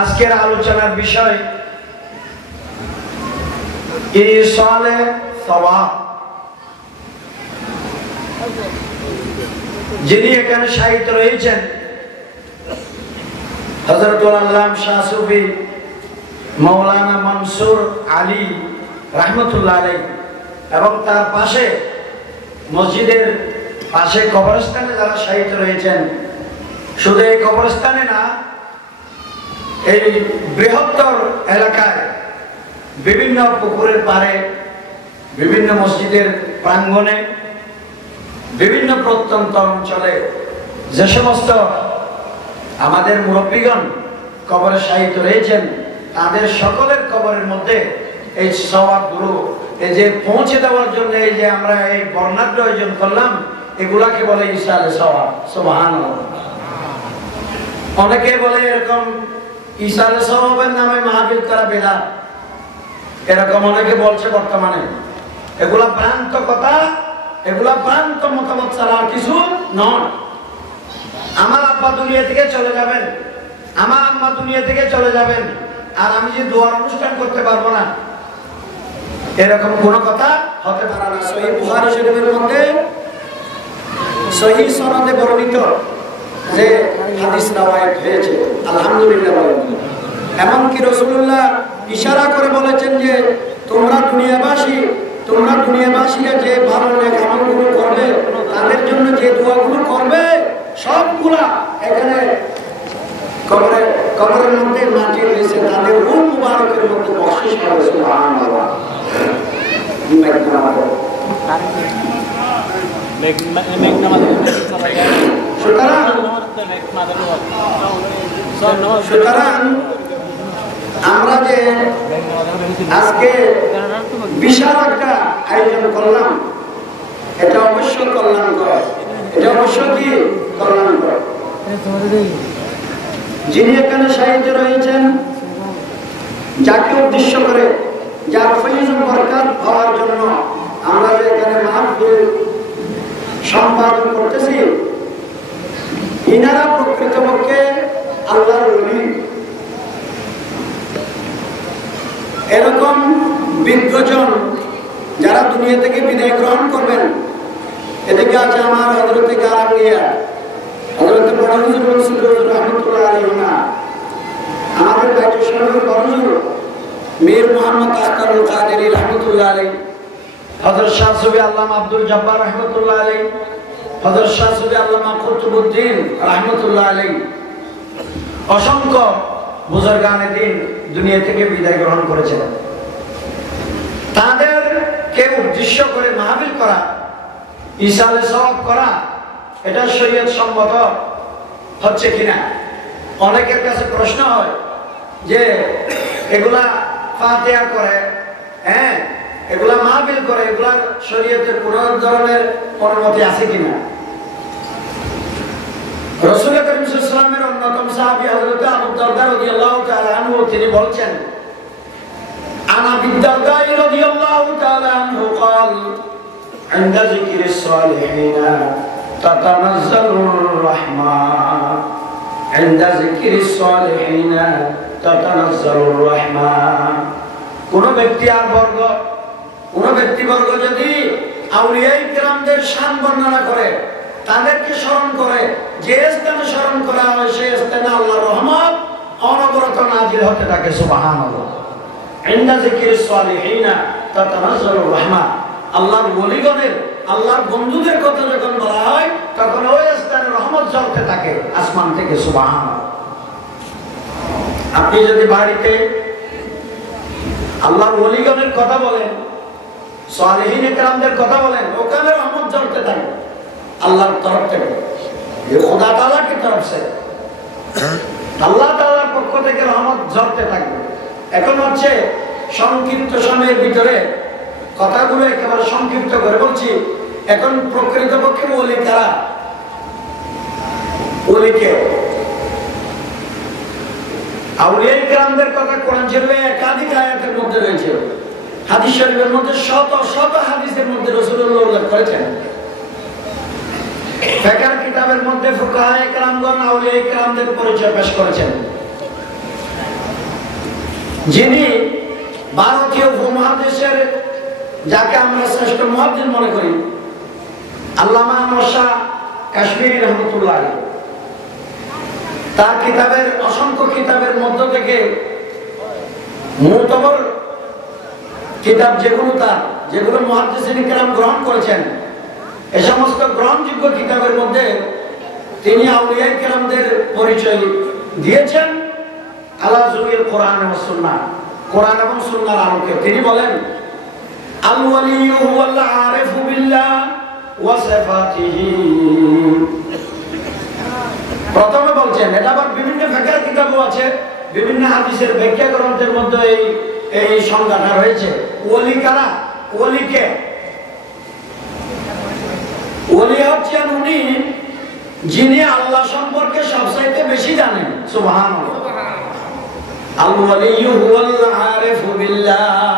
আজকের আলোচনার বিষয় ইসালে সওয়াব। যিনি এখানে সাহিত্য রয়েছেন হযরতুল আল্লামা শাহ সুফি মাওলানা মনসুর আলী রাহমাতুল্লাহ আলাইহি, এবং তার পাশে মসজিদের পাশে কবরস্থানে যারা সাহিত্য রয়েছেন, শুধু এই কবরস্থানে না, এই বৃহত্তর এলাকায় বিভিন্ন পুকুরের পাড়ে, বিভিন্ন মসজিদের প্রাঙ্গণে, বিভিন্ন প্রত্যন্ত অঞ্চলে যে সমস্ত আমাদের মুরব্বীগণ কবরে শায়িত রয়েছেন, তাদের সকলের কবরের মধ্যে এই সওয়াবগুলো এই যে পৌঁছে দেওয়ার জন্য এই যে আমরা এই বর্ণাঢ্য আয়োজন করলাম, এগুলাকে বলে ইসালে সওয়াব। সুবহানাল্লাহ। অনেকে বলে এরকম ইসালে সওয়াবের নামে মাহফিল করা বিদআত, এরকম অনেকে বলছে বর্তমানে। এগুলা ভ্রান্ত কথা, এগুলা ভ্রান্ত মতামত ছাড়া আর কিছু নয়। আমার আব্বা দুনিয়া থেকে চলে যাবেন, আমার আম্মা দুনিয়া থেকে চলে যাবেন, আর আমি যে দোয়ার অনুষ্ঠান করতে পারবো না, এরকম কোনো কথা হতে পারে না। সহিহ বুখারী শরীফের মধ্যে সহিহ সনদে বর্ণিত যে হাদিস রওয়ায়াত হয়েছে, আলহামদুলিল্লাহ। এমনকি রাসূলুল্লাহ ইশারা করে বলেছেন যে তোমরা দুনিয়াবাসীরা যে ভালো নেক আমলগুলো করবে, তাদের জন্য যে দোয়াগুলো করবে, সবগুলা এখানে কবরের মধ্যে মাটি রয়েছে, তাদের রূহ মুবারকের মধ্যে বখশিশ হবে। সুবহানাল্লাহ। সুতরাং আমরা যে আজকে বিশাল একটা আয়োজন করলাম, এটা অবশ্যই কল্যাণকর, এটা অবশ্যই কি কল্যাণকর। যিনি এখানে সাহিত্য রয়েছেন, যাকে উদ্দেশ্য করে, যার ফয়জ বরকত হওয়ার জন্য আমরা যে এখানে মাহফিল সম্পাদন করতেছি, ইনারা প্রকৃতপক্ষে আল্লাহর ওলি। এরকম বিজ্ঞজন যারা দুনিয়া থেকে বিদায় গ্রহণ করবেন, এদিকে আছে আমার হযরতে গারামিয়া, হযরতে বড় হুজুর মনসুর রাহমাতুল্লাহ আলাইহি, আমাদের বাইতুল শরীফের বড় হুজুর মীর মুহাম্মদ আখতারুল কাদেরী রাহমাতুল্লাহ আলাইহি, হযরত শাহ সুফি আল্লামা আব্দুল জব্বার রাহমাতুল্লাহ আলাইহি, হযরত শাহ সুফি আল্লামা কুতুবউদ্দিন রাহমাতুল্লাহ আলাইহি, অসংখ্য বুজুর্গানে দ্বীন দুনিয়া থেকে বিদায় গ্রহণ করেছেন। তাদেরকে উদ্দেশ্য করে মাহফিল করা, ইসালে সওয়াব করা, এটা শরীয়ত সম্মত হচ্ছে কিনা। অনেকের কাছে প্রশ্ন হয় যে এগুলা ফাতিহা করে, হ্যাঁ, এগুলা মাহফিল করে, এগুলা শরীয়তের কোন ধরনের অনুমতি আছে কিনা। রাসূল করিম সাল্লাল্লাহু আলাইহি ওয়াসাল্লামের অন্যতম সাহাবী হযরত আবু দারদা রাদিয়াল্লাহু তাআলা আনহু, তিনি বলছেন, আনা বিদারদা রাদিয়াল্লাহু তাআলা আনহু قال عند ذكر الصالحين تتنزل الرحمة عند ذكر الصالحين تتنزل الرحمة। কোন ব্যক্তি আর বর্গ, কোন ব্যক্তিবর্গ যদি আউলিয়ায়ে কিরামদের শান বর্ণনা করে, তাদেরকে স্মরণ করে, যে স্থানে স্মরণ করা হয় সেই স্থানে আল্লাহর রহমত অনবরত নাজিল হতে থাকে। সুবহানাল্লাহ। ইনদা যিকরিস সালিহিনা তাতানাজ্জালুর রাহমা। আল্লাহর ওলিগণের, আল্লাহর বন্ধুদের কথা যখন বলা হয়, তখন ওই স্থানে রহমত ঝরতে থাকে আসমান থেকে। সুবহানাল্লাহ। আপনি যদি বাড়িতে আল্লাহর ওলিগণের কথা বলেন, সালিহিনে কেরামদের কথা বলেন, ওখানে রহমত ঝরতে থাকে আল্লাহর তরফ থেকে, খোদা তাআলা কি তরফ সে, আল্লাহ তাআলার পক্ষ থেকে রহমত ঝরতে থাকবে। এখন হচ্ছে সংক্ষিপ্ত সময়ের ভিতরে কথাগুলো একেবারে সংক্ষিপ্ত করে বলছি। এখন প্রকৃতপক্ষে ওলি কারা, ওলিকে আউলিয়ায়ে কিরামদের কথা কোরআন শরীফে একাধিক আয়াতের মধ্যে রয়েছে, হাদিস শরীফের মধ্যে শত শত হাদিসের মধ্যে রাসূলুল্লাহ উল্লেখ করেছেন। ফিকহ কিতাবের মধ্যে ফুকাহায়ে কেরামগণ আউলিয়ায়ে কেরামদের পরিচয় পেশ করেছেন। যিনি ভারতীয় উপমহাদেশের যাকে আমরা শ্রেষ্ঠ মুহাদ্দিস মনে করি, আল্লামা আনোয়ার শাহ কাশ্মীরি রহমতুল্লাহ, তার কিতাবের অসংখ্য কিতাবের মধ্য থেকে মুতবর কিতাব যেগুলো মুহাদ্দিসিন কেরাম গ্রহণ করেছেন, এই সমস্ত গ্রহণযোগ্য কিতাবের মধ্যে তিনি আউলিয়া কেরামদের পরিচয় দিয়েছেন আলা যুগিল কোরআন ও সুন্নাহ, কোরআন এবং সুন্নাহর আলোকে। তিনি বলেন, আল ওয়ালিয়্যু হুয়াল আরিফু বিল্লাহ ওয়া সিফাতিহি। প্রথমে বলছেন, এটা আবার বিভিন্ন ফিকহের কিতাবও আছে, বিভিন্ন হাদিসের ব্যাখ্যা গ্রন্থের মধ্যে এই সংজ্ঞাটা রয়েছে। ওলি কারা? ওলিকে ওলি হচ্ছেন উনি যিনি আল্লাহ সম্পর্কে সবচাইতে বেশি জানেন। সুবহানাল্লাহ। আল ওয়ালিয়্যু হুয়াল আরিফু বিল্লাহ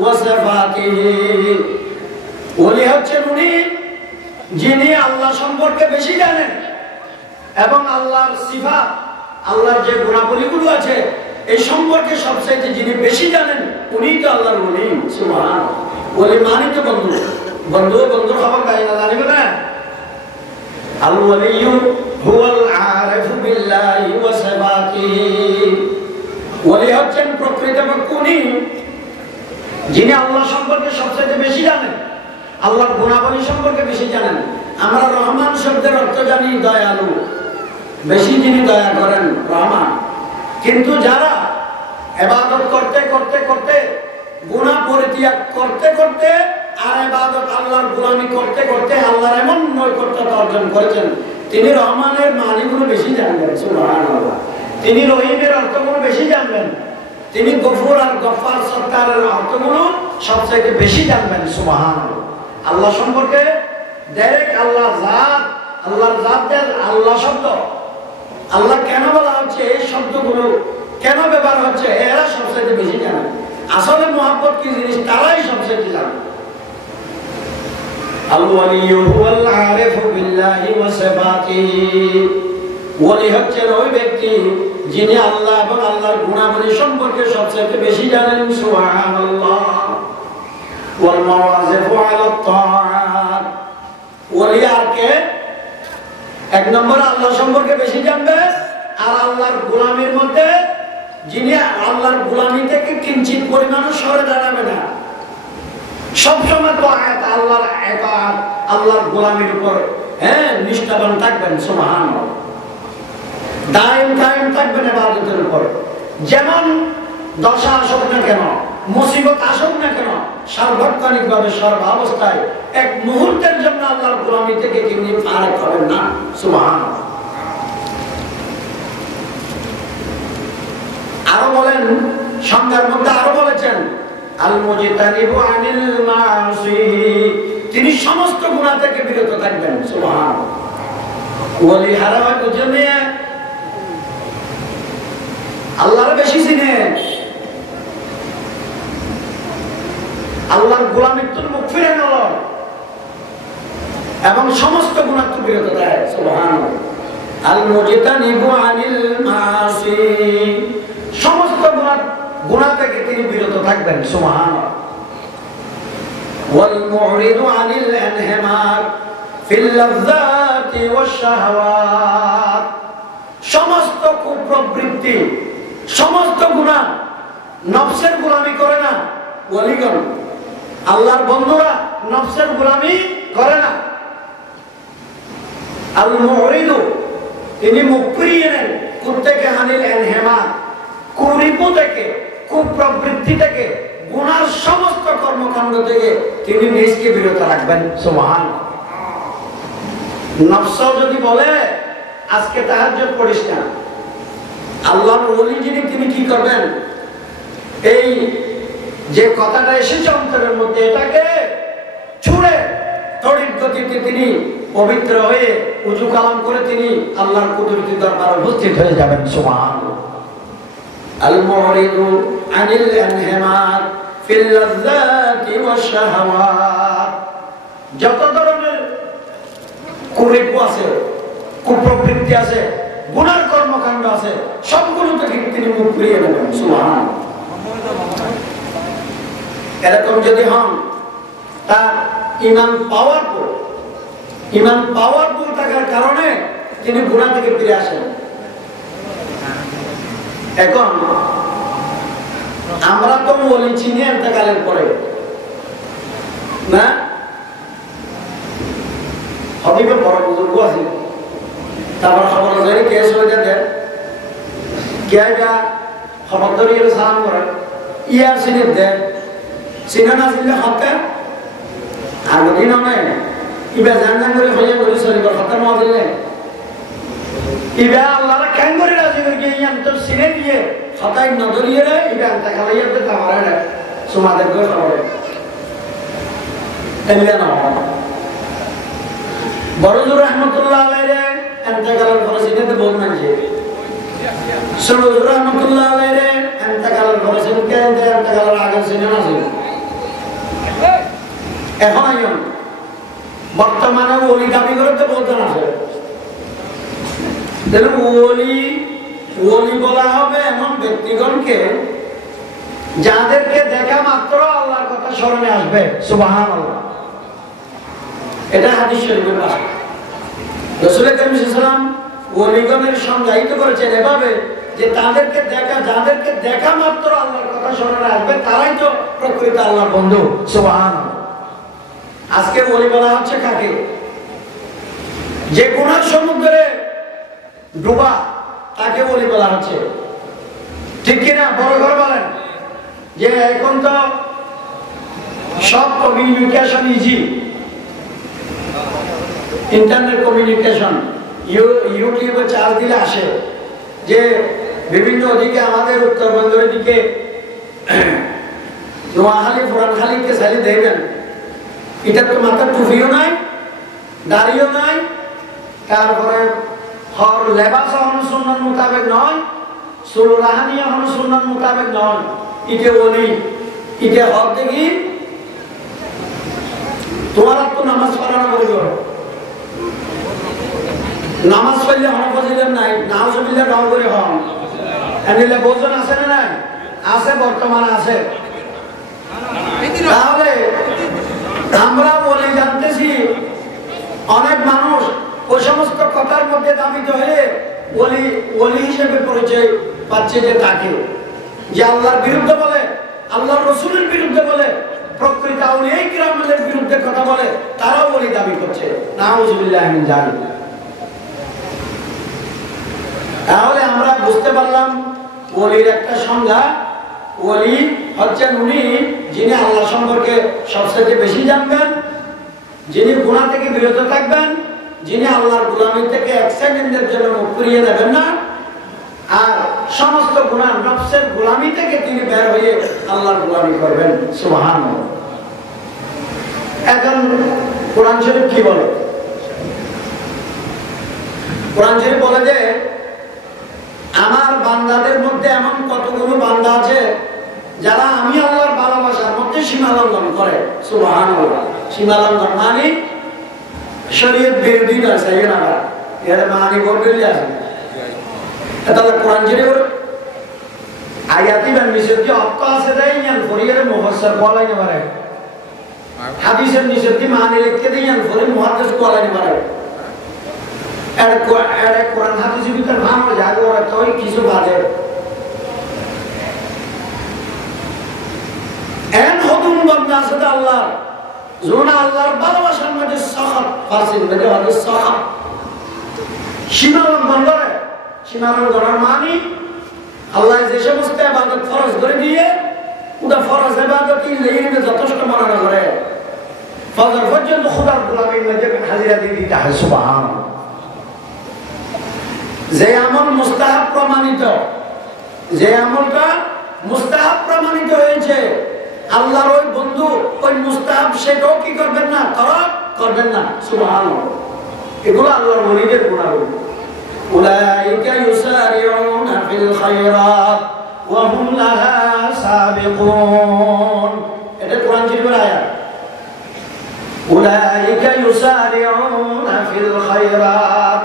ওয়া সিফাতিহি। ওলি হচ্ছেন উনি যিনি আল্লাহ সম্পর্কে বেশি জানেন এবং আল্লাহর সিফাত, আল্লাহর যে গুণাবলীগুলো আছে এই সম্পর্কে সবচাইতে যিনি বেশি জানেন উনিই তো আল্লাহর ওলি। সুবহানাল্লাহ। ওলি মানে তো বন্ধুর খবর গাই না, জানিবে না? আল ওয়ালিয়্যু হুয়াল আরিফু বিল্লাহি ওয়া সিফাতিহি। ওলি হচ্ছেন প্রকৃতপক্ষে উনি যিনি আল্লাহ সম্পর্কে সবচাইতে বেশি জানেন, আল্লাহর গুণাবলী সম্পর্কে বেশি জানেন। আমরা রহমান শব্দের অর্থ জানি দয়ালু, বেশি যিনি দয়া করেন, রহমান। কিন্তু যারা ইবাদত করতে করতে করতে, গুনাহ পরিত্যাগ করতে করতে আর ইবাদত আল্লাহর গোলামি করতে করতে আল্লাহর এমন নৈকট্যতা অর্জন করেছেন, তিনি রহমানের মানিগুলো বেশি জানবেন। সুবহানাল্লাহ। তিনি রহিমের অর্থগুলো বেশি জানবেন, তিনি গফুর আর গফফার সত্তারের অর্থগুলো সবচেয়ে বেশি জানবেন। সুবহানাল্লাহ। আল্লাহ সম্পর্কে ডাইরেক্ট আল্লাহর জাতের আল্লাহ শব্দ, আল্লাহ কেন বলা হচ্ছে, এই শব্দগুলো কেন ব্যবহার হচ্ছে, এরা সবচেয়ে বেশি জানে। আসলে মুহাব্বত কি জিনিস তারাই সবচেয়ে জানে। আল ওয়ালিয়্যু হুয়াল আরিফু বিল্লাহি ওয়া সিফাতিহি। ওলি হচ্ছেন ওই ব্যক্তি যিনি আল্লাহ এবং আল্লাহর গুণাবলী সম্পর্কে সবচেয়ে বেশি জানেন। সুবহানাল্লাহ। ওয়াল মাওয়াজিফু আলা তাআত। ওলি আর কে? এক নম্বর আল্লাহ সম্পর্কে বেশি জানবে, আর আল্লাহর গোলামির মধ্যে যিনি আল্লাহর গোলামি থেকে কিঞ্চিত পরিমাণও সরে দাঁড়াবে না, সবসময় তাআত, আল্লাহর ইবাদত, আল্লাহর গোলামির উপর নিষ্ঠাবান থাকবেন। সুবহানাল্লাহ। দায়ম কায়েম থাকবেন ইবাদতের উপর। যেমন দশা আসুক না কেন, মুসিবত আসুক না কেন, সার্বক্ষণিক ভাবে সর্বাবস্থায় এক মুহূর্তের জন্য আল্লাহর গোলামি থেকে তিনি ফারাক হবেন না। সুবহানাল্লাহ। আরো বলেন, সংজ্ঞার মধ্যে আরো বলেছেন, আল মুজতানিবু আনিল মাসি। তিনি সমস্ত গুনাহ থেকে বিরত থাকবেন। সুবহানাল্লাহ। ওলি হারাওয়া বুঝেন, আল্লাহর বেশি চিনেন, আল্লাহর গোলামির তো মুখ ফিরে নিল এবং সমস্ত গুনাহ থেকে বিরত থাকে। সুবহানাল্লাহ। আল মুজতানিবু আনিল মাসি। সমস্ত গুনাহ থেকে তিনি বিরত থাকবেন। সুবহানাল্লাহ। ওয়াল মুরিদু আনিল ইনহিমাক ফিল লাযযাতি ওয়াশ শাহাওয়াত। সমস্ত কুপ্রবৃত্তি, সমস্ত গুনাহ, নফসের গোলামি করে না ওলিগণ। আল্লাহর বন্ধুরা নফসের গোলামি করে না। আল মুরিদু, তিনি মুখ ফিরিয়ে নেন কুত্তেকে আনিল ইনহিমাক, কুরিপু থেকে, কুপ্রবৃত্তি থেকে, গুনার সমস্ত কর্মকাণ্ড থেকে তিনি নিজকে বিরত রাখবেন। সুবহানাল্লাহ। নফস যদি বলে আজকে তাহাজ্জুদ পড়িস না, আল্লাহর ওলি যিনি তিনি কি করবেন? এই যে কথাটা এসেছে অন্তরের মধ্যে, এটাকে ছুঁড়ে তড়িৎ গতিতে তিনি পবিত্র হয়ে উযু কালাম করে তিনি আল্লাহর কুদরতি দরবারে উপস্থিত হয়ে যাবেন। সুবহানাল্লাহ। আল মুরিদু আনিল ইনহিমাক ফিল লাযযাতি ওয়াশ শাহাওয়াত। যত ধরনের কুরিপু আছে, কুপ্রবৃত্তি আছে, গুনার কর্মকাণ্ড আছে, সবগুলো থেকে তিনি মুখ ফিরিয়ে নেবেন। সুবহানাল্লাহ। এরকম যদি হন তার ইমান পাওয়ারফুল থাকার কারণে তিনি গুনাহ থেকে ফিরে আসেন। এখন আমরা তো ওলি চিনি ইন্তেকালের পরে না, হবিবে বড় বুজুর্গ আছে, তারপর খবর ধরে কেস হয়ে যাবে, কে খবর ধরিয়ে সালাম করে ইয়ার সিনে দেয়, সিনে না চিনলে হকে আগদিন নাই ইবা জান করে হইয়া বলি শরীর খতম হওয়া দিলে ইবা আল্লাহরা কেন করে রাজি করে ইয়ান তো সিনে দিয়ে হতাই নদরিয়ে রে ইবা আনতে খালাইয়া তো তামারে রে সুমাদের করে খবরে এমলে না বড়জুর রহমতুল্লাহ আলাইহি ইন্তেকালের পরে সিনেতে বহুত মানছে, সরজুর রহমতুল্লাহ আলাইহি ইন্তেকালের পরে সিনেতে ইন্তেকালের আগে সিনে না ছিল। এখন আইন বর্তমানে ওলি দাবি করে তো বলতেন আছে, ওলি বলা হবে এমন ব্যক্তিগণকে যাদেরকে দেখা মাত্র আল্লাহর কথা স্মরণে আসবে, সুবহানাল্লাহ। এটা হাদিস শরীফের ভাষা। রাসূল করিম সাল্লাল্লাহু আলাইহি ওয়াসাল্লাম ওলিগণের সংজ্ঞায়িত করেছেন এভাবে যে যাদেরকে দেখা মাত্র আল্লাহর কথা স্মরণে আসবে তারাই তো প্রকৃত আল্লাহর বন্ধু, সুবহানাল্লাহ। আজকে ওলি বলা হচ্ছে কাকে? যে গুনাহ সমুদ্রে ডুবা তাকে ওলি বলা হচ্ছে, ঠিক কিনা? বড় করে বলেন যে এখন তো সব কমিউনিকেশন ইজি, ইন্টারনেট কমিউনিকেশন, ইউটিউবে চার্জ দিলে আসে যে বিভিন্ন দিকে আমাদের উত্তরবঙ্গের দিকে নোয়াখালী পুরানখালীকে চাইলে দেখবেন এটা তো মাথার টুপিও নাই, দাড়িও নাই, তারপরে লেবাস হন সুন্নাত মোতাবেক নয়, চুল রাহানিয়া হন সুন্নাত মোতাবেক নয়, ইতে বলি ইতে হক দেখি তোমার তো নামাজ পড়ানো করিব, নামাজ পড়লে হন ফজিলত নাই, নাউজুবিল্লাহ ডাউন করে হন এনিলে বোঝন আছে না নাই? আছে, বর্তমানে আছে। তাহলে আমরা বলে জানতেছি অনেক মানুষ ওই সমস্ত কথার মধ্যে দাবিত হয়ে ওলি হিসেবে পরিচয় পাচ্ছে, যে তাকে যে আল্লাহর বিরুদ্ধে বলে, আল্লাহর রাসূলের বিরুদ্ধে বলে, প্রকৃত আউলিয়া কিরামের বিরুদ্ধে কথা বলে, তারাও ওলি দাবি করছে, নাউজুবিল্লাহ মিন যালিক। তাহলে আমরা বুঝতে পারলাম ওলির একটা সংজ্ঞা, ওলি হচ্ছেন উনি যিনি আল্লাহ সম্পর্কে সবচেয়ে বেশি জানবেন, যিনি গুনাহ থেকে বিরত থাকবেন, যিনি আল্লাহর গোলামি থেকে এক সেকেন্ডের জন্য মুখ ফিরিয়ে নেবেন না, আর সমস্ত গুনাহ নফসের গোলামি থেকে তিনি বের হয়ে আল্লাহর গোলামি করবেন, সুবহানাল্লাহ। এখন কোরআন শরীফ কি বলে? কোরআন শরীফ বলে যে আমার বান্দাদের মধ্যে এমন কতগুলো বান্দা আছে যারা আমি আল্লাহর ভালোবাসার মধ্যে সীমা লঙ্ঘন করে, সুবহানাল্লাহ। সীমা লঙ্ঘন মানে শরীয়ত বিরোধী নয়, সেই না এর মানে বলতে আছে। তাহলে কোরআন শরীফের আয়াতি বা নিষেধ অর্থ আছে তাই জ্ঞান ফরিয়ের মুফাসসির বলাই না পারে, হাদিসের নিষেধ মানে লিখতে দেই জ্ঞান ফরি মুহাদ্দিস বলাই না পারে। এর কোরআন হাদিসের ভিতর ভাঙা যায় ওরা তো কিছু বাদে এন হুকুম বান্দা আছে আল্লাহ জোনা আল্লাহর ভালোবাসার মধ্যে সাখাত ফাসিল মধ্যে আছে সাখাত, সীমা লঙ্ঘন করে। সীমা লঙ্ঘনের মানে আল্লাহ যে সমস্ত ইবাদত ফরজ করে দিয়ে ওটা ফরজ ইবাদত ইল্লাহি যথেষ্ট মনে করে, ফজর পর্যন্ত খোদার গোলামির মধ্যে হাজিরা দিয়ে দিতে হয়, সুবহানাল্লাহ। যে আমল মুস্তাহাব প্রমাণিত, যে আমলটা মুস্তাহাব প্রমাণিত হয়েছে, আল্লাহর ওই বন্ধু ওই মুস্তাহাব সেটাও কি করবেন না, তরক করবেন না, সুবহানাল্লাহ। এগুলো আল্লাহর ওলিদের গুণাবলী। উলাইকা ইউসারিউনা ফিল খায়রাত ওয়া হুম লাহা সাবিকুন, এটা কোরআন শরীফের আয়াত। উলাইকা ইউসারিউনা ফিল খায়রাত,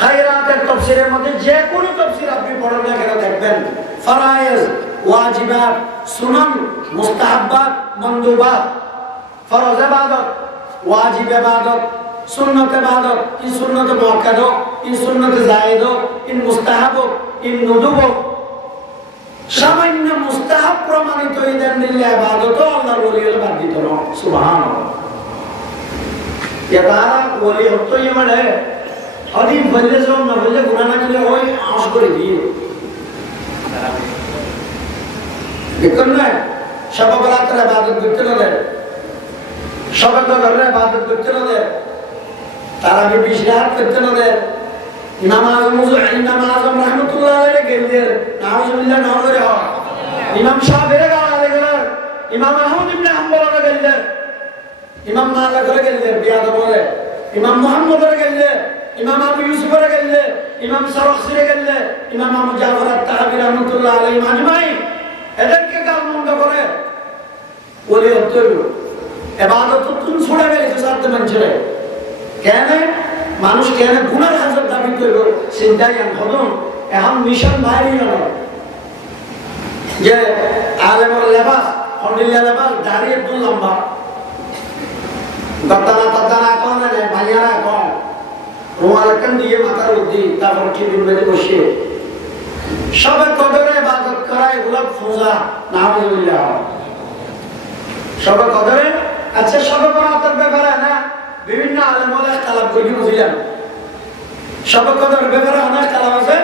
খায়রাতের তাফসীরের মধ্যে যে কোনো তাফসীর আপনি পড়েন না কেন দেখবেন ফরায়েজ ওয়াজিবাত, সুনান, মুস্তাহাব্বাত, মানদুবাত, ফরজ ইবাদত, ওয়াজিব ইবাদত, সুন্নাত ইবাদত, ইন সুন্নাত মুআক্কাদ, ইন সুন্নাত জায়েদ, ইন মুস্তাহাব, ইন নুদুব। সামান্য মুস্তাহাব প্রমাণিত ইদান দিলে ইবাদত আল্লাহর ওলি হলে বাধিত নয়। সুবহানাল্লাহ। এটা ওলি হতই মানে অদিন বললে যখন না বললে গুনাহ না করলে ওই আশ করে দিয়ে দেখুন না, সব বরাতের ইবাদত করতে না, সবে কদরের ইবাদত করতে না, তারাবি 20 রাকাত করতে না, নামাজ মুজহিন নামাজ রাহমাতুল্লাহ আলাইহি গেলে নাউজুবিল্লাহ না করে হয়। ইমাম শাফিঈ গালে গেলে, ইমাম আহমদ ইবনে হাম্বল গেলে, ইমাম মালিক গেলে বিয়াদ বলে, ইমাম মুহাম্মদ গেলে, ইমাম আবু ইউসুফ গেলে, ইমাম সারখসি গেলে, ইমাম আবু জাফর আত-তাহাবি রাহমাতুল্লাহ আলাইহি মাজমাইন এদেরকে গাল মন্দ করে ওলি হতে ইবাদত তুম ছড়ে গেছে সাথে মানুষের কেন মানুষ কেন গুনার হাজার দাবি করবে চিন্তাই এখন এখন মিশন বাইরে না যে আলেমের লেবাস হন্ডিলিয়া লেবাস দাঁড়িয়ে একটু লম্বা গতানা কোন না ভাইয়ারা কোন রুমাল কান দিয়ে মাথার উদ্দি তারপর কি বিনবে বসে সবে কদরে ইবাদত করা এগুলো পূজা নাউজুবিল্লাহ। সবে কদরে আচ্ছা সবে বরাতের ব্যাপারে না বিভিন্ন আলেমরা ইখতিলাফ করে বুঝিলেন। সবে কদরের ব্যাপারে অনেক ইখতিলাফ আছে।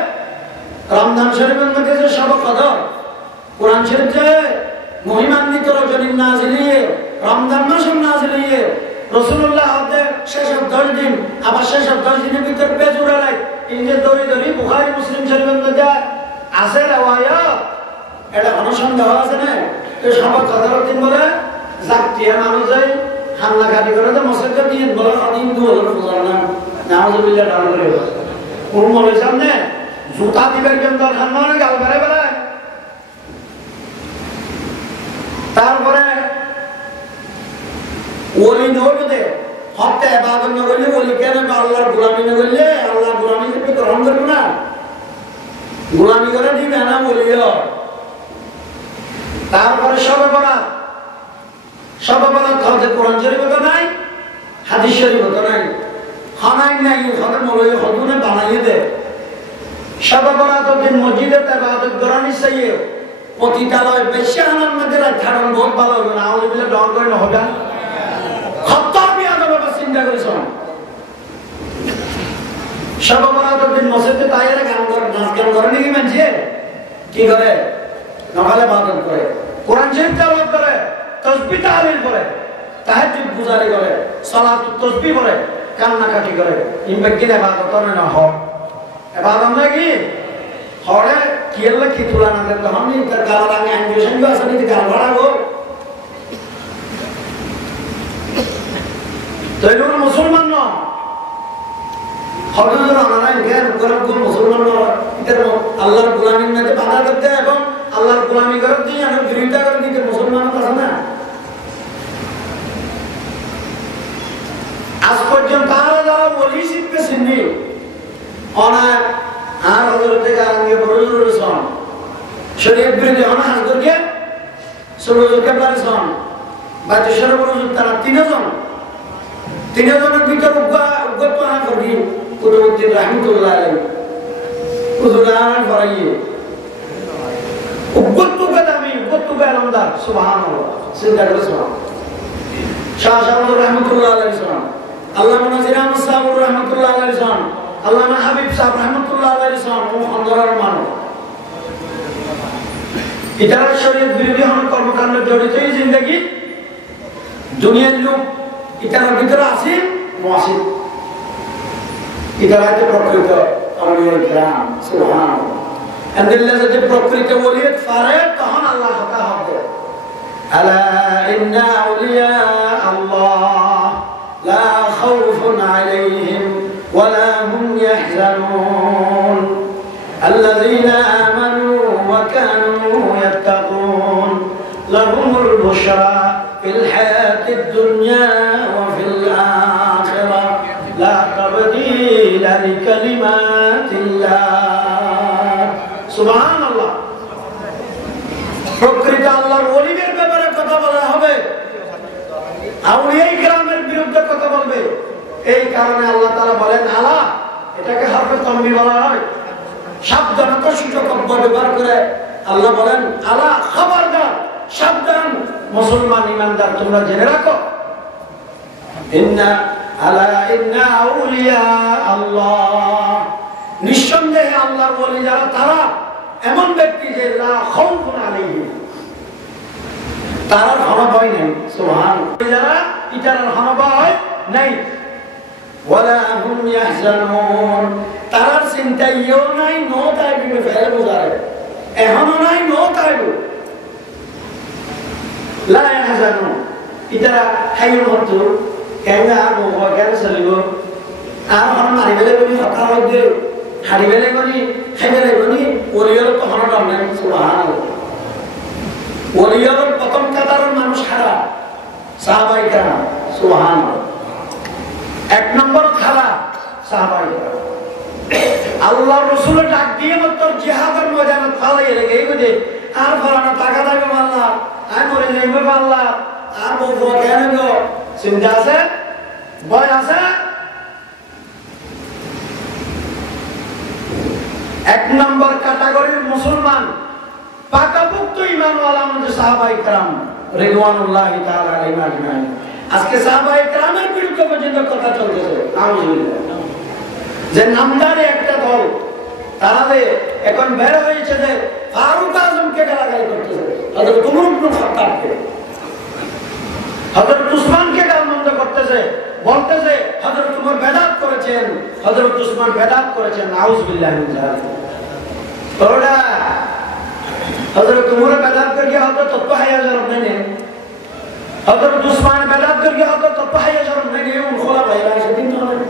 রমজান শরীফের মধ্যে যে সবে কদর কোরআন শরীফে মহিমান্বিত রজনীর নাজিলিয়ে রমজান মাসের নাজিলিয়ে রাসূলুল্লাহ হতে শেষ 10 দিন আবার শেষ 10 দিনের ভিতর বেজুরা নাই ইনজে দরি বুখারী মুসলিম শরীফের মধ্যে আছে রাওয়ায়াত এটা অনুসন্ধান আছে না। তো সবে কদরের দিন বলে জাকিয়া মানুষে হামলা গাড়ি করে তো মসজিদে দিয়ে বলে দিন দুয়ার পূজা না নাউজুবিল্লাহ ডাল করে কোন মলের সামনে জুতা দিবেন কেন দরকার নয় গাল বেড়ে বেড়ায়। তারপরে ওলি নবীতে হত্যা ইবাদত না করলে ওলি কেন আল্লাহর গোলামি না করলে আল্লাহর গোলামি করতে গ্রহণ করবে না গোলামি করে দিবে না ওলি। তারপরে সবে বরাত হতে কোরআন শরীফ তো নাই হাদিস শরীফ তো নাই খানাই নাই ওখানে মৌলবী হদুনে বানাইয়ে দে। সবে বরাত দিন মসজিদে ইবাদত করানি চাইয়ে পতিতালয় বেশিয়ানার মধ্যে রাখার বহুত ভালো হবে না আমাদের মিলে ডন করে না হবে খত্তর বিয়াদব চিন্তা করেছ। সবে বরাত দিন মসজিদে তাইরে গান করে নাচ গান করে নাকি মানছে কি করে নকলে ইবাদত করে কোরআন শরীফ তেলাওয়াত করে তাসবিহ তাহলিল করে তাহাজ্জুদ গুজারি করে সালাত তাসবিহ করে কান্নাকাটি করে ইনবাকি ইবাদত না হয় ইবাদত নাকি হরে কিয়েলা কি তুলনা দেন তো আমি তার গালা লাগে অ্যান্ডুয়েশন গো আসলে কি গাল ভরা গো তো এগুলো মুসলমান না হরে যেন আনারাই জ্ঞান করে কোন মুসলমান না এটার আল্লাহর গোলামির মধ্যে বাধা করতে এবং আল্লাহর গোলামি করে দিয়ে আমি বিরোধিতা করে দিতে মুসলমান আছে না। আজ পর্যন্ত তারা যারা বলি শিখতে চিনি অনেক আর হজরতে গাঙ্গে বড়জোর সন শরীয়ত বিরোধী অনেক হাজরকে ষোলজনকে পারেছেন বা দেশের বড়জোর তারা তিনজনের ভিতর উগ্গত না করি কুতুবউদ্দিন রাহমাতুল্লাহ আলাইহি কুতুবুল ফরাইয়ে উগ্গতকে দামি উগ্গতকে আলমদার সুবহানাল্লাহ চিন্তা করে শাহ শামসুর রাহমাতুল্লাহ আলাইহি সালাম আল্লামা নাজির আহমদ সাহেব রাহমাতুল্লাহ আলাইহি সালাম আল্লামা হাবিব সাহেব রাহমাতুল্লাহ আলাইহি সালাম ও খন্দরার মানুষ ইতারা শরীয়ত বিরোধী হন কর্মকাণ্ডে জড়িত এই জিন্দেগি দুনিয়ার লোক ইতারার ভিতরে আছে মুআসির ইতারা হচ্ছে প্রকৃত আউলিয়া কিরাম সুবহানাল্লাহ। আল্লাহ যদি প্রকৃত ওলিয়ত পারে তখন আল্লাহ হতা হবে আলা ইন্না আউলিয়া আল্লাহ লা খাউফুন আলাইহিম ওয়া লা হুম ইয়াহজানুন আল্লাযীনা আমানু ওয়া কানু ইয়াত্তাকুন লাহুমুল বুশরা ফিল হায়াতিদ দুনিয়া ওয়া ফিল আখিরাহ লা তাবদীলা লিকালিমাতিল্লাহ সুবহানাল্লাহ। প্রকৃত আল্লাহর ওলিদের ব্যাপারে কথা বলা হবে, আউলিয়া কিরামের বিরুদ্ধে কথা বলবে। এই কারণে আল্লাহ তাআলা বলেন আলা, এটাকে হরফে তানবীহ বলা হয়, সাবধানতা সূচক ব্যবহার করে আল্লাহ বলেন আলা, খবরদার, সাবধান মুসলমান ইমানদার, তোমরা জেনে রাখো, ইন্না আলা ইন্না আউলিয়া আল্লাহ, নিঃসন্দেহে আল্লাহর ওলি যারা তারা এমন ব্যক্তি যে লা খাউফুন আলাইহিম, তার কোনো ভয় নেই। সুবহানাল্লাহ, যারা ইটার কোনো ভয় নেই। ওয়ালা হুম ইয়াহজানুন, তার চিন্তাইও নাই, নো তাইবে ফেলে বুঝারে এখনো নাই, নো তাইবে লা ইয়াহজানুন, ইটারা হাইয়ুল মতো কেন আর মোবাইল কেন চলিব, আর হন মারিবেলে বলি কথা হইবে, হারিবেলে বলি খাইবেলে বলি, ওলিয়র তখন দম নাই। সুবহানাল্লাহ, ওলিয়র প্রথম কাতারের মানুষ হারা সাহাবায়ে কেরাম। সুবহানাল্লাহ, এক নম্বর খালা সাহাবায়ে কেরাম। আল্লাহ রাসূলের ডাক দিয়ে মত জিহাদের ময়দানে ফালাই রেখে এই বুঝে আর ফলানা টাকা দাইবে আল্লাহ, আর মরে যাইবে আল্লাহ, আর বলবো কেন গো, চিন্তা আছে, ভয় আছে। এক নম্বর ক্যাটাগরির মুসলমান পাকাপোক্ত ঈমানওয়ালা আমাদের সাহাবায়ে কেরাম রিদওয়ানুল্লাহি তাআলা আলাইহিম আজমাইন। আজকে সাহাবায়ে কেরামের বিরুদ্ধে পর্যন্ত কথা চলতেছে, আলহামদুলিল্লাহ, যে নামদারি একটা দল তারা এখন বের হয়েছে যে ফারুক আজমকে গালাগালি করতেছে, হযরত ওমর ইবনে খাত্তাবকে, হযরত উসমানকে গালমন্দ করতেছে, বলতেছে হযরত ওমর বেদাত করেছেন, হযরত উসমান বেদাত করেছেন। নাউযুবিল্লাহি মিন যালিক। ওরা হযরত ওমর বেদাত করিয়া হযরত ততহায়া জরব নেনে, হযরত উসমান বেদাত করিয়া হযরত ততহায়া জরব নেনে, উন খোলাফায়ে রাশিদিন হলেন।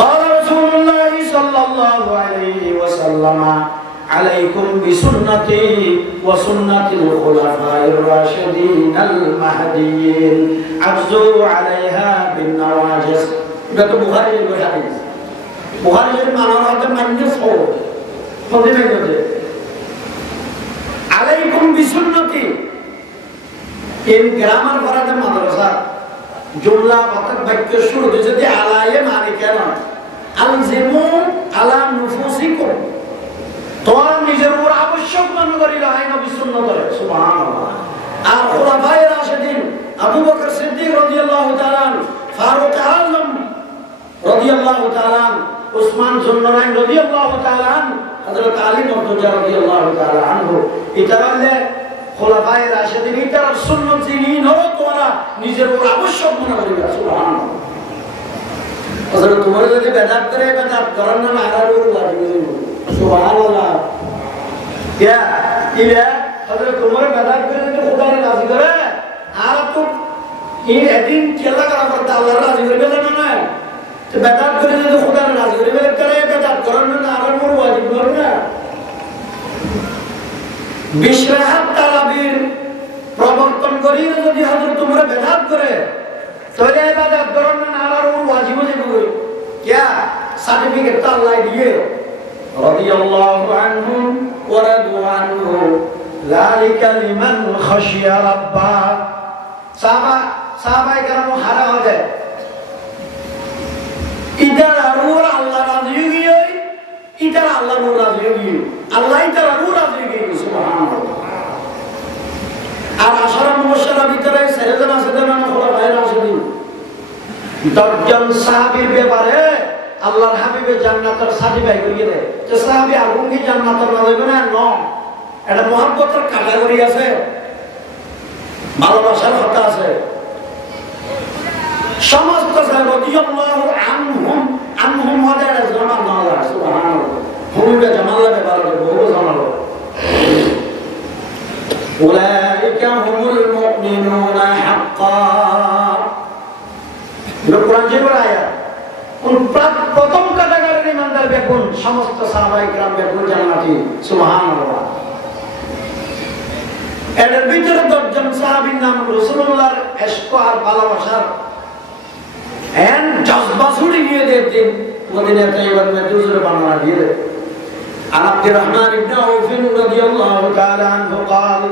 قال رسول الله صلى الله عليه وسلم عليكم بسنتي وسنة الخلفاء الراشدين المهديين عضوا عليها بالنواجذ। এটা তো বুখারীর হাদিস, বুখারীর মানহাতে মাইনাস হল প্রতিদিন হচ্ছে আলাইকুম বিসুন্নতি। ইন গ্রামার পড়াতে মাদ্রাসা জুমলা বাক্য শুরু যদি আলায়ে মানে কেন আলজিমু আলা নুফুসিকুম, তোমরা নিজের উপর আবশ্যক মনে করি রায় নবী সুন্নাত ধরে। সুবহানাল্লাহ। আর খুলাফায়ে রাশিদিন আবু বকর সিদ্দিক রাদিয়াল্লাহু তাআলা, ফারুক আযম রাদিয়াল্লাহু তাআলা, উসমান যুন্নুরাইন রাদিয়াল্লাহু তাআলা, হযরত আলী মুর্তজা রাদিয়াল্লাহু তাআলা আনহু, ইতারালে খুলাফায়ে রাশিদিন ইতারা সুন্নাত জিনিন হলো তোমরা নিজের উপর আবশ্যক মনে করি। সুবহানাল্লাহ। হযরত ওমর যদি বেদাত করে, বেদাত করার নামে আরারুর লাগবে। সুবহানাল্লাহ। क्या ये हजरत उमर बेदात करे तो खुदा ने राजी करे, আর তো এই একদিন কেলা করা করতে আল্লাহ রাজি করবে না, তো বেদাত করে তো খুদা ने রাজি করবে, করে বেদাত করার না আর মোর ওয়াজিব করবে না। বিশরাহাত তালাবীর প্রবর্তন করি যদি হযরত উমর বেদাত করে, তাহলে বেদাত করার না আর মোর ওয়াজিব হয়ে যাবে। क्या সার্টিফিকেট তো আল্লাহ দিয়ে রাদিয়াল্লাহু আনহু ওয়া রাদু আনহু যালিকা লিমান খাশিয়া রাব্বা। সাহাবায়ে কেরাম হারা হয়ে যায়, ইদার আর আল্লাহ রাজি হয়ে, ইদার আল্লাহ রাজি হয়ে, আল্লাহ ইদার আর রাজি হয়ে। সুবহানাল্লাহ। আর আশারা মুবাশশারা ভিতরে সেরেজন আছে না খুলাফায়ে রাশিদিন, 10 জন সাহাবীর ব্যাপারে আল্লাহর হাবিবে জান্নাতের সার্টিফাই করিয়ে দেয় যে সাহাবী আগুনকে জান্নাতের না যাবে না, ন এটা মহব্বতের ক্যাটাগরি আছে, ভালোবাসার কথা আছে। সমস্ত রাদিয়াল্লাহু আনহুম আনহুম ওয়াদার জামান আল্লাহ। সুবহানাল্লাহ। হুমুবে জামাল্লাহ ব্যাপারে বহু জানালো। উলাইকা হুমুল মুমিনুনা হাক্কান। কোরআন শরীফের আয়াত। প্রথম ক্যাটাগরির ইমানদার বেগুন সমস্ত সাহাবায়ে কেরাম বেগুন জান্নাতি। সুবহানাল্লাহ। এর ভিতরে 10 জন সাহাবীর নাম রাসূলুল্লাহর ইশক আর ভালোবাসার এন জজবা ছুড়ে গিয়ে দিতেন মদিনা তৈয়বার মে দুসরে বানানা দিয়ে। عن عبد الرحمن بن عوف رضي الله تعالى عنه قال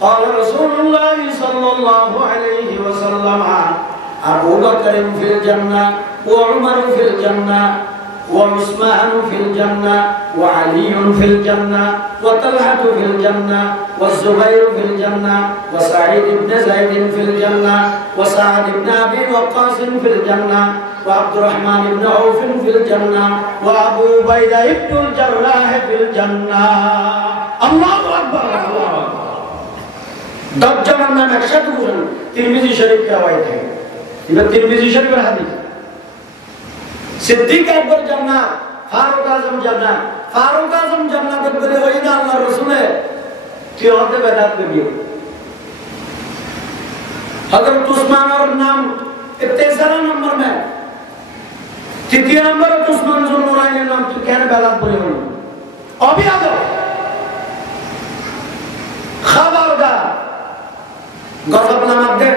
قال رسول الله صلى الله عليه وسلم أبو بكر في الجنة وعمر في الجنة وعثمان في الجنة وعلي في الجنة وطلحة في الجنة والزبير في الجنة وسعيد بن زيد في الجنة وسعد بن أبي وقاص في الجنة وعبد الرحمن بن عوف في الجنة وأبو عبيدة بن الجراح في الجنة الله أكبر الله دجال নাম একসাথে বলেন তিরমিজি শরীফে রওয়ায়াত है এটা তিরমিজি শরীফের হাদিস সিদ্দিক আকবর জান্নাত ফারুক আজম জান্নাত ফারুক আজম জান্নাতের বলে ওই না আল্লাহর রাসূলে কি হতে বেদাত করিও हजरत उस्मान और नाम तेसरा नंबर में तृतीय नंबर उस्मान जुलनुराइन नाम तो क्या बेदात बोले हो अभी आ जाओ खबरदार गजब नामाते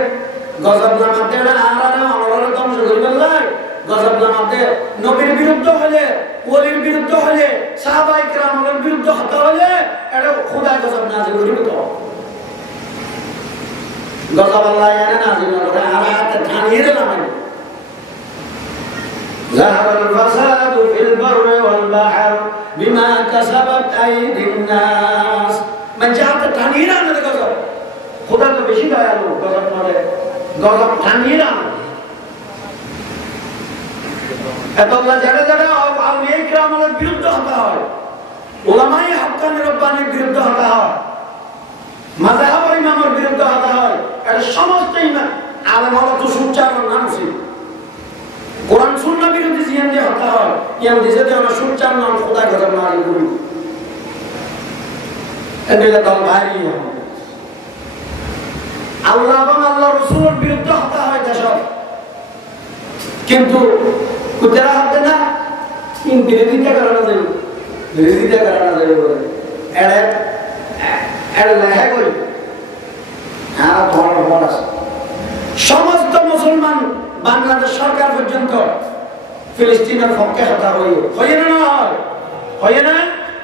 ना आरारे अनरारे कम से करी बल्লাই गजब नामाते नबीर বিরুদ্ধে হলে ওলির বিরুদ্ধে হলে সাহাবায়ে কেরামের বিরুদ্ধে হতে হলে এটা খোদা গজব নাযিল করিবে তো গজব আল্লাহ এনে নাযিল করে আরাতে ঠানিয়ে নামাই ظهر الفساد في البر والبحر بما كسبت أيدي الناس من جهة ঠানিয়ে না গজব খোদা তো বেশি দয়ালু গজব মানে গজব ঠানিয়ে না এতলা যারা যারা আউলিয়া কিরামের বিরুদ্ধে হতে হয় উলামায়ে হাক্কানি রব্বানির বিরুদ্ধে হতে হয় মাযহাব ইমামের বিরুদ্ধে হতে হয় এটা সমস্ত ইমাম আলেম হলো তো সুচারণ না উচিত কোরআন সুন্নাহ বিরোধী জিয়ান দিয়ে হতে হয় ইয়ান দিছে যে আমরা সুচারণ নাম খোদা গজব নাযিল করি এটা দল ভারী আল্লাহ এবং আল্লাহ রাসূলের বিরুদ্ধে হতে হয় দেশত কিন্তু কুতরা হতে না ইন বিরোধিতা করা যায় বলে এড়ে লেখা করি হ্যাঁ ধর্ম আছে সমস্ত মুসলমান বাংলাদেশ সরকার পর্যন্ত ফিলিস্তিনের পক্ষে হতা হয়ে না হয় না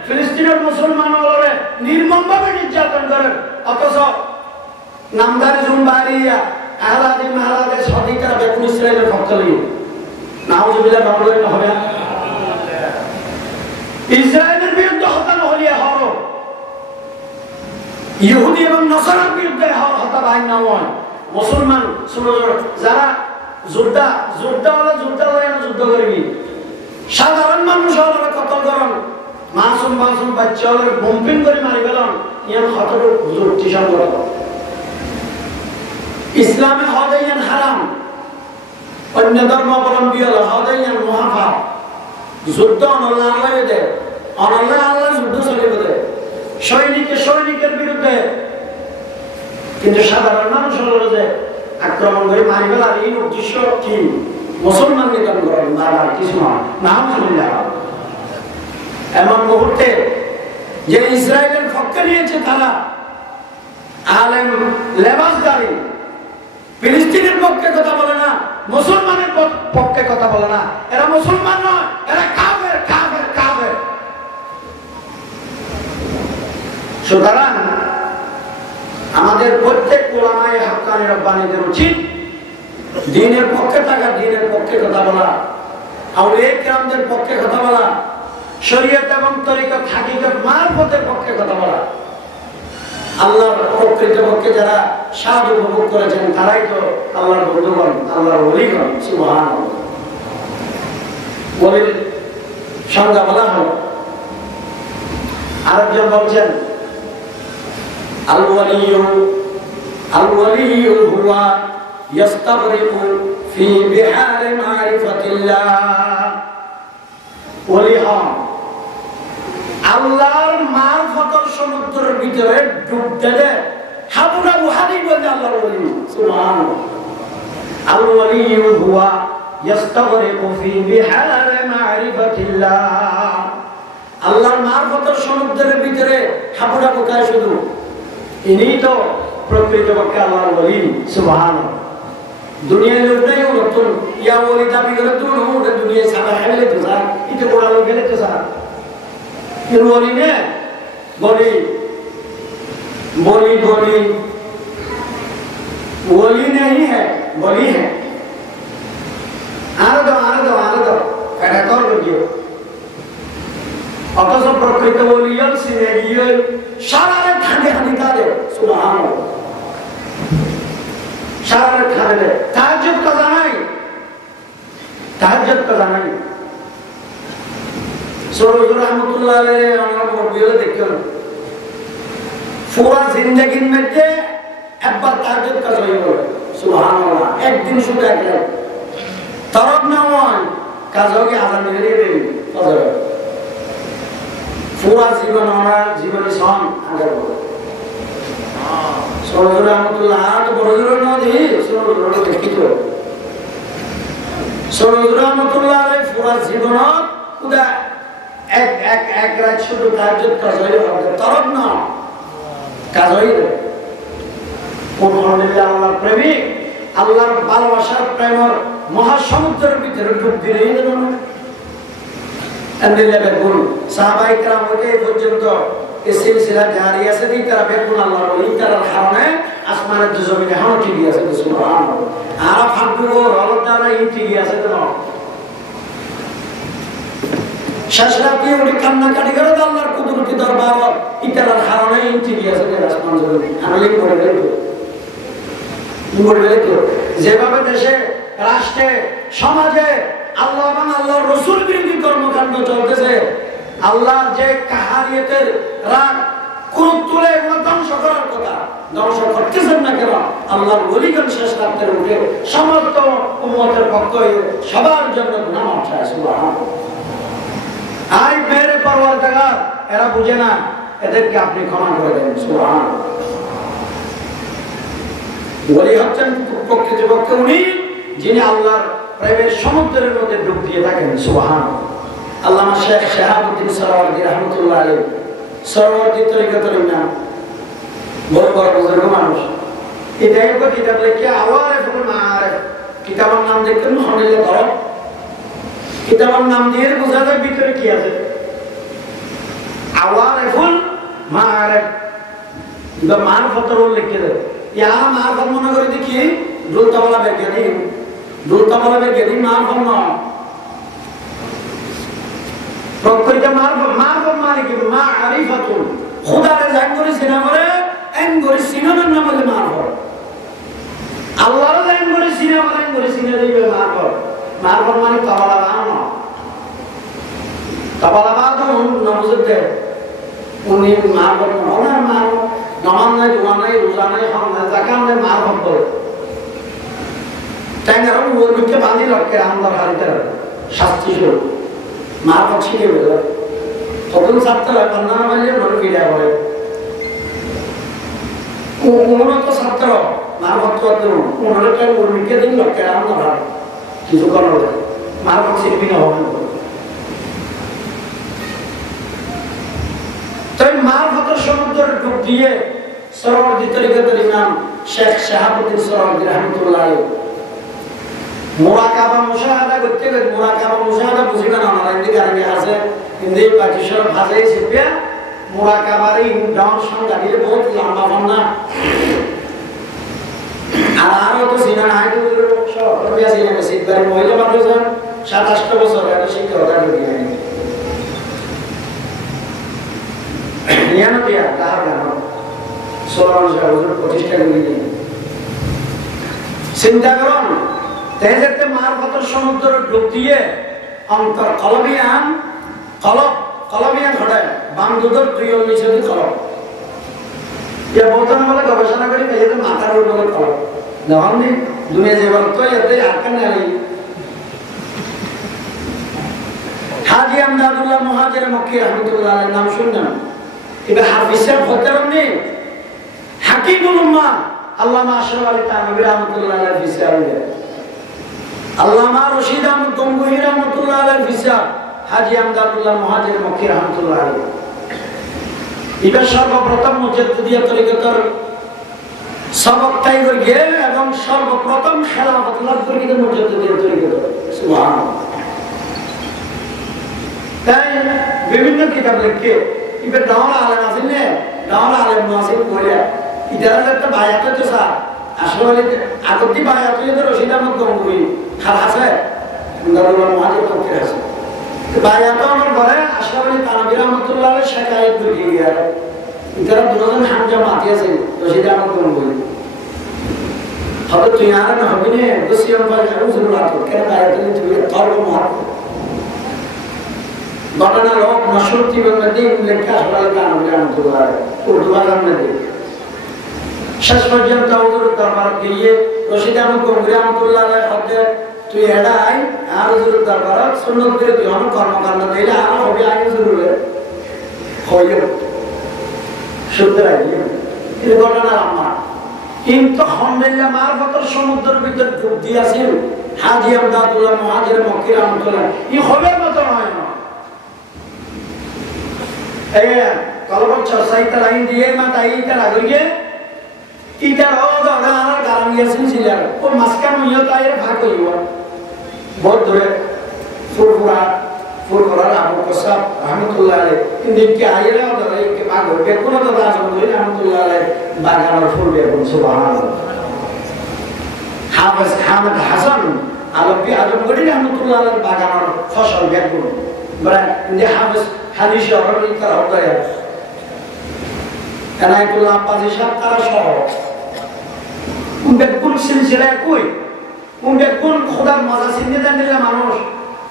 ফিলিস্তিনের মুসলমানরা নির্মমভাবে নির্যাতন করেন অথচ নামদারি জুমবারিয়া আহলাদি মাহলাদের সদিকার বেকুন ইসরায়েলের পক্ষে লই নাউজুবিল্লাহ নাউজুবিল্লাহ হবে ইসরায়েলের বিরুদ্ধে হতানো হলিয়া হলো ইহুদি এবং নসারার বিরুদ্ধে হতা ভাই না হয় মুসলমান যারা যুদ্ধ করবি সাধারণ মানুষ হলে কতল করেন মাসুম বাচ্চা হলে বম্পিং করে মারি গেলাম ইয়ান হতর হুজুর টিশন করে ইসলামে হদাইয়ান হারাম অন্য ধর্মাবলম্বী হলে হদাইয়ান মুহাফা যুদ্ধ অনল্লাহ আল্লাহ দেয় আল্লাহ যুদ্ধ চলিবে দেয় সৈনিকের বিরুদ্ধে কিন্তু সাধারণ মানুষ হলো যে আক্রমণ করে মারি ফেলার এই উদ্দেশ্য কি মুসলমান নিধন করেন আর কিছু না এমন মুহূর্তে যে ইসরায়েলের পক্ষে নিয়েছে তারা আলেম লেবাসদারি ফিলিস্তিনের পক্ষে কথা বলে না মুসলমানের পক্ষে কথা বলে না এরা মুসলমান নয় এরা কাফের সুতরাং আমাদের প্রত্যেক উলামায়ে হাক্কানি রব্বানিদের উচিত দ্বীনের পক্ষে থাকা দ্বীনের পক্ষে কথা বলা আউলিয়া কিরামদের পক্ষে কথা বলা শরীয়ত এবং তরিকত হাকিকত মারফতের পক্ষে কথা বলা আল্লাহর প্রকৃতপক্ষে যারা স্বাদ উপভোগ করেছেন তারাই তো আল্লাহর বন্ধুগণ আল্লাহর ওলিগণ সুবহানাল্লাহ ওলির সংজ্ঞা বলা হল আরেকজন বলছেন الولي هو يستغرق في بحار معرفة الله ولي আল্লাহর মারফতের সমুদ্রের ভিতরে ডুব দিলে হাবুনা বুহারি বলে আল্লাহর ওলি সুবহানাল্লাহ আল ওলি হুয়া ইস্তাগরিকু ফি বিহার মারিফাতিল্লাহ আল্লাহর মারফতের সমুদ্রের ভিতরে হাবুনা বুকায় শুধু ইনি তো প্রকৃতপক্ষে আল্লাহর ওলি সুবহানাল্লাহ দুনিয়ায় লোক নাই নতুন ইয়া ওলি দাবি করে তো দুনিয়া সারা হেলে তো স্যার এটা কোড়ালো গেলে তো স্যার बोली ने बोली बोली बोली बोली नहीं है बोली है आने दो कैसा कर लो অথচ প্রকৃত বলিয়ন সিনে গিয়ে সারা রাত ঠান্ডে হানি কাঁদে সুবহানাল্লাহ সারা রাত কাঁদে তাহাজ্জুদ কাজা নাই সরোজ রহমতুল্লাহ আলাইহি আমরা মুরব্বিরা দেখেন পুরা জিন্দেগির মধ্যে একবার তাহাজ্জুদ কাজা হইল সুবহানাল্লাহ একদিন শুধু একবার তরব না হয় কাজা কি আযান দিয়ে দেবে ফজর পুরা জীবন ওনার জীবনে সন আগে সরোজ রহমতুল্লাহ তো বড়জোর নদী সরোজ দেখিত সরোজ রহমতুল্লাহ আলাইহি পুরা জীবন উদা এক রাত শুধু তাহাজ্জুদ কাজ হইল তরব না কাজ হইল আলহামদুলিল্লাহ আল্লাহর প্রেমিক আল্লাহর ভালোবাসার প্রেমের মহাসমুদ্রের ভিতরে ডুব দিলেই দেন আল্লাহ বেগুন সাহাবায়ে کرام হতে পর্যন্ত এই সিলসিলা জারি আছে দি তারা বেগুন আল্লাহর ওলি তার কারণে আসমানের জমিনে হাও ঠিক আছে সুবহানাল্লাহ আর ফাঁকবো রলত দ্বারা এই ঠিক আছে তো শাসরাতি উনি কান্নাকাটি করে আল্লাহর কুদরতি দরবার ইতার কারণে এই ঠিক আছে আসমান জমিনে আমি বলে তো যেভাবে দেশে রাষ্ট্রে সমাজে আল্লাহ এবং আল্লাহর রাসূল বিরোধী কর্মকাণ্ড চলতেছে আল্লাহর যে কাহারিয়তের রাগ ক্রোধ তুলে এগুলো ধ্বংস করার কথা ধ্বংস করতেছেন না কেন আল্লাহর ওলিগণ শেষ রাত্রে উঠে সমস্ত উম্মতের পক্ষে সবার জন্য গুনাহ মাফ চায় সুবহানাল্লাহ আই মেরে পরওয়ারদিগার এরা বুঝে না এদেরকে আপনি ক্ষমা করে দেন সুবহানাল্লাহ ওলি হচ্ছেন প্রকৃতপক্ষে উনি যিনি আল্লাহর প্রেমের সমুদ্রের মধ্যে ডুব দিয়ে থাকেন সুবহানাল্লাহ আল্লামা শেখ শাহাবুদ্দিন সরওয়ার্দী রাহমাতুল্লাহ আলাইহি সরওয়ার্দী তরিকতের ইমাম বড় বুজুর্গ মানুষ এটাই তো কিতাব লিখে আওয়ারিফুল মাআরিফ কিতাবের নাম দেখেন হলিলে ধর কিতাবের নাম দিয়ে বোঝা যায় ভিতরে কি আছে আওয়ারিফুল মাআরিফ বা মারফতের লিখে দেয় ইয়া মারফত মনে করে দেখি দুলতাওয়ালা বেজ্ঞানী মারফত না প্রকৃত মারফত মানে কি মারিফাতুন খোদারে জান করে চিনা করে এন করে চিনানোর নাম হলো মারফত আল্লাহর জান করে চিনা করে এন করে চিনা দিবে মারফত মানে তাওয়ালা না তাওয়ালা বাদও নবুজতে উনি মারফত না মারফত নামাজ নাই দোয়া নাই রোজা নাই হজ নাই যাকাত নাই মারফত বলে টাঙ্গার ওর মুখে বাঁধি লটকে আমরা হারিতে শাস্তি শুরু মারফত শিখে গেল তখন ছাত্ররা বন্ধনা মারলে মনে ফিরে পড়ে উন্নত ছাত্র মারফত করতে উন্নতটা ওর মুখে দিন লটকে আমরা হার কিছু করার মারফত শিখবি না হবে তাই মারফতের সমুদ্রের ডুব দিয়ে সরওয়ার্দী তরিকতের ইমাম শেখ শাহাবুদ্দিন সরওয়ার্দী রাহমাতুল্লাহ আলাইহি মুরাকাবা মুশাহাদা করতে গেলে মুরাকাবা মুশাহাদা বুঝিবেন আমরা এদিকে আগে আছে হিন্দি পাকিস্তান ভাষায় শিখবে মুরাকাবার এই ডাউন সংজ্ঞা দিলে বহুত লম্বা বান্না আর তো সিনা নাই তো সব রবিয়া সিনা সিদ্ধবারে মহিলা মানুষ 27 বছর এটা শিক্ষা হতা দিয়ে নিয়ানো দিয়া কাহার গান সোলান সাহেবের প্রতিষ্ঠা করে দিন চিন্তা করুন তেজেতে মারফতের সমুদ্র ডুব দিয়ে অন্তর কলবিয়ান ঘটায় বামদুদর প্রিয় নিষেধ কলব ইয়া বলতেন বলে গবেষণা করি তেজেতে মাথার উপরে কলব দেখুন নি দুনিয়া যে বলতো এতে আটকান নেই হাজি আমদাদুল্লাহ মুহাজির মক্কি রাহমাতুল্লাহ আলাইহির নাম শুনলেন এবার হাফিজ সাহেব হতেন নি হাকিমুল উম্মাহ আল্লামা আশরাফ আলী তানভী রাহমাতুল্লাহ আলাইহি ফিসারিয়া আল্লামা রশিদ আহমদ গঙ্গুহি রাহমাতুল্লাহ আলাইহি ফিসা হাজি আমদাদুল্লাহ মুহাজির মক্কি রাহমাতুল্লাহ আলাইহি এবার সর্বপ্রথম মুজাদ্দিদিয়া তরিকতের সবক তাই গিয়ে এবং সর্বপ্রথম খেলাফত লাভ করে মুজাদ্দিদিয়া তরিকত সুবহানাল্লাহ তাই বিভিন্ন কিতাব লিখে এবার দাওয়া আলেম আছেন না দাওয়া আলেম আছেন বলে ইতারা একটা বায়াত তো স্যার আসলে আগতি বায়াত হইতে রশিদ আহমদ গঙ্গুই খাল আছে সুন্দরবন মহাজের পক্ষে আছে বায়াত আমার ঘরে আশরাফ আলী তানভীর রহমতুল্লাহ শেখায়ত দুটি গিয়া ইতারা দুজন হামজা মাতি আছে রশিদ আহমদ গঙ্গুই হবে তুই আর না হবে না দোষিয়ম পারে উজুর রাত কেন বায়াত তুই তর্ক মহাত ঘটনা লোক মশহুর তিবঙ্গতি লেখা সকালে তানভীর রহমতুল্লাহ উর্দু ভাষার মধ্যে শেষ পর্যন্ত হুজুর দরবার গিয়ে রশিদ আহমদ গঙ্গুই রহমতুল্লাহ হতে তুই এড়াই আর হুজুর দরবার সুন্নত করে তুই আমার কর্মকাণ্ড দিলে আর হবে আগে হুজুরে হইল সুতরাং এই ঘটনা আমার কিন্তু আলহামদুলিল্লাহ মারফতের সমুদ্রের ভিতর ডুব দিয়েছিল হাজী আমদাদুল্লাহ মুহাজির মক্কি রহমতুল্লাহ এই হবে মত নয় না এই কলবর চর্চাইতে লাইন দিয়ে মাথায় ইটা লাগিয়ে ইটা রোদ আর গারাম গিয়েছিল ছিল ও মাসকান হইও তাই ভাগ হইও বহুত ধরে ফুরফুরা আবু কসাব রহমতুল্লাহ আলাইহি ইনকে আইলে ধরে কে ভাগ হবে কোন তো রাজন ধরে রহমতুল্লাহ আলাইহি বাগানের ফুল বের সুবহানাল্লাহ হাফেজ হামিদ হাসান আলবি আজমগড়ি রহমতুল্লাহ আলাইহি বাগানের ফসল বের করুন বড় ইনকে হাফেজ হাদিস অরবি করা হয় এনায়েতুল্লাহ পাজি সাহেব তারা সহ বেকুল সিলসিলা কই বেকুল খোদার মজা চিনতে জানলে মানুষ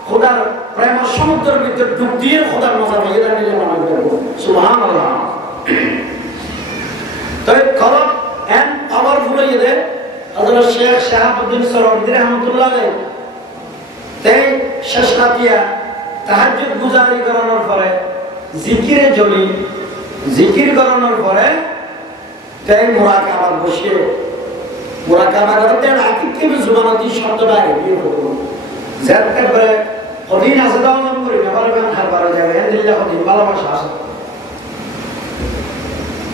খোদার প্রেম সমুদ্রের ভিতর ডুব দিয়ে খোদার মজা পেয়ে জানলে মানুষ সুবহানাল্লাহ তাই কলব এন্ড পাওয়ারফুল ইদে হযরত শেখ শাহাবুদ্দিন সরওয়ার্দী রাহমাতুল্লাহ আলাইহি তাই শেষ রাতিয়া তাহাজ্জুদ গুজারি করানোর পরে জিকিরে জমি জিকির করানোর পরে তাই মুরাকাবা বসে মুরাকাবা করতে আকিকে জুবানতি শব্দটা এগিয়ে বলবো যাতে করে কদিন আছে দাও নাম করি না পারবেন হারবার যাবে আলহামদুলিল্লাহ কদিন ভালোবাসা আছে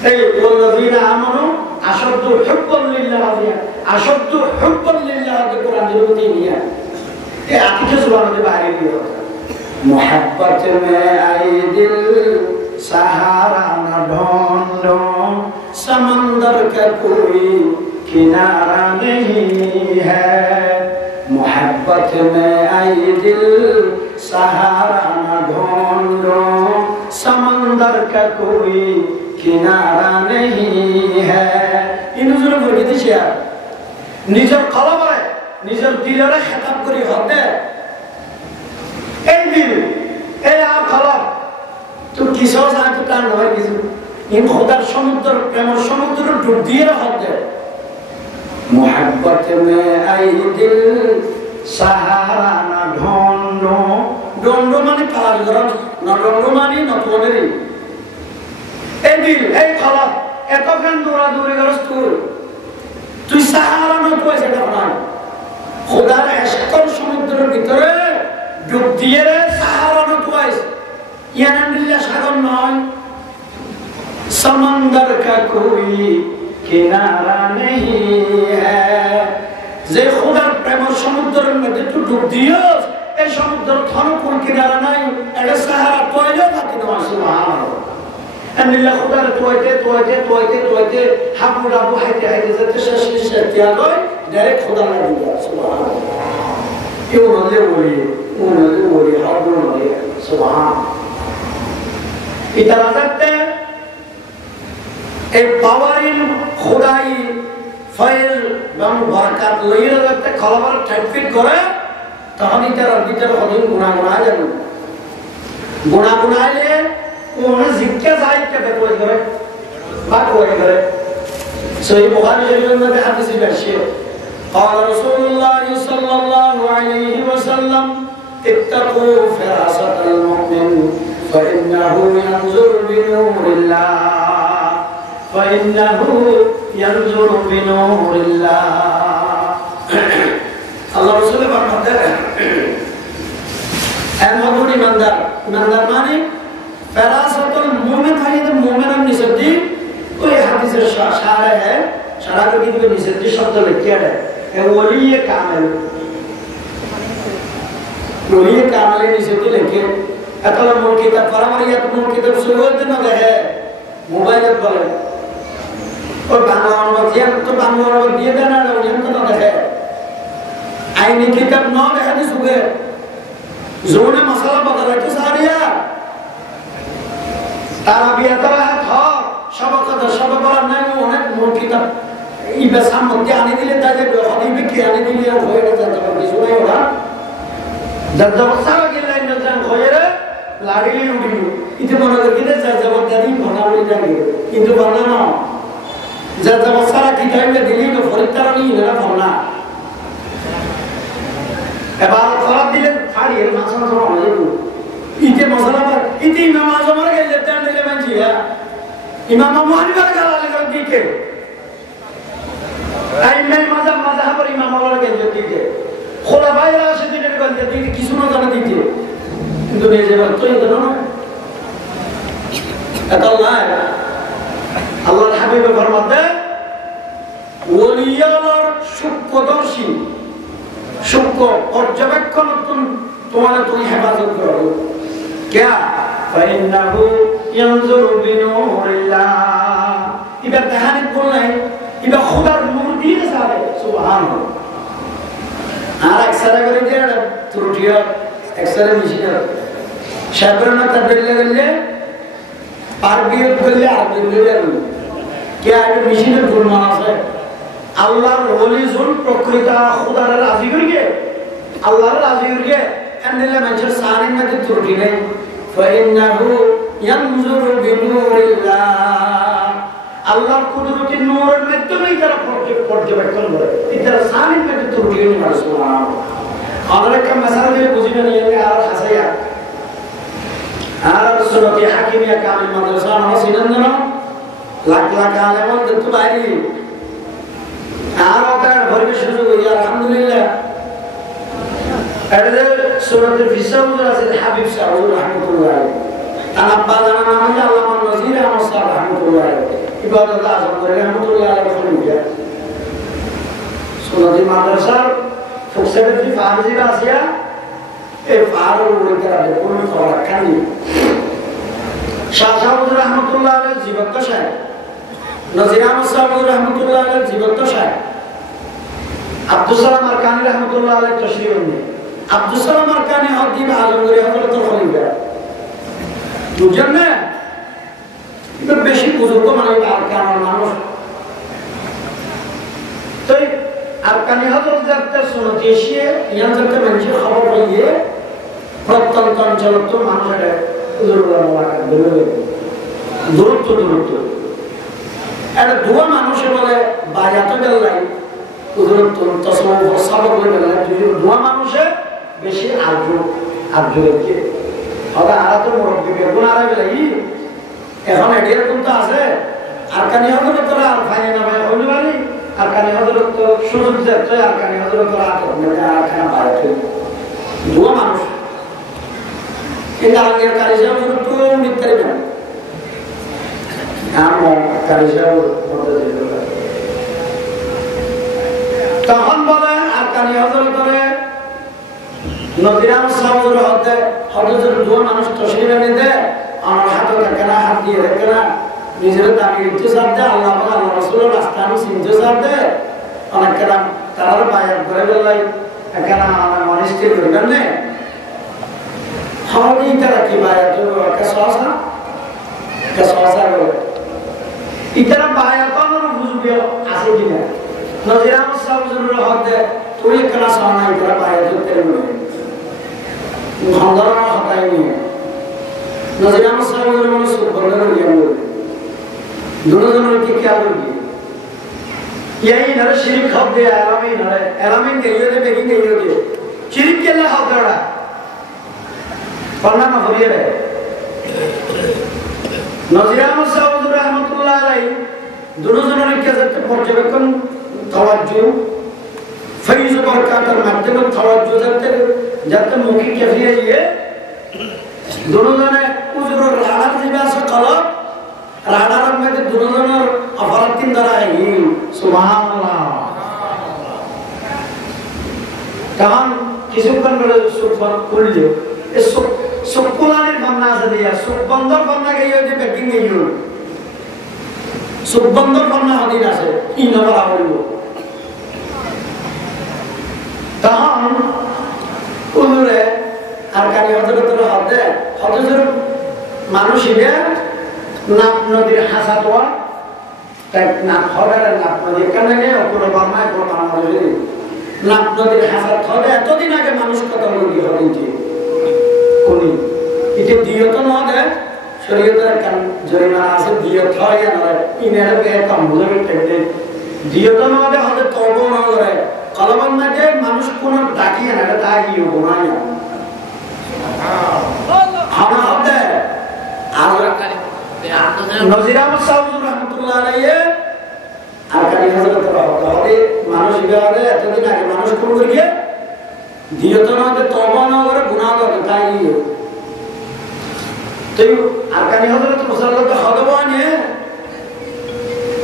এই ওয়াল্লাযিনা আমানু আশাদ্দু হুব্বান লিল্লাহি আশাদ্দু হুব্বান লিল্লাহি কোরআন জুরুতি নিয়া এই আকিকে জুবানতি বাইরে দিয়ে मोहब्बत में आई दिल सहारा न ढूंढो समंदर का कोई किनारा नहीं है मोहब्बत में आई दिल सहारा न ढूंढो समंदर का कोई किनारा नहीं है इन नजर বলি দিছি আর নিজের কলবে নিজের দিলের খেতাব করি হতে এই দিল এই আখলাক তো কিসো যায় তো টান হয় কিছু ইন খোদার সমুদ্র প্রেমের সমুদ্র ডুব দিয়ে রাখতে মোহাব্বত মে আই দিল সাহারা না ঢন্ডো ঢন্ডো মানে কাজ করা না ঢন্ডো মানে নতনেরই এই দিল এই খলাক এতখান দৌড়াদৌড়ি করছ তুই সাহারা না পয়সা না খোদার এসকল সমুদ্রের ভিতরে डूब दिए रे सहारा न तुआइस यानंदिल्ला सागर नय समंदर का कोई किनारा नहीं है जे खुदार प्रेम समुद्रेर मধ্যে তুই ডুব দিয়স এই সমুদ্রের কোনো কোন কিনারা নাই এটা সাহারা তৈলো থাকি না সুবহানাল্লাহ আল্লাহ খুদার তোয়াইতে হাবু রাবু হাইতে যেতে শেষ তিয়া লয় ডাইরেক্ট খুদা লাগি সুবহানাল্লাহ কেউ বলে বলি হাবু বলি সুবহানাল্লাহ ইতারা যাতে এই পাওয়ারিন খুদাই ফয়েল এবং বরকত লইয়া যাতে খলবার ট্রাফিক করে তখন ইতারার ভিতরে অধিক গুণাগুণা যাবে গুণাগুণাইলে কোন জিজ্ঞা যাইতে কই করে বা কই করে সহি বুখারী শরীফের মধ্যে হাদিস আছে قال رسول الله صلى الله عليه وسلم اتقوا فراسة المؤمن فإنه ينظر بنور الله الله رسول فرماتے ہیں اے مومن ایماندار مانی ফেরাসাতুল মুমিন হাইতে মুমিন আর নিসবদি ওই হাদিসের সারা है সারা के बीच में निसबदी शब्द लिखा है वली कामिल निसबदी लिखे এতলা মূল কিতাব পারামারিয়াত মূল কিতাব শুরুতে না দেখে মোবাইলে বলে ওই বাংলা অনুবাদ তো বাংলা অনুবাদ দিয়ে দেন আর ওই না দেখে আইনি কিতাব না দেখাতে শুকে জোনে মশলা বদলাইতে সারিয়া তারা বিয়া তারা হক সব কথা সব বলার নাই অনেক মূল কিতাব ইবা সামনে আনি দিলে তাদের হদিবে কি আনি দিলে হয়ে গেছে তখন কিছু নাই ওরা জব সারা গেলে না জান হয়ে রে লাড়িলি উঠিল ইতে মনে করি কিনে জব দাদি ভাঙা বলে যাবে কিন্তু ভাঙা না জব সারা কি টাইমে দিলি তো ফরিদার নি না ভাঙা এবার ফরাদ দিলে ছাড়িয়ে মাছনা ধরা হয়ে যাবে ইতে মশলা ইতে ইমাম আজমের গেলে তেল দিলে মানছি ইমাম আবু হানিফার গালালে করে দিকে আইনাই মাযহাবের ইমাম আবুর গেলে দিকে খোলাফায়ে রাশিদিনের গেলে দিকে কিছু না জানা দিকে কিন্তু নিজে তো এটা না এটা আল্লাহর হাবিব ফরমাতে ওলিয়ার সূক্ষ্মদর্শী সূক্ষ্ম পর্যবেক্ষণ তোমার তুমি হেফাজত করো क्या फइन्नहु यंजुरु बिनूरिल्लाह इबा कहानी बोल रहे इबा खुदार नूर दिए सारे सुभान अल्लाह आर एक्सरे करे दे त्रुटिया एक्सरे मशीन शबरना तबले गले आरबी गले आरबी गले क्या है मशीन गुरमाना से আল্লাহর ওলি জুল প্রকৃত খুদার রাজি করিয়ে আল্লাহর রাজি করিয়ে এন্ডলে মানুষের সানির মধ্যে ত্রুটি নেই ফাইন্নাহু ইয়ানজুরু বিনূরিল্লাহ আল্লাহর কুদরতের নূরের মাধ্যমেই তারা পর্যবেক্ষণ করে এটার সানির মধ্যে ত্রুটি নেই সুবহানাল্লাহ আমরা একটা মাসালা দিয়ে বুঝি না নিয়ে আর হাসাইয়া আর সুরতি হাকিমিয়া কামিল মাদ্রাসা নসিনন্দন লাখ লাখ আলেমান তো বাইরে আর ওটার ভরে শুরু হই আলহামদুলিল্লাহ এর সূরাতুল ফিসাউল আছে হাবিব সাউল রাহমাতুল্লাহ আলাইহি তানাব্বা জানা নাম হলো আল্লামা নজির আহমদ সাহেব রাহমাতুল্লাহ আলাইহি ইবাদত আজম করে রাহমাতুল্লাহ আলাইহি খলিফা সূরাতুল মাদ্রাসা ফুকসাতি ফারজি রাসিয়া এই ফারুল ওইটা কোন ফরক কানি শাহ সাউদ রাহমাতুল্লাহ আলাইহি জীবত শাহ নজির আহমদ সাহেব রাহমাতুল্লাহ আলাইহি জীবত শাহ আব্দুস সালাম আরকানি রাহমাতুল্লাহ আলাইহি তশরীফ নেই আব্দুস সালাম আরকানি হযরত আজমগরি হযরতুল খলিফা বুঝেন না এটা বেশি বুজুর্গ মানে আরকানের মানুষ তাই আরকানি হযরত যাতে সুন্নতি এসে ইয়ান যাতে মানুষের খবর পাইয়ে প্রত্যন্ত অঞ্চলত তো মানুষের হুজুরুল্লাহ মোলাকাত দূরত্ব এটা দুয়া মানুষে বলে বায়াত বেলাই দূরত্ব তসওয়ুফ সাবক বেলাই দুয়া মানুষে বেশি আগ্রহ রেখে হবে আর তো মুরব্বি বেগুন আর বেলাই এখন এরকম তো আছে আরকানি হযরত তোরা আর ফাইনে না ভাই হইল বানি আরকানি হযরত তো সুযোগ যেতে আরকানি হযরত তোরা আর খানা বায়াত দুয়া মানুষ কিন্তু আগের কারিজা হযরত তো মিত্রে না আমো কারিজাও মধ্যে দিল তখন বলে আরকানি হযরত করে নজিরাম সাউর হতে হযরত দুয়া মানুষ তশরীফ এনে দে আমার হাতে কেনা হাত দিয়ে কেনা নিজের দাবি ইন্তজার দে আল্লাহ আল্লাহ রাসূলের রাস্তা আমি ইন্তজার দে অনেক কেনা তার বায়াত করে বলাই কেনা আমার মনস্থির করবেন না হাওড়ি তারা কি বায়াত কাসওয়াসা বলে ইতারা বায়াতনের বুঝবে আছে কিনা নজিরাম সাউজুর হতে তুই কেনা সানা ইতারা বায়াত তেরে বলে ভঙ্গরা হতাই নিয়ে নজিরাম সাউজুর মনে সুবর্ণ জ্ঞান বলে দুজনের কি খেয়াল করবি यही नर शिरिक खब दे एलामीन गइयो दे बेगिन गइयो दे शिरिक केला खब दड़ा पन्ना में फरिए रे নজিরাম সাউদ রাহমাতুল্লাহ আলাইহি দুজনের কাছে পর্যবেক্ষণ তাওয়াজ্জু ফৈজ বরকাতের মাধ্যমে তাওয়াজ্জু যাতে মুখী কেফিয়ে দিয়ে দুজনে উজুর রাডার দিবা আছে কলব রাডারের মধ্যে দুজনের অপরাধীন দ্বারা এই সুবহানাল্লাহ তখন কিছুক্ষণ পরে সুবহান খুললে এই সুকুলানির ভাবনা আছে দিয়া সুবন্ধর ভাবনা গিয়ে যে ব্যাকিং গিয়ে সুবন্ধর ভাবনা হাদিন আছে কি নবরা হইল তখন উজুরে আর কানি হজরতের হদে হজরতের মানুষ হিবে নাপ নদীর হাসা তোয়া তাই নাপ হরের নাপ নদী এখানে গিয়ে কোনো বর্মায় কোনো বানানো নাপ নদীর হাসা হদে এতদিন আগে মানুষ কথা বলি হদিনটি কোনি এটা দিয়ত না দেয় শরীয়তের কান জরিমানা আছে দিয়ত হয় না ইনের কে কম বুঝবে টেকতে দিয়ত না দেয় হদে তওবা না করে কলমান মাঝে মানুষ কোন ডাকিয়ে না ডাকিয়ে গোনাই না আমরা হদে আর নজির আহমদ সাহেব রহমাতুল্লাহ আলাইহি আর কানি হযরত হদে মানুষ ইবাদে এতদিন আগে মানুষ কোন করিয়ে দিয়ত না দেয় তওবা না করে গুনাহ করে তাই तो आकानी हज़रत मुसल्लत हदवान है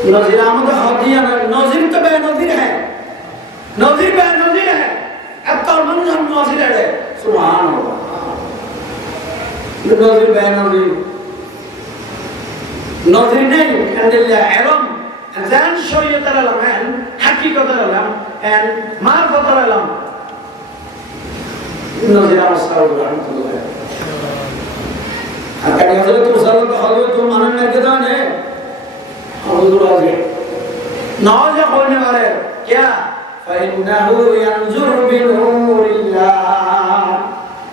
नज़ीर अहमद हदिया नज़ीर तो बेनज़ीर है अब तो मनुष्य हम नज़ीर है सुभान अल्लाह नज़ीर बेनज़ीर नज़ीर नहीं अल्लाह इल्म ज़ान शरीयत अलम एंड हकीकत अलम एंड मार्फत अलम नज़ीर अहमद साहब रहमतुल्लाह akan Hazrat Musallat Hazrat तो मानने के दान है हुजूर आजे नवाज़ होने वाले क्या فإنه ينظر بنور الله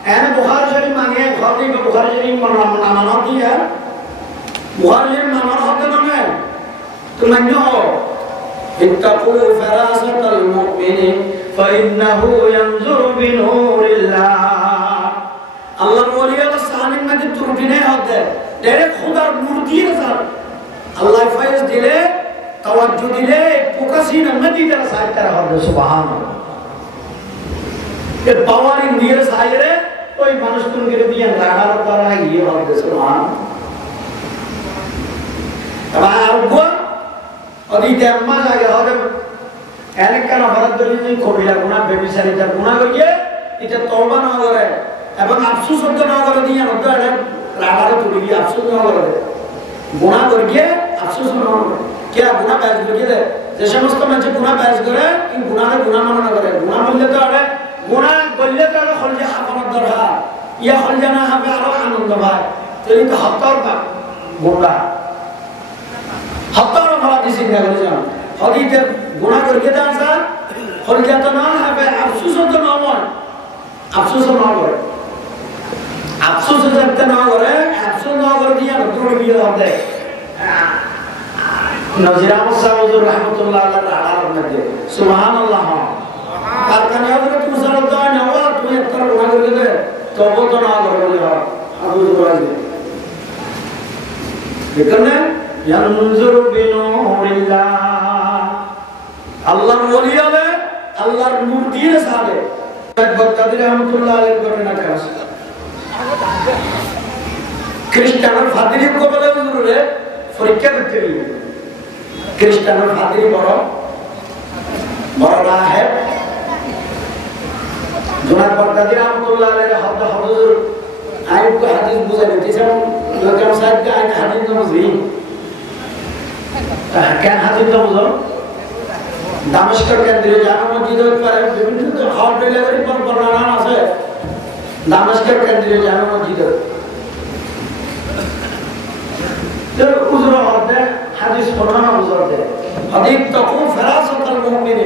ऐन बुखार शरीफ मांगे खाती में बुखार शरीफ माना दिया बुखार शरीफ माना होते ना मैं तो मैं हो इत्तक़ू फरासत المؤمن فإنه ينظر بنور الله अल्लाह बोली अल्लाह सानिन में त्रुटि नहीं होते डायरेक्ट खुदा नूर दिए सर अल्लाह फैज दिले तवज्जो दिले फोकसिन नदी तरह साइड तरह होते सुभान अल्लाह ये पावर इन दिए साइरे कोई मनुष्य तुम के दिए राडा तरह ये होते सुभान अब आउगो अभी देम्मा जाके होते ऐसे क्या ना भारत दुनिया में कोविला गुना बेबीसारी जब गुना करिए इधर तौबा ना हो रहा है এবং আফসোস হতে না করে দিয়ে নতো এটা রাগারে তুলে গিয়ে আফসোস না করে গুনাহ করে গিয়ে আফসোস না করে কে গুনাহ বাজ করে যে সমস্ত মানুষ গুনাহ বাজ করে কি গুনাহে গুনাহ মনে না করে গুনাহ বললে তো আরে গুনাহ বললে তো আরে খলজে হাফানত দরকার ইয়া খলজে না হবে আরো আনন্দ পায় তো এই তো হত্যার গুনাহ হত্যার ফলা দিছি না বলে জান হদিতে গুনাহ করে গিয়ে দাঁড়া খলজে তো না হবে আফসোস তো না হয় আফসোস না করে अफसोस करते ना हो रहे अफसोस ना कर दिया ना तो भी होते नज़ीर अहमद साहब रहमतुल्लाह अलैहि रहमत सुभान अल्लाह और कने हज़रत मुसल्लत ने हुआ तू एक तरह गुनाह करके दे तौबा तो ना कर बोले हां अबू जुबाज देखने यंजुर बिनूरिल्लाह अल्लाह वली है अल्लाह नूर दिए सादे बगदादी रहमतुल्लाह अलैहि घटना का খ্রিস্টানের ফাদিরি को বলে হুজুরে পরীক্ষা দিতে হইবে খ্রিস্টানের ফাদিরি বড় রাহে জনাব বগদাদি রাহমাতুল্লাহ আলাইহি হুজুর আইন को হাদিস বুঝাই দিতেছেন লোকাম সাহেব কে আইন হাদিস বুঝি কেন হাদিস বুঝো দামেস্ক কেন্দ্রে জামা মসজিদের পরে বিভিন্ন হট ডেলিভারি पर বর্ণনা আছে दामस्कर केंद्रीय जामा मस्जिद तो उजरा होते हदीस पढ़ना उजरा है हदीस तकू फरासत المؤمن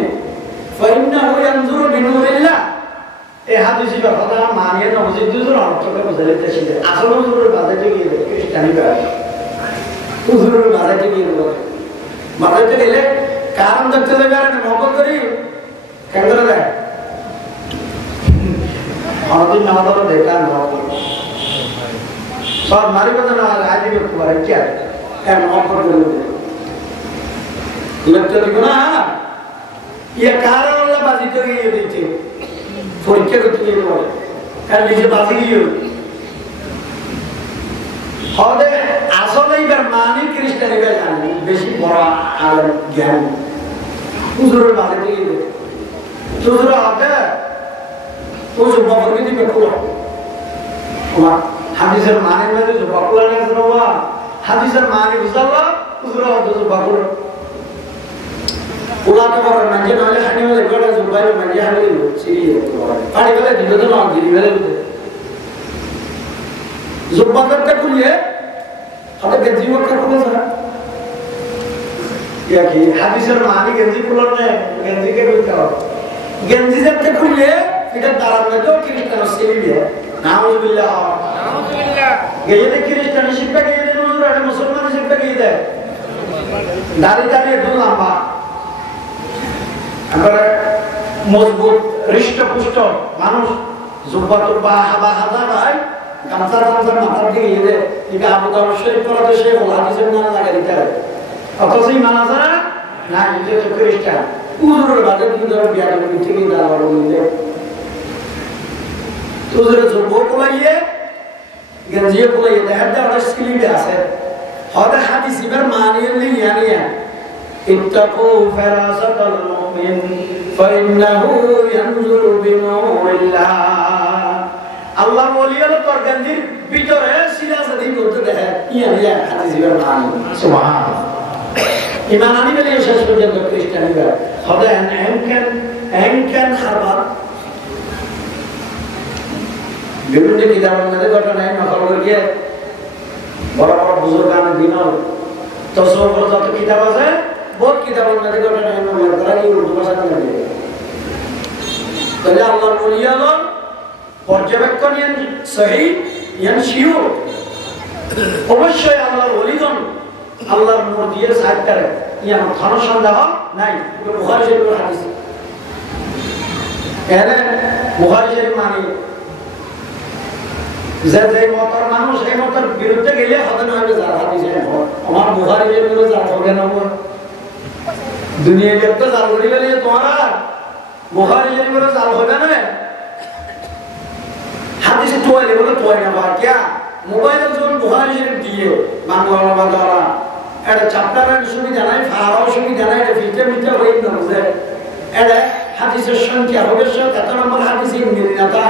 فإنه ينظر بنور الله ये हदीस का पता मानिए ना मस्जिद दूसरा तो का मसले तशीद असल उजरा बात है कि क्रिश्चियनी का उजरा बात है कि मतलब तो ले कारण दत्त लगा ने मोहब्बत करी केंद्र है आदि नादर देखा ना सब मारी बता ना राजी में कुआर क्या है मोहब्बत करो लगता है ना ये कारण वाला बाजी तो ये देते फोड़के को ये बोले कर लीजिए बाजी ये होदे আসলে এবার মানি খ্রিস্টানি বে জানি বেশি বড় আর জ্ঞান হুজুরের বাজে দিয়ে দে হুজুর আতে वो जो बाबरगदी में पूरा हुआ হাদিসের মানে মানে জবাকুলা আছে না হাদিসের মানে বুঝালা পুরো অত জবাকুল উলাতে বড় মানে নলে হানি বলে গড়া জবাই মানে হানি সিরি পাড়ি বলে দিতে তো না দিদি বলে জবাকাতটা কুলিয়ে হবে গেঞ্জি ওটা কোন জায়গা ইয়া কি হাদিসের মানে গেঞ্জি কুলার না গেঞ্জি কে বলতে হবে গেঞ্জি যেতে কুলিয়ে এটা দাঁড়ান না তো খ্রিস্টান সিরি দিয়ে নাউজুবিল্লাহ নাউজুবিল্লাহ গেয়ে খ্রিস্টান শিক্ষা গিয়ে দেন হুজুর আর মুসলমান শিক্ষা গিয়ে দেয় দাড়ি দাড়ি একটু লম্বা আমরা মজবুত হৃষ্টপুষ্ট মানুষ জুব্বা টুব্বা হাবা হাদা ভাই গামছা গামছা মাথার দিকে গিয়ে দেয় এটা আবু দাউদ শরীফ পড়াতে সে হাদিসের নাম লাগাই দিতে হবে অথচ ইমান আছে না এটা তো খ্রিস্টান হুজুরের বাদে কি ধরে বিয়া করে থেকে দাঁড়াবার বলতে তুজরে জুব্বা কোলাইয়ে গঞ্জিয়ে কোলাইয়ে দেখা যায় ওটা স্কিলিতে আছে হয়তো হাদিস ইবার মানিয়ে নেই জানিয়া اتقوا فراسة المؤمن فإنه ينظر بنور الله আল্লাহ ওলি হলো তোর গঞ্জির ভিতরে সিরাজাদি করতে দেখে ইয়া হাদিস ইবার মানি সুবহানাল্লাহ ইমান আনি বলে শেষ পর্যন্ত খ্রিস্টানিরা হবে এনকেন খাবার বিভিন্ন কিতাবের মধ্যে ঘটনায় নকল করিয়ে বড় বড় বুজুর্গান বিনল তসওয়ুফ যত কিতাব আছে বহুত কিতাবের মধ্যে ঘটনায় নকল করা কি উর্দু ভাষা লাগে তাহলে আল্লাহর ওলি হলো পর্যবেক্ষণ ইয়ান সহি ইয়ান শিওর অবশ্যই আল্লাহর ওলিগণ আল্লাহর নূর দিয়ে সাহায্য করে ইয়ান কোনো সন্দেহ নাই বুখারী শরীফের হাদিস এনে বুখারী শরীফ মানে যে মতার মানুষ এই মতার বিরুদ্ধে গেলে হবে না হবে যার হাদিসে আমার বুখারী শরীফের যার হবে না দুনিয়াতে তো জাল করি গেলে তোমারা বুখারী শরীফের জাল হবে না হাদিসে তোয়ালে বলে তোয়াই না বা क्या মোবাইলে যখন বুখারী শরীফ দিয়ে বাংলা বাংলা এটা চ্যাপ্টারের সুবিধা নাই ফারাও সুবিধা নাই এটা ফিতে মিটা হই না বুঝে এটা হাদিসের সংখ্যা হবে কত নম্বর হাদিসে মিলনাতা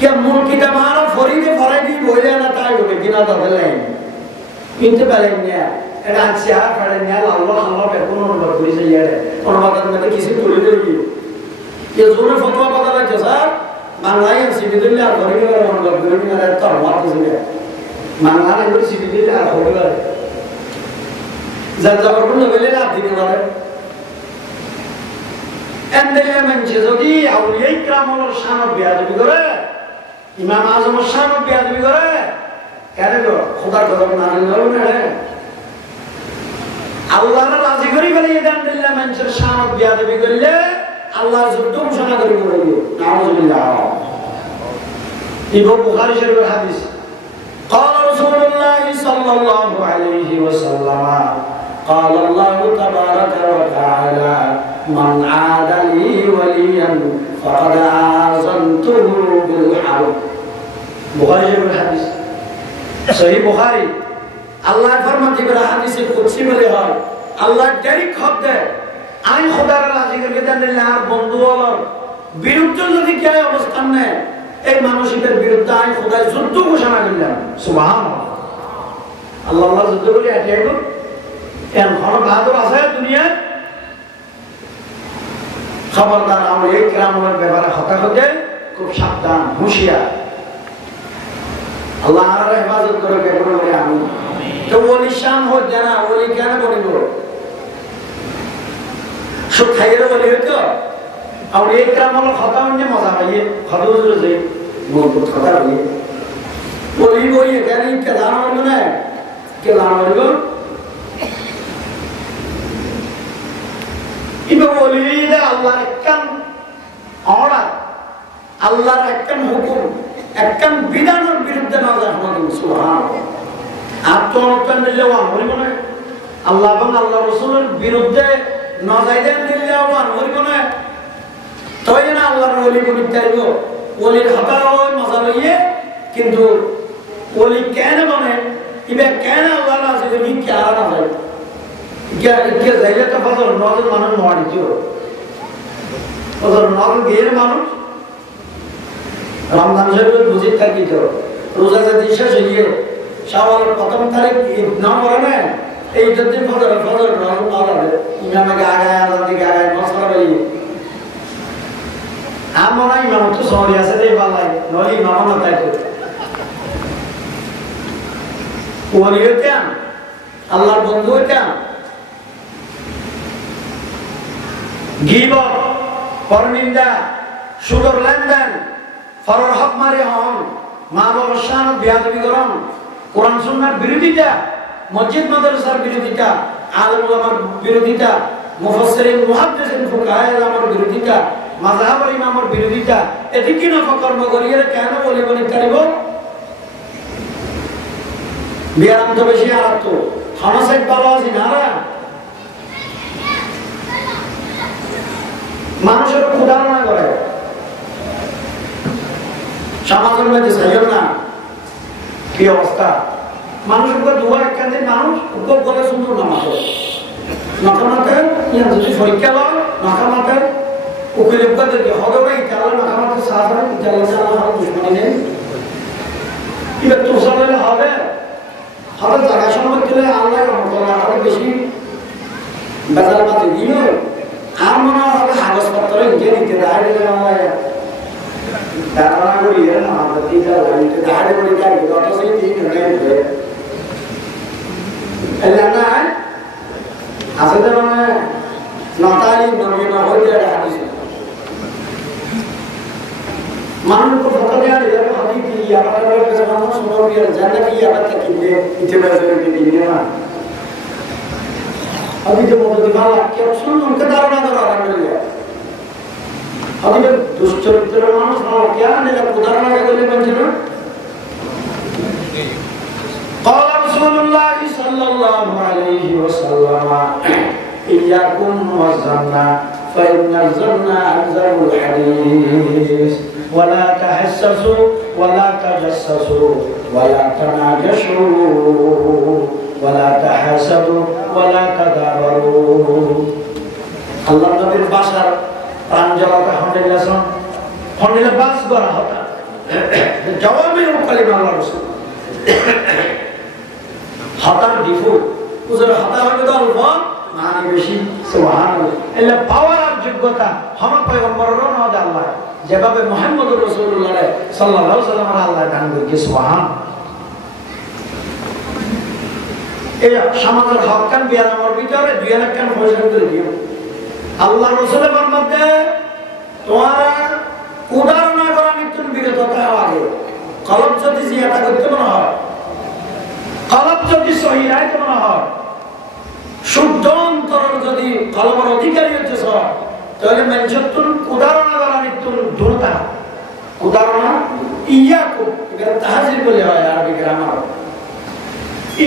क्या मूल किताब मारो फरीदे फराइदी बोले ना ताई हो बिना तो गले इनते पहले ने एड़ा अच्छा पढ़े ने अल्लाह अल्लाह पे कौन नंबर पूरी से यार और बात में तो किसी पूरी नहीं ये जोने फतवा पता लग जैसा मांगलाई सिविल और फरीदे और नंबर पूरी में रहता है बात से मांगला ने सिविल और होगा जब जब उन्होंने बोले ना दिन वाले एंडले में जैसे औलिया इकराम और शान और ब्याज भी करे इमाम आज़म शान और ब्याज भी करे क्या देखो खुदा गज़ब ना निकालो ना अल्लाह ने राज़ी करी बले ये एंडले में जैसे शान और ब्याज भी कर ले अल्लाह जुद्दों शान करी करेगी नाउज़ुबिल्लाह इबो बुखारी शरीफ हदीस قال رسول الله صلى الله عليه وسلم قال الله تبارك وتعالى من عاد لي وليا فقد آذنته بالحرب बुखारी शरीफ हदीस सही बुखारी अल्लाह फरमाते हैं हदीस कुदसी में है अल्लाह डायरेक्ट खत दे आई खुदा रा राजी करके देन আর বন্ধু হলার বিরুদ্ধে যদি কি অবস্থান নেয় এই মানসিকের বিরুদ্ধে আই খুদা যুদ্ধ ঘোষণা করলেন সুবহানাল্লাহ আল্লাহ আল্লাহ যুদ্ধ করে এটাই গো এর ভালো বাহাদুর আছে দুনিয়া খবরদার আমরা এই গ্রামের ব্যাপারে হতা হতে খুব সাবধান হুঁশিয়ার আল্লাহ আর হেফাজত করে বের করে আমি তো ওলি শান হো জানা ওলি কেন বলিব সব খাইরে বলি হতো और एक ग्रामों खाता उन्हें मजा आइए खदूज रोज़े बहुत खाता आइए वो ये कह रही क्या दाना वाली बना है क्या दाना वाली बन इबे बोली ये अल्लाह एकन औरा अल्लाह एकन हुकुम एकन बिदान और बिरुद्ध नाज़र हमारे सुभान आप तो अपन दिल्लीवान बोली बना अल्लाह बन अल्लाह रसूल बिरुद्ध नाज़ाइदन दिल्लीवान बोली बना तो ये ना अल्लाह ने वली को नित्याइयो वली हतारो मजा लइए किंतु वली कहने बने इबे कहने अल्लाह ना से भी क्या ना है क्या जाइले तो फजल नौजर मानो नवाड़ी जो फजल नौजर गेर मानो रमजान शरीफ बुझे तक की जो রোজা যদি শেষ হয়ে গিয়ে শাওয়ালের প্রথম তারিখ ঈদ না করে না এই যদি ফজর রহম আলাদা ইমামকে আগায় আলাদা দিকে আগায় মশলা বেরিয়ে আমরা ইমাম তো সরি আছে রে বালাই নলি ইমাম না তাই তো ওলি হইতাম আল্লাহর বন্ধু হইতাম গীবত পরনিন্দা সুদর লেনদেন ফরর হক মারি হন মা বাবার শান বেয়াদবি করন কোরআন সুন্নাহর বিরোধিতা মসজিদ মাদ্রাসার বিরোধিতা আলেম ওলামার বিরোধিতা মুফাসসিরিন মুহাদ্দিসিন ফুকাহায়ে আমার বিরোধিতা মাযহাবের ইমামের বিরোধিতা এটি কি না কর্ম করিয়ে কেন বলি বলি তারিব বিয়ারাম তো বেশি আর তো হামাসাইদ ভালো আছি না মানুষের ক্ষুধা না করে সমাজের মধ্যে সাইল না কি অবস্থা মানুষের দুবার একখানে মানুষ উপভোগ করে সুন্দর নামাতে নাকামাতে যদি পরীক্ষা লয় নাকামাতে উকিল উপাদেরকে হবে ভাই তাহলে নাকামাতে সাহায্য হয় তাহলে আমার দুশ্মনী নেই কিন্তু তোর সামনে হবে হবে জায়গা সম্পদ দিলে আল্লাহ আরো বেশি বেজার পাতে দিও আর মনে হবে কাগজপত্র ইয়ে নিতে দাঁড়িয়ে দিলে আমার ধারণা করি না আমাদের দিকে দাঁড়িয়ে করি দাঁড়িয়ে যত সেই দিন হয়ে না আসলে মানে নতালি নবীন হইতে হাদিস মানুষ को फकत यार इधर हदी की या पर के जमाना सुनो भी जानना की या तक की इतने बजे की दिन ना अभी जो मोदी दिखाला कि सुन उनके धारणा करा रहा है अभी जो दुष्चरित्र मानुष ना क्या ने उदाहरण के लिए बंजना قال رسول الله صلى الله عليه وسلم إياكم والظن فإن الظن أكذب الحديث ولا تحسسوا ولا تجسسوا ولا تناجشوا ولا تحاسدوا ولا تدابروا الله نبي البشر প্রাঞ্জলতা আলহামদুলিল্লাহ ফন্ডিলে বাস করা হতা জবাবে কালিমা আল্লাহ রাসূল হতার ডিফু উজর হতা হবে তো অল্প মানে বেশি সুবহানাল্লাহ এলা পাওয়ার আর যোগ্যতা আমার পয়গম্বরের না আল্লাহ যেভাবে মুহাম্মদুর রাসূলুল্লাহ সাল্লাল্লাহু আলাইহি ওয়াসাল্লাম আল্লাহ দান করেছে সুবহান এই সমাজের হককান বিয়ানার ভিতরে দুই লাখখান পয়সা করে দিও আল্লাহ রাসূলের মধ্যে তোমারা উদাহরণ করা মৃত্যু বিরত থাকা আগে কলব যদি জিয়াদা করতে মনে হয় কলব যদি সহি রাইতে মনে হয় শুদ্ধ অন্তর যদি কলমের অধিকারী হচ্ছে তাহলে মানুষের উদাহরণ করা মৃত্যু দূরতা উদাহরণ ইয়াকু এটা তাহাজির বলে হয় আরবি গ্রামার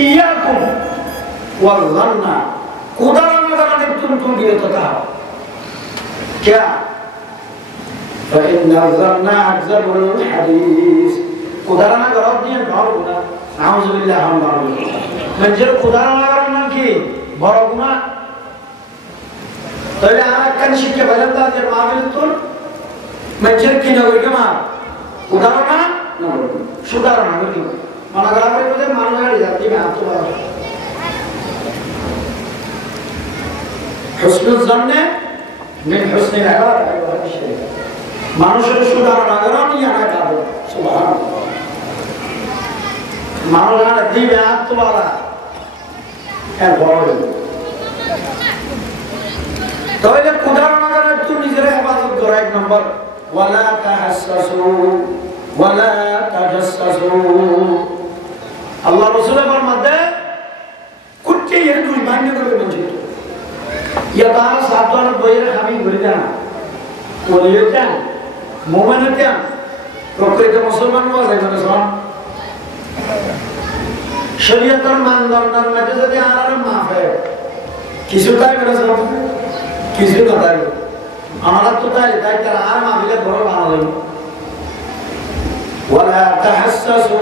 ইয়াকু ওয়াল যান্না উদাহরণ করা মৃত্যু বিরত থাকা क्या فإن الظن أكذب الحديث उदाहरण करो दिए बड़ गुनाह नाउजुबिल्लाह हम मंजर उदाहरण करना की बड़ गुनाह तले आना कन शिके बलंदा जे माविल तुल मंजर की नगर के मार उदाहरण न सुधारण नगर माना ग्राफे को मानना जाती में आप तो हुस्न ज़न्न من حسن العبادة أيها الشيخ মানুষের সুধারণা করা নিয়ে না যাবে সুবহানাল্লাহ মানুষের দিবে আত্মবালা এর বড় তাহলে উদাহরণ করে তুই নিজের হেফাজত করা এক নম্বর ওয়ালা তাহাসসু ওয়ালা তাজাসসু আল্লাহ রাসূলের মধ্যে কুট্টি এর দুই মান্য করে বলছে या तारा सातवार बहिर हामी गरिदा बोलिएता मोमेनत्या प्रकृत मुसलमान वाले मनसन शरीयतर मानदंडार मध्ये যদি আর মাফ হয় কিছু তাই করছন কিছু না তাই আমরা তো তাই তার আর মাফিলে বড় ভালো লাগে ওয়ালা তাহাসসু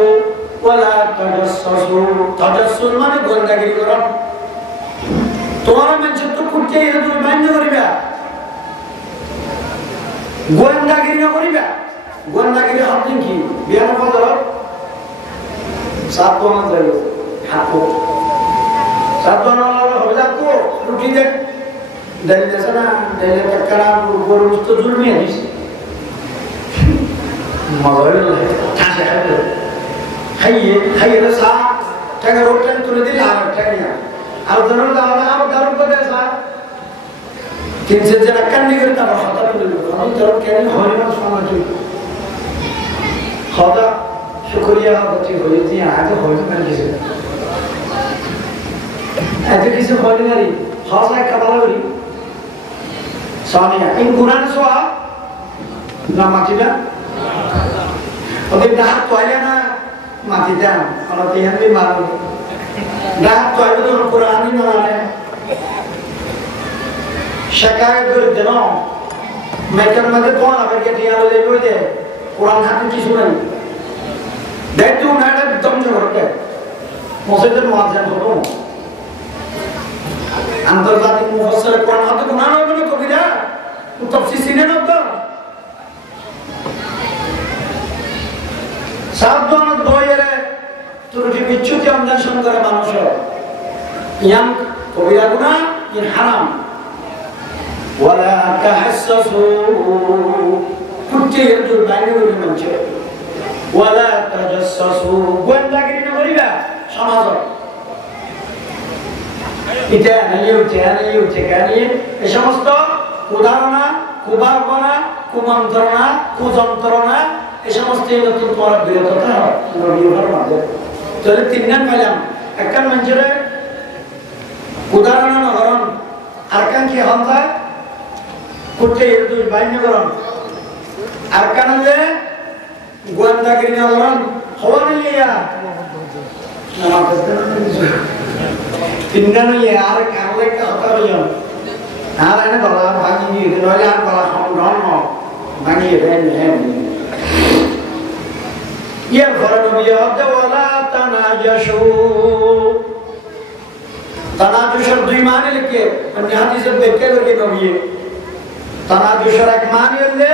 ওয়ালা তাজাসসু তাজাসসুস মানে গোয়েন্দাগিরি করা তোমার মানুষের তো কুটকে এর তুমি মান্য করিবা গোয়েন্দাগিরি না করিবা গোয়েন্দাগিরি হচ্ছে কি বিয়ার ফজর সাত বানা যাইও হাকো সাত বানা হবে যাকো রুটি দে ডাল দেছে না ডালে টাকা উপর উস্ত জুলমি আনিস মজাই লাগে ঠাসে খাইয়ে খাইয়ে সা টাকা রোটেন তুলে দিলে আর টাকা নিয়া আর ধরুন আমার দারুণ করে সা কিনছে যে কান্নি করে তার হাতা তুলে দিল আমি ধরুন কেন হয় না সমাজে খাওয়া শুকরিয়া হচ্ছে হয়ে দিয়ে আগে হয়ে না কিছু এত কিছু হয় না রে খাওয়া একটা ভালো করি সানিয়া ইন কুরআন সোয়া না মাটিটা ওদের ডাক তোয়ালে না মাটিটা আমরা তিহানি মারো ডাক তোয়ালে তো কুরআনই না মানে শিকায়ত করে দেন মেকার মধ্যে কোন আবার কে টিয়া লয়ে কই দে কুরআন হাতে কিছু নাই দেখু না একদম জোরকে মসজিদের মুয়াজ্জিন হলো আন্তর্জাতিক মুফাসসির কোরআন হাতে কোন না মানে কবিরা তাফসীর সিনে না তো সাবধান বইয়েরে ত্রুটি বিচ্যুতি অন্বেষণ করে মানুষ ইয়াং কবিরা গুনাহ ইন হারাম ওয়ালা তাহাসসু কুটি এর বাইরে বলে মানছে ওয়ালা তাজাসসু গোয়েন্দাগিরি না করিবা সমাজ এটা নিয়ে উঠে এই সমস্ত উদাহরণা কুবারবনা কুমন্ত্রণা কুযন্ত্রণা এই সমস্ত নতুন পড়া বিরততা নবীর মাঝে তাহলে তিনজন পেলাম একটা মানুষের উদাহরণ নহরণ আরকান কি হন্তা কুটে দুই বাইনগরণ আরকান হলে গোয়েন্দাগিরি নহরণ হওয়া নিলিয়া তিনজন আর কারলে কথা হইল আর এনে গলা ভাঙি দিয়ে নইলে আর গলা সংগ্রহণ ভাঙিয়ে দেন ইয়ার ঘরে নবী হতে ওয়ালা তানাজুসের দুই মানে লিখে অন্য হাদিসের ব্যাখ্যা করে নবী তানাজুসের এক মানে হলে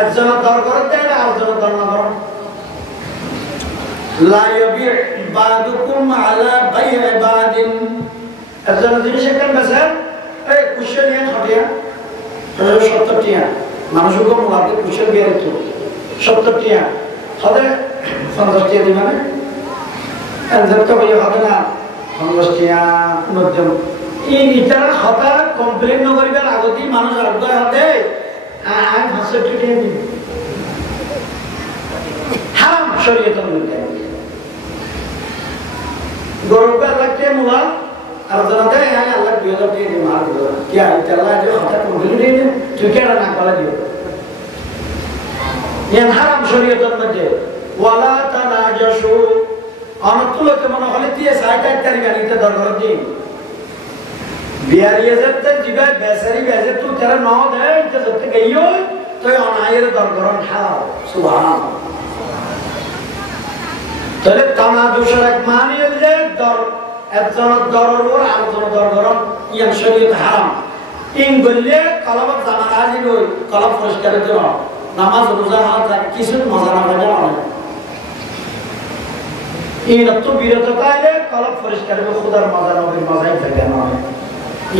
একজন দর করতে আর একজন দর না করো লা ইয়াবি বাদুকুম আলা বাই'i বাদিন একজন জিনিস একটা বেচে এই কুশল নিয়ে খাটিয়া 70 টিয়া মানুষকে মোলাতে কুশল দিয়ে রেখে 70 টিয়া হবে 50 টিয়া দিবে না এত ভাই হবে না 50 টিয়া মধ্যম এই নিতারা হতা কমপ্লেইন ন করিবার আগতি মানুষ আগ্রহ হতে আর 65 টিয়া দিবে হারাম শরীয়তের মধ্যে গরুটা লাগতে মুলা আর জানাতে আয় আল্লাহ 2000 দিয়ে দি মার দিও কি আই আল্লাহ যে হঠাৎ কমপ্লিট দিয়ে তুই কেন না করে দিও এই হারাম শরীয়তের মধ্যে ওয়ালা তানাজাসু অনতুলতে মনে হলে দিয়ে 60 তারিখ গাড়িতে দরকার দিই বিয়ারিয়ে যেতে জিবা বেসারি বেজে তুই তারা ন দেয় তো যেতে গইও তুই অনায়ের দরকার হারাম সুবহানাল্লাহ তাহলে তানাজুসের এক মানে হলে দর একজন দরর আর একজন দরগরম ইয়ান শরীয়ত হারাম ইন বললে কলম জানা আজি নই কলম পরিষ্কারের জন্য নামাজ রোজা হাত কিছু মজা না পাবে না এই রত বিরত কাইলে কলম পরিষ্কারের খোদার মজা নবীর মজাই থাকে না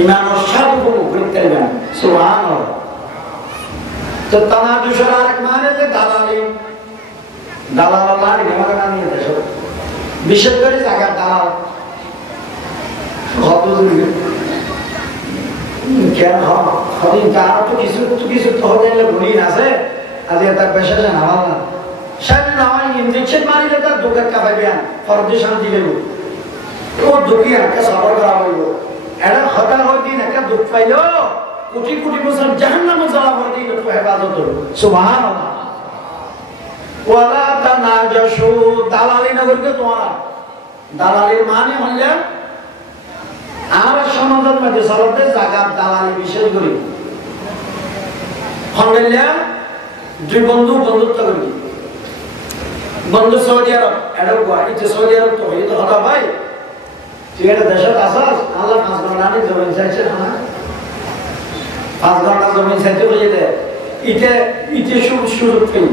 ঈমান ও সাধু করতে না সুবহানাল্লাহ তো তানাজুসের এক মানে হলে দালালি দালাল আল্লাহ নিয়মটা নিয়ে দেশ বিশেষ করে জায়গা দালাল কত দূরে কেন হদিন তারা তো কিছু তো হতে গুলি আছে আজ এটা পেশা জানা ভালো না সামনে নয় ইনজেকশন মারিলে তার দুঃখের কাবাইবে ফরদে শান্তি দেব ও দুঃখী একটা সফর করা হইল এটা হঠাৎ হইদিন একটা দুঃখ পাইল কোটি কোটি বছর জাহান্নামে জ্বালা হইদিন একটু হেফাজত হল সুবহানাল্লাহ ওয়ালা তানাজাসু দালালি না করতে তোমার দালালির মানে হইলে আর সমাজের মধ্যে সরতে জায়গার দালালি বিশেষ করি হইলে দুই বন্ধুত্ব করি বন্ধু সৌদি আরব এটা গুয়াহাটিতে সৌদি আরব তো হইতে হতা ভাই তুই এটা দেশের আসস আল্লাহ 5 ঘন্টা নিয়ে জমিন চাইছে না 5 ঘন্টা জমিন চাইতে হয়ে দেয় ইতে সুযোগ পেয়ে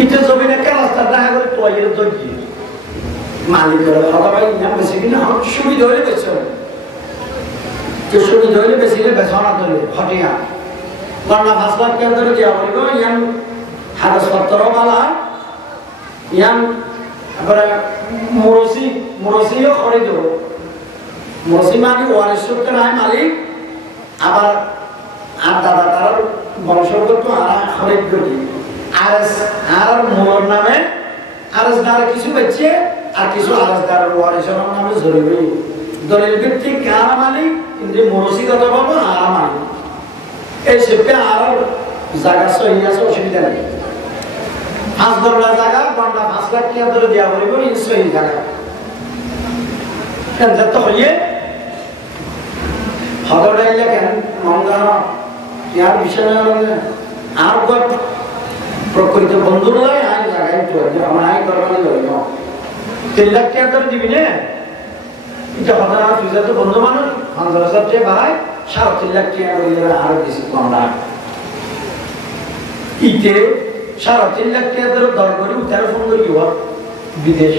ইতে জমিনে একটা রাস্তা দেখা করে তোয়াইয়ের দর্জি মালিকের কথা ভাই নাম বেশি কিনা সুবিধা হলে বেছে যে সুবিধা হলে বেশিলে বেছনা ধরে হটিয়া গন্ডা 5 লাখ টাকা ধরে দেওয়া বলবো ইয়ান কাগজপত্র বালা ইয়ান তারপরে মুরসিও খরিদ মুরসি মানে ওয়ারিশ সূত্রে নাই মালিক আবার আর দাদা তার বংশগত আর খরিদ করি আর মোর নামে আরজদার কিছু বেচে আর কিছু আরজদার ওয়ারিশের নামে জরুরি দলিল ভিত্তিক কারা মালিক কিন্তু মুরসিগত ভাবে আর মালিক এই শিল্পে আর জায়গা সহি আছে অসুবিধা নেই 5 লাখ জায়গা গন্ডা 5 লাখ টাকা ধরে দেওয়া বলিব এই সহি জায়গা কেন যত হইয়ে হদড়াইলে কেন মঙ্গল ইয়ার বিষয় আর প্রকৃত বন্ধুরাই আই জায়গায় তো আমার আই করবানি লইল 3 লাখ টাকা ধরে দিবি না এটা হদড়া তুই তো বন্ধু মানুষ হাজার সবচেয়ে ভাই 3.5 লাখ টাকা লইলে আর কিছু কম না ইতে 3.5 লাখ টাকা ধরে দর করি উঠার ফোন করি বিদেশ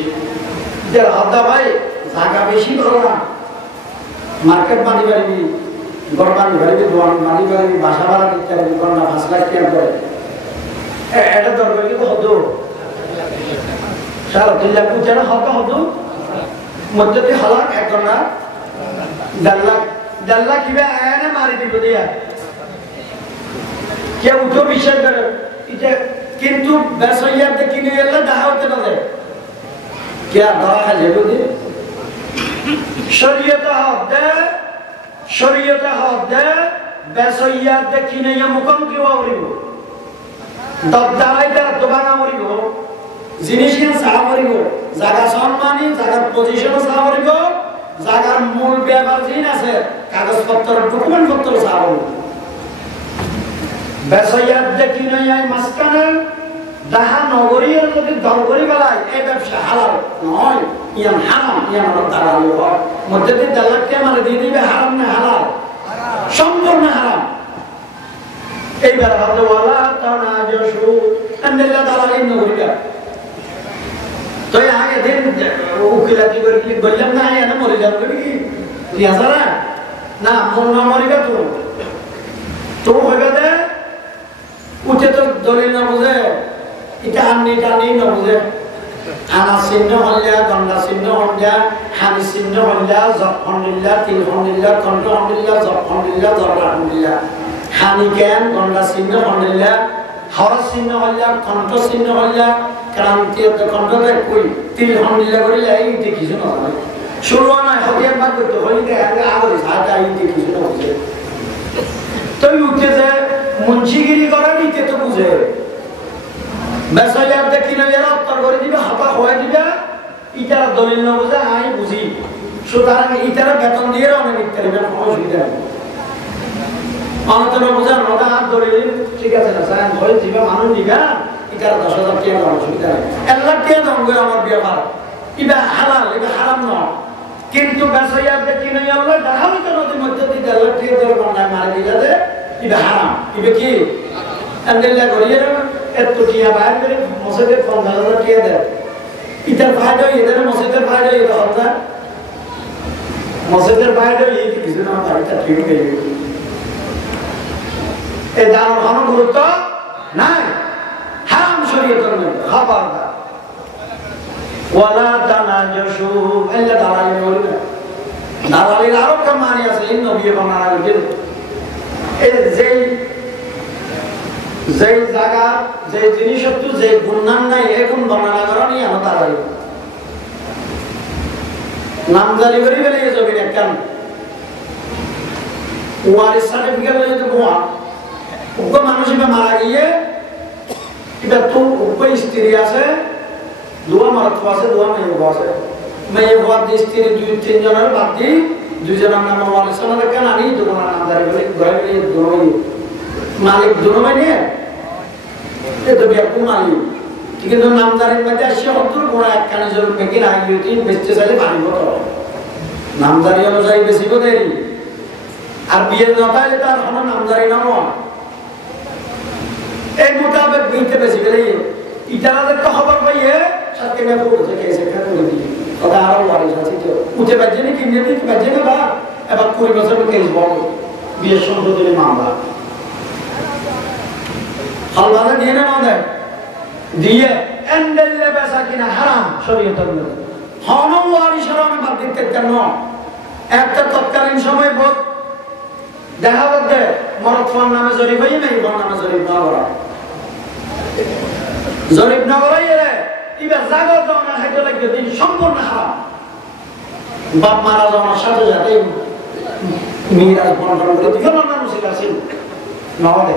যার হদা ভাই জায়গা বেশি ধরো না মার্কেট বানি পারবি গড় বানি পারবি দোয়ান বানি পারবি বাসা ভাড়া দিতে পারবি গড়না 5 লাখ টাকা করে এটা দরকার কিন্তু হতো 3.5 লাখ উঠে না হতো মধ্যে হালাক 1 গড়না 1.5 লাখ কিবা এনে মারি দিব দিয়া কেউ তো বিশ্বাস করে এটা কিন্তু বেসইয়ার দেখি নিয়ে এলে দেখা হতে না যায় কে ধরা খাইলে বুঝি শরীয়তে হদে বেসইয়ার দেখি নিয়ে মুখম কিবা করিব দবদারাইতে দোবানা মরিব জিনিস সাহা মরিব জায়গা সম্মানী জায়গার পজিশন সাহা মরিব জায়গার মূল ব্যাপার জিন আছে কাগজপত্র ডকুমেন্ট পত্র সাহা মরিব বেসইয়ার দেখি নিয়ে মাঝখানে দাহা নগরীর যদি দরগরি বেলায় এই ব্যবসা হালাল নয় ইয়ান হারাম ইয়ান দালালি হয় মধ্যে দিয়ে দালালকে মানে দিয়ে দিবে হারাম না হালাল সম্পূর্ণ হারাম এইবার হতে ওয়ালা তানাজসু আন্নাল্লাহ দালালি নগরিকা তো আগে দিন উকিলাতি করে কি বললাম না এনে মরে যাবে কি রিয়াসারা না মোনা মরিবা তো হইবে দে উঠে তো দলিল না বুঝে এটা আন্নি টানি না বুঝে আনা চিহ্ন হল্লা গন্ডা চিহ্ন হল্লা হানি চিহ্ন হল্লা জফনিল্লা তিল হল্লা কণ্ঠ হল্লা জফনিল্লা জররা হল্লা হানি জ্ঞান গন্ডা চিহ্ন হল্লা হর চিহ্ন হল্লা কণ্ঠ চিহ্ন হল্লা ক্রান্তি কণ্ঠতে কই তিল হল্লা করিলে এই দেখিছো না শুরু না হতিয়ার বাদ করতে হলিকে আগে আগরে সাথে এই দেখিছো না বুঝে তুই উঠে যে মুন্সিগিরি করা নিতে তো বুঝে বেসইয়ার দেখি না এরা উত্তর করে দিবে হাতা হয়ে দিবে ইটার দলিল না বুঝে আমি বুঝি সুতরাং ইটার বেতন দিয়ে অনেক ইত্যাদি কোনো অসুবিধা নেই অনতন বুঝে নটা দলিল ঠিক আছে না স্যার হয়ে দিবে মানুষ দিবে ইটার 10,000 টাকা কোনো অসুবিধা নেই 1 লাখ টাকা দাম করে আমার ব্যাপার এটা হালাল এটা হারাম নয় কিন্তু বেসইয়ার দেখি না আল্লাহ দেখাবো তো নদীর মধ্যে দিয়ে 1 লাখ টাকা ধরে বান্ধায় মারা দিলে এটা হারাম এটা কি আন্দাল্লাহ করিয়ে এত টিয়া বাইর করে মসজিদে 50,000 টাকা দেয় ইটার ফায়দা এদের মসজিদের ফায়দা এটা হতা মসজিদের ফায়দা এই কিছু না এটা ঠিক হয়ে গেল এই দাম কোনো গুরুত্ব নাই হারাম শরীয়তের মধ্যে খবরদার ওয়ালা তানাজসু আল্লাহ দালালি বলবে দালালির আরো কামানি আছে এই নবী বানার এই যেই জায়গা যে জিনিস যে গুণান নাই এই গুণ বর্ণনা করা নিয়ে আমার দাঁড়াই নামজারি করে ফেলে জমির একটা ওয়ারিস সার্টিফিকেট লইতে বোয়া উগ্র মানুষ মারা গিয়ে এটা তো উগ্র স্ত্রী আছে দুয়া মারত আছে দুয়া মেয়ে আছে মেয়ে হওয়ার যে স্ত্রী 2-3 জনের বাদ দিয়ে 2 জনের নাম ওয়ারিস সার্টিফিকেট কেন আনি তো নামজারি করে ঘরে নিয়ে দোনোই মালিক দোনোই নিয়ে itu biar kumali, কিন্তু নামদারির মধ্যে আসে হত্তর বড় এক কানে জোর পেকে রাখি তিন বেচতে চাইলে পানি বতো নামদারি অনুযায়ী বেশি তো দেরি আর বিয়ের না পাইলে তার কোনো নামদারি নাও এই মোতাবেক বিতে বেশি গেলে ইতারাদের তো খবর পাইয়ে সাথে না পড়ছে কেসে একটা করে দিই ওটা আরো ওয়ারিশ আছে তো উঠে বাজে না কিনে দিতে বাজে না বা এবার 20 বছর কেস বন্ধ বিয়ের সংশোধনী মামলা হালওয়ালা দিয়ে না দেয় দিয়ে এন্ডেলে বেচা কিনা হারাম শরীয়তের মধ্যে হন ওয়ারিশের আমি বাদ দিতে কেন একটা তৎকালীন সময় বোধ দেখা যাচ্ছে মরদ ফোন নামে জরিপ হয়ে নাই ফোন নামে জরিপ না করা জরিপ না করাই এবার জাগো জমা খাইতে লাগবে দিন সম্পূর্ণ হারাম বাপ মারা যাওয়ার সাথে সাথে মিরাজ বন্টন করে দিকে নাম মুসিক আসেন নহলে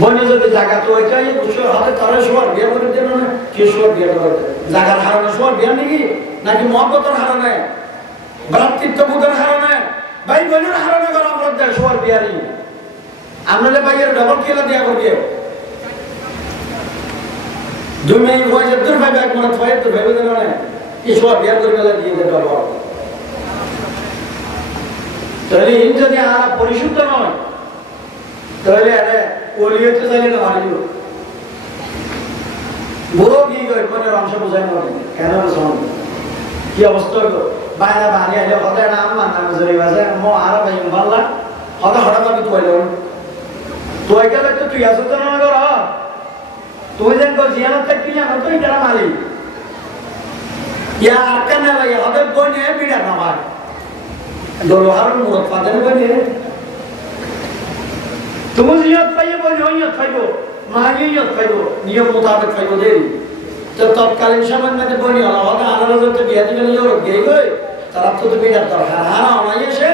বনে যদি জায়গা তো ওইটাই হাতে তারা শোয়ার বিয়ে করে দেন না কে শোয়ার বিয়ে করে জায়গার হারানো শোয়ার বিয়ে নাকি নাকি মহব্বতের হারানো ভ্রাতৃত্ববোধের হারানো ভাই বোনের হারানো করা আমরা দেয় শোয়ার বিয়ারি আমরা ভাইয়ের ডবল কেলা দেওয়া করবে দুই মেয়ে ভয় দূর ভাই এক মনে ভয় দূর ভাই বোঝে না কি শোয়ার বিয়ার করে মেলা দিয়ে দেয় ডবল তাহলে এই যদি আর পরিশুদ্ধ নয় তাহলে আরে ওলিয়েতে চাইলে না মারি দিব বড় কি কই কোনের অংশ বোঝাই না কেন শোন কি অবস্থা হলো বাইরে বাড়ি আইলে হতে না আমার নাম জরি বাজে মো আর ভাই ভাল্লা হতে হঠাৎ আমি কইল তুই গেলে তো তুই আসত না কর তুই যেন কো জিয়ানত থাকি না তুই তারা মালি ইয়া কেন লাগে হতে বনে বিড়া না মার দলহার মুরত পাদেন বনে তুমি জিয়াত পাইয়ে বলে হইয়ত পাইবো মাগিয়ত পাইবো নিয়ম মোতাবেক পাইবো দেই তো তৎকালীন সময়ের মধ্যে বনি হলো হতে আনারা যত বিয়া দিবেন ইউরোপ গিয়ে গই তারা তো বিড়ার দরকার হারা অনাই এসে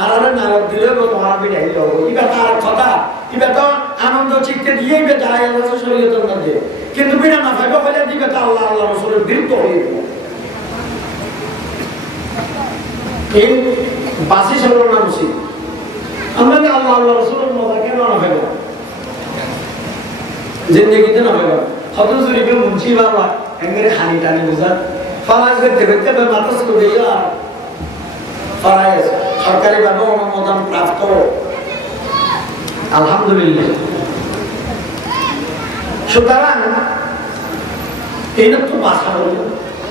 আনারা নারক দিলে তোমার বিড়া হইল ইবা তার কথা ইবা তো আনন্দ চিত্তে দিয়ে ইবা যায় আল্লাহ শরীয়তের মধ্যে কিন্তু বিড়া না পাইবো বলে দিবে তো আল্লাহ আল্লাহ রাসূলের বিরুদ্ধ হয়ে এই বাসি সরল না মুসি আমরা কি আল্লাহ আল্লাহ রাসূলের মজা কেন না পাইবো জিন্দেগিতে না পাইবো কত জরিবে মুন্সি বাবা এঙ্গরে খানি টানি বুঝা ফারাজ করতে করতে মাতাস করে দিও আর ফারাজ সরকারি ভাবে অনুমোদন প্রাপ্ত আলহামদুলিল্লাহ সুতরাং এই তো ভাষা বলি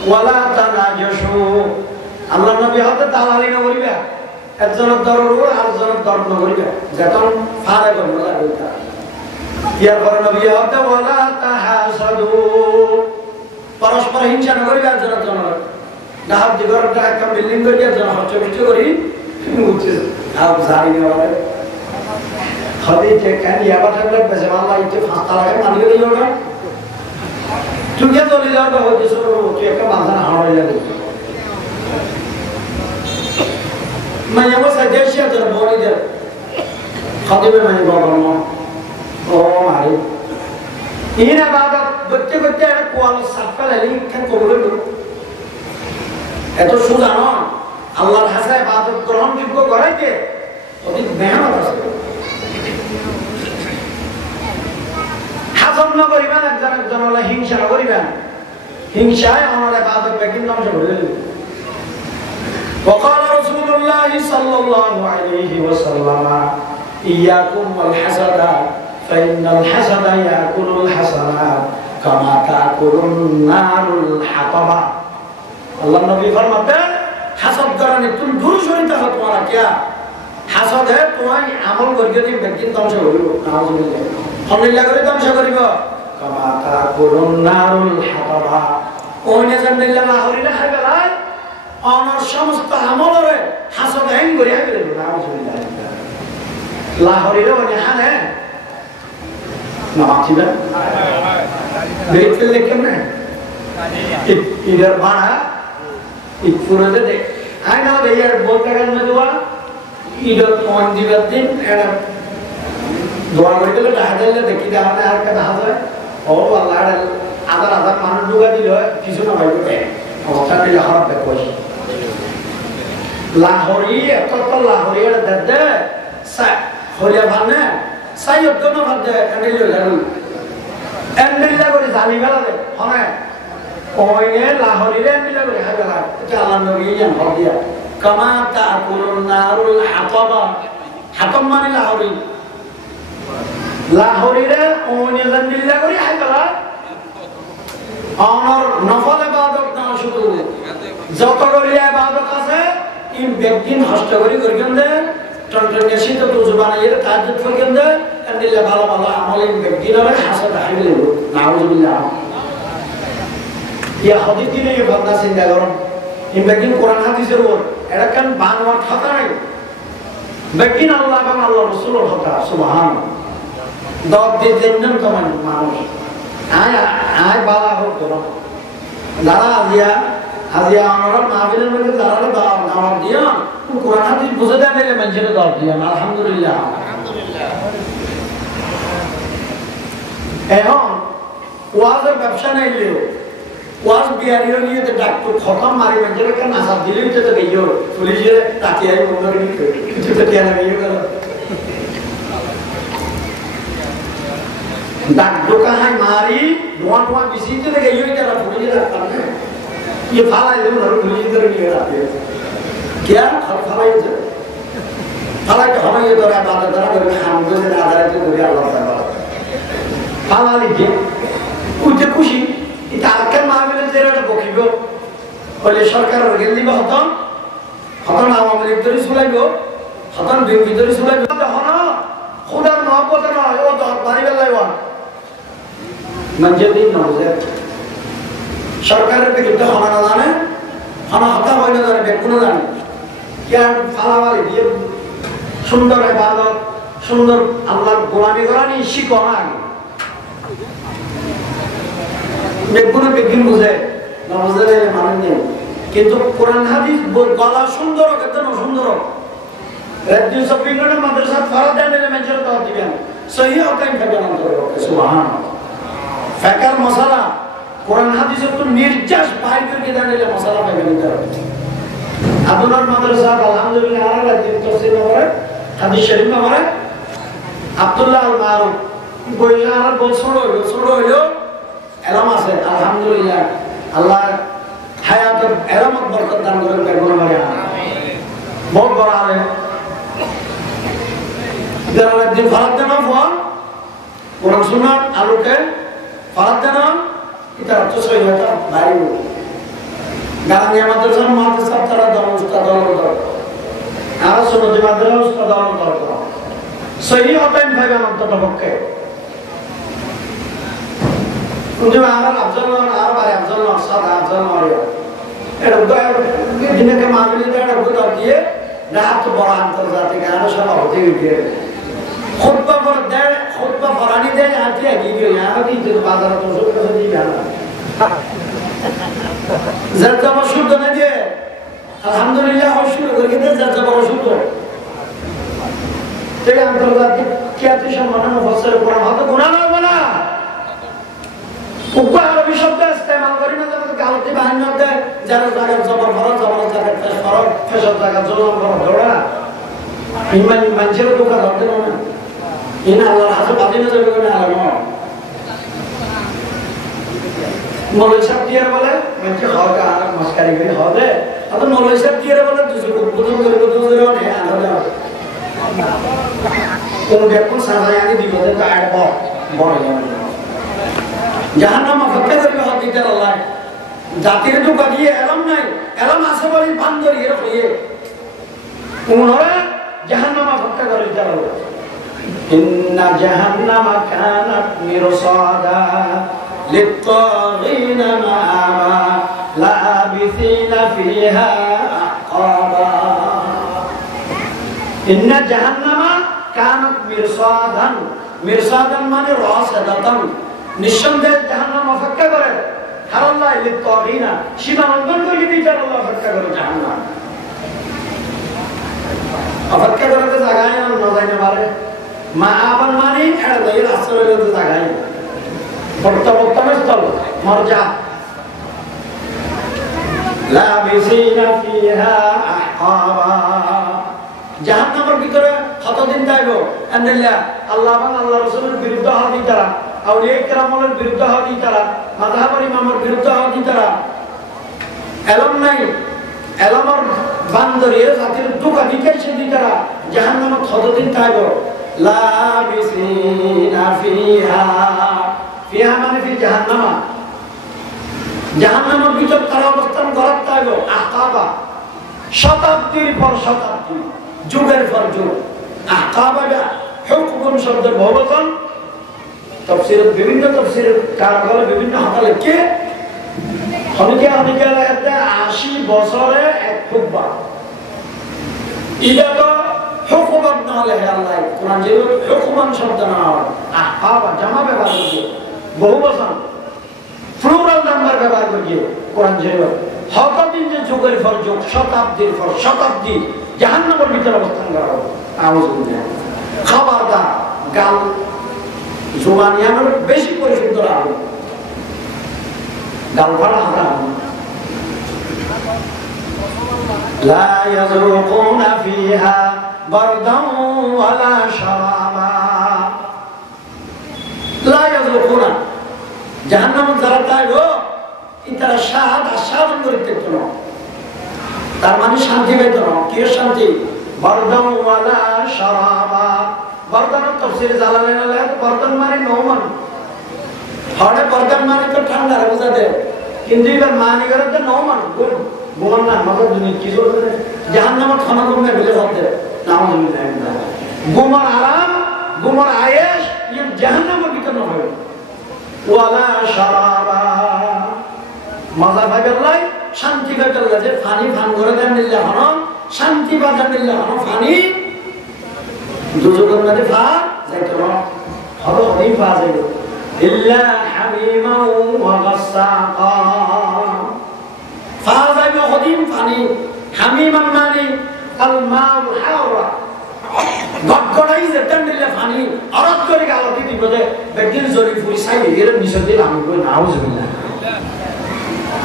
ওয়ালা তানাজাসু আল্লাহ নবী হতে দালালি না করিবা একজনের দরর আরেকজনের দর না করিবা যখন ফারে করব লাগা ইয়ার পর নবী হতে ওয়ালা তাহাসাদু পরস্পর হিংসা না করিবা একজনের জন্য ডাব দিগর একটা বিল্ডিং করিয়া জন হচ্ছে কিছু করি উঠছে আর জানি না বলে হবে যে কেন ইয়াবা থাকলে বেশি আল্লাহ ইতে ফাঁসতা লাগে মানিয়ে দিও না তুই কে চলে যাও তো হচ্ছে সব তুই একটা বাঁধা হারাই যাবে मैं ये वो सजेशन जरा बोली जरा खाते में मैंने बाबा माँ ओ मारे ये ना बाबा बच्चे बच्चे ऐसे कुआला साफ़ ले ली क्या कोबरे लो ऐतो सुजानो अल्लाह हंसा है बात कुरान जिनको कराई के और इस बहन वाला से हासम ना करी बान एक जन वाला हिंसा ना करी बान हिंसा है हमारे बात बेकिन नाम से बोले وقال رسول الله صلى الله عليه وسلم إياكم والحسد فإن الحسد يأكل الحسنات كما تأكل النار الحطب الله النبي फरमाते हैं हसद करने तुम दूर शरीता हो तुम्हारा क्या हसद है तुम्हारी अमल करके दिन व्यक्ति तमशा करियो नाउजुबिल्लाह हमने क्या करी तमशा करियो كما تأكل النار الحطب ओने जन्नत ला हरिला खागला অনার সমস্ত আমলরে হাসদ হ্যাং করে গেল নাউজুবিল্লাহ লাহোরের মানে হানে নামাজিবা দেখতে কেমনে ইদার বাড়া ইপুরতে দেখ আই না দেয়ার বলতে গেল না দোয়া ইদার কোন দিবার দিন এরা দোয়া করে দিলে ডাহালে দেখি দাঁড়াতে আর কথা হয় ও আল্লাহ আদার আদার মানুষ দুগা দিল কিছু না ভাইবে অবস্থা দিলে খারাপ দেখো লাহোরি এত লাহোরি এর দে সা হরিয়া ভানে সাইয়দ দনো ভাদে এন্ডিল লাগু এন্ডিল লাগু জানি গেল রে হনে ওইনে লাহোরি রে এন্ডিল লাগু হাগলা এটা আল্লাহ নবী জান হদিয়া কামা তাকুলুন নারুল হাতাবা হাতাম মানে লাহোরি লাহোরিরে ওনিজান দিল্লা করি আই গলা আমার নফল ইবাদত না শুধু যত গলিয়া ইবাদত আছে ইন ব্যক্তিন হস্ত করি করিকেন্দে টন্টনেসি তো তুজু বানাইয়ের তাজ্জুদ করিকেন্দে আন্দিল্লা ভালো ভালো আমল ইন ব্যক্তিনরে হাসাত হাইলে নাউজুবিল্লাহ ইয়া হাদিস দিনে এই বান্দা চিন্তা করুন ইন ব্যক্তিন কোরআন হাদিসের উপর এটা কেন বানোয়ার কথা নাই ব্যক্তিন আল্লাহ এবং আল্লাহ রাসূলের কথা সুবহানাল্লাহ দব দিয়ে দেন কমান মানুষ আয় আয় বালা হোক তো যারা আজিয়া আমরা মাহফিলের মধ্যে যারা দাওয়াত দিয়া কোরআন হাদিস বুঝে দেন এলে মানুষের দাওয়াত দিয়া আলহামদুলিল্লাহ এখন ওয়াজের ব্যবসা নাইলেও ওয়াজ বিয়ারিও নিয়ে তো ডাক্তার খতম মারি মানুষের একটা নাসাদ দিলেই তো গেইও পুলিশের তাকিয়াই বন্ধ করে কিছু তো কেন গেইও গেল ডাক ঢোকা হয় মারি ধোঁয়া ধোঁয়া বিশিতে দেখে ইয়ে তারা পুলিশে রাখতাম না ये फाला है ना पुलिस इधर नहीं आते क्या फाला है फाला तो हमें ये दौरा बात दौरा करके हम दो दिन आधार पे दुनिया अल्लाह ताला फाला लीजिए कुछ खुशी इताके मामले तेरे तो बोखिबो बोले सरकार गेली बा हतन हतन आवाम लीग दरी सुलाइबो हतन बिल दरी सुलाइबो तो हना खुदार मोहब्बत ना ओ तो बारी बेला हुआ मंजदी नौजे সরকারের বিরুদ্ধে হনা না জানে হনা হতা হয় না জানে বেকুনো জানে কেন ফালাওয়ালি দিয়ে সুন্দর ইবাদত সুন্দর আল্লাহর গোলামি করা নি শিখো না বেকুনো বেকিন বুঝে না বুঝলে মানে নেই কিন্তু কোরআন হাদিস গলা সুন্দর কেন সুন্দর রাজ্য সবিনের মাদ্রাসা ফরজ দেন এলিমেন্টারি দাও দিবেন সহি অকাইন খাবেন সুবহানাল্লাহ ফিকর মাসালা কোরআন হাদিসে তো নির্যাস বাইর করে দাঁড়ালে মশলা পাবেন তারা আব্দুল্লাহ মাদ্রাসা আলহামদুলিল্লাহ আর রাজ্যের তাফসীর করে হাদিস শরীফ করে আব্দুল্লাহ আল মারুফ বইলা আর বছর হলো এলাম আছে আলহামদুলিল্লাহ আল্লাহ হায়াতের এলামত বরকত দান করেন বেগুন মারে আমিন বহুত বড় আলেম যারা রাজ্যে ফরজ দেন ফল কোরআন সুন্নাহ আলোকে ফরজ দেন এটা তো সহি হতো ভাই গাঙ্গে মাদ্রাসা মাদ্রাসা তারা দাম উস্তাদ দরকার আর সুন্নতি মাদ্রাসা উস্তাদ দরকার সহি হতেন ভাবে অন্তত পক্ষে কিন্তু আর আফজল আর বারে আফজল সাদা আফজল মারিয়া এটা দিনকে মাহফিলে এটা বুঝা দিয়ে রাত বড় আন্তর্জাতিক আর সব হতে গিয়ে খুতবা পর দেয় খুতবা ফরানি দেয় আতি গিয়ে আর দিতে বাজারে তো সব কিছু দিয়ে না জারজাবা শুদ্ধ না দিয়ে আলহামদুলিল্লাহ শুরু করে দিতে জারজাবা শুদ্ধ তাই আন্তর্জাতিক কিয়াতি সম্মান মুফাসসির কোরআন হয়তো গুনাহ না বলা উগ্র আরবি শব্দ ইস্তেমাল করি না যাতে গালতি বাহিনী দেয় যারা জায়গা জবর ফরজ জবর জায়গা ফেস ফরজ ফেসর জায়গা জবর ফরজ দৌড়া ইমান মানুষের দোকান ধরতে না ইনা আল্লাহর হাতে বাদিনে যাবে না আল্লাহ মৌলভী সাহেব কি বলে মানে হওয়া আর মস্কারি করে হবে আর মৌলভী সাহেব কি বলে দুসরে বুঝুন করে দুসরে মানে আলাদা কোন ব্যক্তি সাজায় আগে দিব যে কাট বড় জাহান্নাম ফাঁকা করবে হাত দিতে আল্লাহ জাতির তো বাগিয়ে এলাম নাই এলাম আছে বলি বান্দর এর হয়ে ওনারা জাহান্নাম ফাঁকা করে দিতে আল্লাহ ইন্না জাহান্নামা কানাত মিরসাদা للطاغين مآبا لابثين فيها أحقابا إن جهنم كانت مرصادا مرصادا মানে রাসাদাতান নিঃসন্দেহে জাহান্নাম অপেক্ষা করে হারাল্লাহ লিত্তাগিনা সীমা লঙ্ঘন করে বিচার আল্লাহ অপেক্ষা করে জাহান্নাম অপেক্ষা করে তো জায়গায় না যায় না পারে মা আবার মানে এর দইয়ের আশ্রয় তো জায়গায় বর্তমান স্থল মর্যা লাবিসিনা ফিহা আহকাবা জাহান্নামের ভিতরে কতদিন থাকবো আল্লাহ আল্লাহ এবং আল্লাহ রাসূলের বিরুদ্ধে হওয়া তারা আউলিয়া কিরামের বিরুদ্ধে হওয়া তারা মাযহাবের ইমামের বিরুদ্ধে হওয়া তারা এলম নাই এলমর বান্দরিয়ে জাতির দুঃখ দিতে সে তারা জাহান্নামে কতদিন থাকবো লাবিসিনা ফিহা, ফিহা মানে ফি জাহান্নাম, জাহান্নামের ভিতর তারা অবস্থান করার থাকবে আহকাবা, শতাব্দীর পর শতাব্দী, যুগের পর যুগ। আহকাবা হুকুম শব্দের বহুবচন, তাফসীরের বিভিন্ন তাফসীরের কারণে বিভিন্ন হকালে কে অনেকে 80 বছরে এক খুতবা, এটা তো হুকুমান না হলে আল্লাহ কোরআন যে হুকুমান শব্দ না হয়, আহকাবা জামা ব্যবহার করছে, বহুবচন প্লুরাল নাম্বার ব্যবহার করছে কোরআন যে হতদিন যে যুগের পর যুগ, শতাব্দীর পর শতাব্দী জাহান্নামের ভিতরে অবস্থান করা হবে। আউযুবিল্লাহ। খবরদার গাল জবানি আমার বেশি পরিশুদ্ধ রাখবে, গাল ফাড়া হারাম। লা ইয়াযুকুনা ফিহা বারদান ওয়ালা শারাবা, লা ইয়াযুকুনা জাহান্নাম যারা তাইবো ইতারা স্বাদ আস্বাদন করিতে পারতো না, তার মানে শান্তি পেত না। কি শান্তি? বারদান ওয়ালা শারাবা। বারদান তাফসীরে জালালাইন আলাইহিস বারদান মানে নওমান, হড়ে বারদান মানে তো ঠান্ডা বুঝা দেয়, কিন্তু এবার মানে করে তো নওমান গোমন না মগজ দুনিয়া কি বলতে জাহান্নামে খানা ঘুমে বলে হতে নাউযুবিল্লাহ। গোমর আরাম, গোমর আয়েশ এই জাহান্নামের ভিতর না হয়। ওয়ালা শারাবা মজা পাইবাল্লাই, শান্তি পাইবাল্লাই, যে পানি ফান করে দেন নিলে হন শান্তি বাজার নিলে হন পানি দুজনের মধ্যে ফা যাইতো না, হলো হই ফা যাইতো ইল্লা হামিমা ওয়া গাসসাকা, ফা যাইতো হদিম পানি, হামিমান মানে আল মাউ হাওরা, গড়গড়াই যেতেন নিলে পানি অরত করে গাল দিতে বলে বেগিন জরি ফুরি সাই এর মিশন দিলে আমি কই নাউযুবিল্লাহ।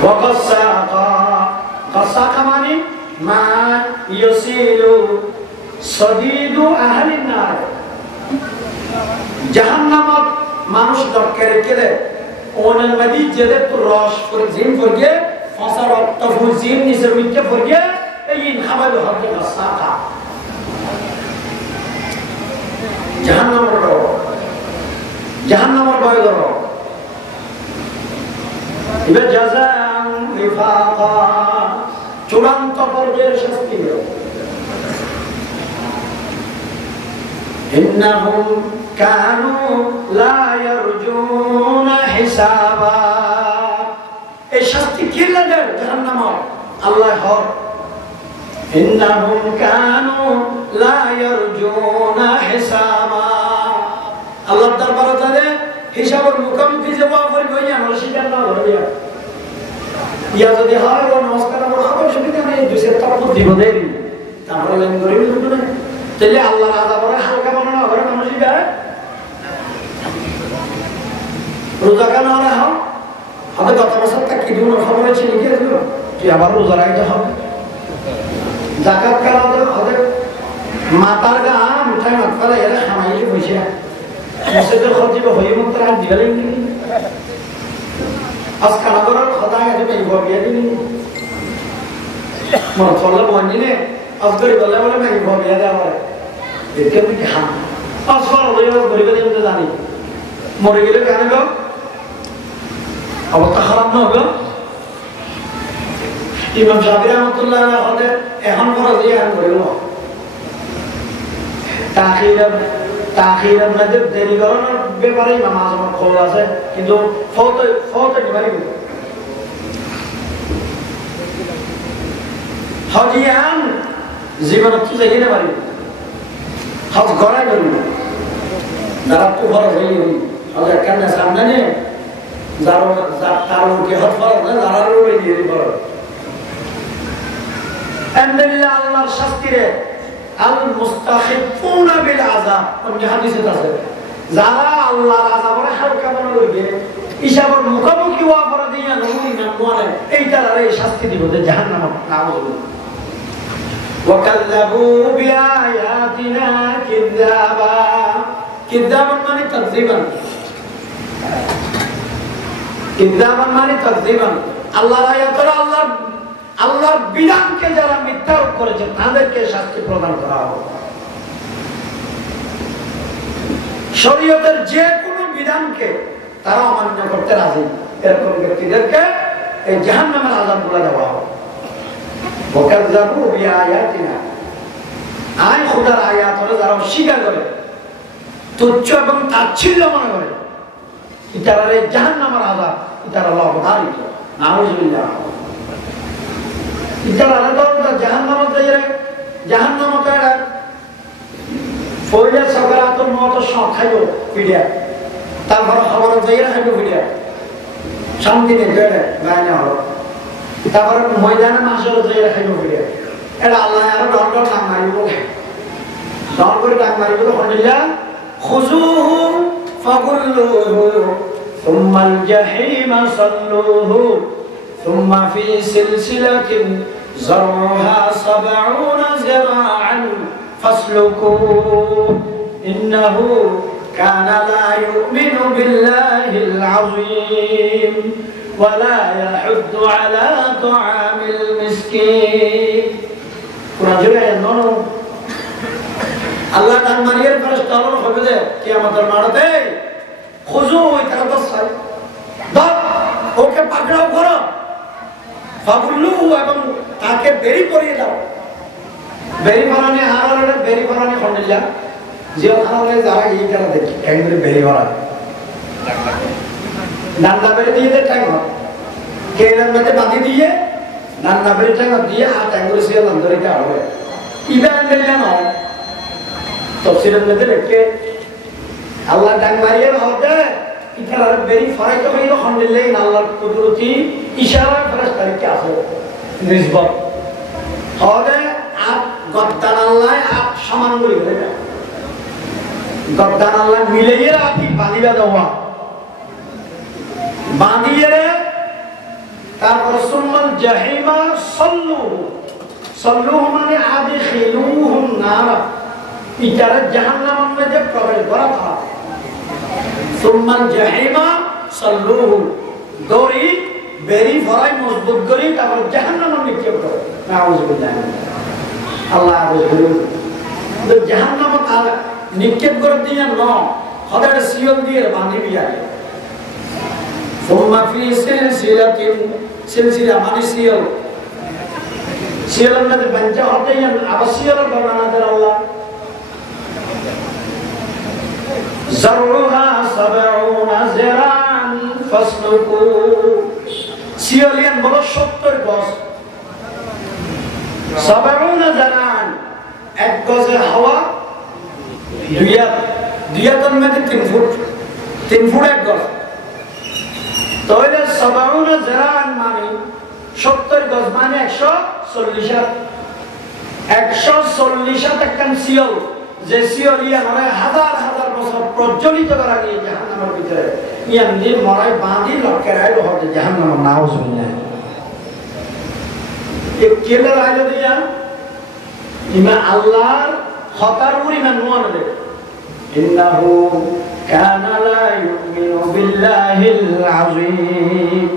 ওয়া গাসসাকা, গাসসাকা মানে মা ইয়াসিলু সদিদু আহলিন নার, জাহান্নামত মানুষ দরকারে কেলে ওনের মধ্যে যেতে তো রস করে জিম করগে ফসার রক্ত ফুজিম নিচে মিটে করগে এই খাবার হবে গাসসাকা। জাহান্নামের ভয় করো। এবার জাযান বিফাকা, চূড়ান্ত পর্যায়ের শাস্তি দেব। ইন্নাহুম কানু লা ইয়ারজুনা হিসাবা, এই শাস্তি কি লাগে জাহান্নামের? আল্লাহ হক ইন্নাহুম কানু লা ইয়ারজুনা হিসাবা, আল্লাহর দরবারে তারে হিসাবের মুখোমুখি যে ওয়া করি হইয়া আমরা স্বীকার না করিয়া ইয়া যদি হয় ও নমস্কার আমরা হবে সুবিধা নেই, দুসের তরফ দিব দেই তারপরে লাইন করি না, তাহলে আল্লাহর আযাবের হালকা বানানো হবে মানুষ যায়। রোজা কেন না হয় আমাদের গত বছর তা কি দিন খবর আছে লিখে দিল তুই আবার রোজা রাখতে হবে। জাকাত কেন হবে মাতার গা মিঠাই মাতফালা এরা খামাইলে বসে মসজিদের খতিব হই মুক্তার আর দিবেন কি আজ কানাগরের কথা গেছে এই ভাবিয়া দিবি মন চলে বন্দিনে আজ করে বলে বলে এই ভাবিয়া দেওয়া দেখে আমি হ্যাঁ আজ ফল হয়ে গরিবের জন্য জানি মরে গেলে কেন গো অবস্থা খারাপ না হবে। ইমাম শাফি রাহমাতুল্লাহ আলাইহি এখন ফরজ দিয়ে এখন করিল তাখিরের মধ্যে দেরি করানোর ব্যাপারে ইমাম আজমের খবর আছে, কিন্তু ফৌতে দিবারই হজিয়ান জীবনত তো যাই না পারি হজ গড়াই করি যারা তো ফরজ হয়ে গেলি হজ কেন সামনে নেই যার মুখে হজ ফরজ না যারা রয়ে দিয়ে ফরজ আল্লাহর শাস্তিরে আল মুস্তাখিফুনা বিল আযাব, অন্য হাদিসে আছে যারা আল্লাহর আযাবের হালকা মনে করবে হিসাবের মুখোমুখি হওয়া পরে দিয়া নমুনি না মানে এইটার আর এই শাস্তি দিব যে জাহান্নাম নাউযুবিল্লাহ। ওয়া কাযাবু বিআয়াতিনা কিযাবা, কিযাবান মানে তাকযীবান, কিযাবান মানে তাকযীবান, আল্লাহর আয়াতরা আল্লাহর বিধানকে যারা মিথ্যা করেছে তাদেরকে শাস্তি প্রদান করা হবে। শরীয়তের যে কোনো বিধানকে তারা অমান্য করতে রাজি, এরকম ব্যক্তিদেরকে এই জাহান্নামের আযাব বলে দেওয়া হবে। ওয়াকাযযাবু বিআয়াতিনা, আয় খোদার আয়াত হলে যারা অস্বীকার করে, তুচ্ছ এবং তাচ্ছিল্য মনে করে, তারা এই জাহান্নামের আযাব তারা অবধারিত। নাউযুবিল্লাহ। তারা তো জাহান্নামে যায়, জাহান্নামে তারা ফয়লা সাগরাতুল মওত সব খাইবো পিডিয়া, তারপর খবর যাইরা খাইবো পিডিয়া, শান্তি নেই দেড়ে গায়না হলো, তারপর ময়দানে মাসর যাইরা খাইবো পিডিয়া। এটা আল্লাহ আরো দণ্ড টান মারিব, দণ্ড করে টান মারিব। হলিল্লাহ খুযুহু ফাগুল্লুহু সুম্মাল জাহিমা সাল্লুহু সুম্মা ফি সিলসিলাতিন যারউহা ৭০ যিরাআন فاسلكوه إنه كان لا يؤمن بالله العظيم ولا يحض على طعام المسكين. আল্লাহ তার মারিয়ার ফেরেশতা আল্লাহর হবে কিয়ামতের মাঠে খুজু ইতারা দসাই দাও, ওকে পাকড়াও করো, ফাগুল্লুহু, এবং তাকে বেরি করিয়ে দাও। বেরি ভরানি হারালে বেরি ভরানি খন্ডিলা যে ওখানে যারা এই তারা দেখি একবারে বেরি ভরা নান্না বেরি দিয়ে দে টাইম কেরাম মধ্যে বাঁধি দিয়ে নান্না বেরি টাইম দিয়ে হাত একবারে সে লন্দরিকা হবে ইবান দিলে না তফসিলের মধ্যে লেখে আল্লাহ ডাং মারিয়ে হতে ইতারা বেরি ফরাই তো হইল খন্ডিলে আল্লাহর কুদরতি ইশারা ফেরেশতাকে আছে নিসবত হবে। আপ গদ্দান আল্লাহ আপ সমান করে দেবে, গদ্দান আল্লাহ মিলিয়ে আপনি বাঁধিবা দেওয়া বাঁধিয়ে তারপর সুম্মাল জাহিমা সাল্লুহু, সাল্লুহু মানে আদখিলুহুম নার, ইতারা জাহান্নামের মধ্যে প্রবেশ করাতা। সুম্মাল জাহিমা সাল্লুহু, দড়ি বেরি ফরাই মজবুত করি তারপর জাহান্নামে নিক্ষেপ করে। নাউযুবিল্লাহ। আল্লাহ জাহান্নামে নিক্ষেপ করে দিয়ে ন হঠাৎ সিয়ল দিয়ে বাঁধিবি আগে। সুম্মা ফি সিলসিলাতিন, সিলসিলা মানে সিয়ল, সিয়লের মধ্যে বাঞ্চা হতে আবার সিয়লের বর্ণনা দেন আল্লাহ। যারউহা ৭০ যিরাআন ফাসলুকু, সিয়লিয়ান বলো ৭০ গজ, ৭০ যিরাআন, এক গজে হাওয়া দুইয়াতের মধ্যে ৩ ফুট, ৩ ফুট এক গজ, তাহলে ৭০ যিরাআন মানে ৭০ গজ মানে ১৪০ হাত। ১৪০ হাত একখান সিয়ল, যে সিয়লিয়া মানে হাজার হাজার বছর প্রজ্বলিত করা গিয়ে জাহান্নামের ভিতরে ইয়ান দিয়ে মরাই বাঁধি লটকেরাই হতে জাহান্নামের। নাউযুবিল্লাহ। এই কেলে রাইলো দিয়া ইমান আল্লাহর হতার উপর ইমান নোয়ানো দেবে। ইন্নাহু কানা লা ইউমিনু বিল্লাহিল আযীম,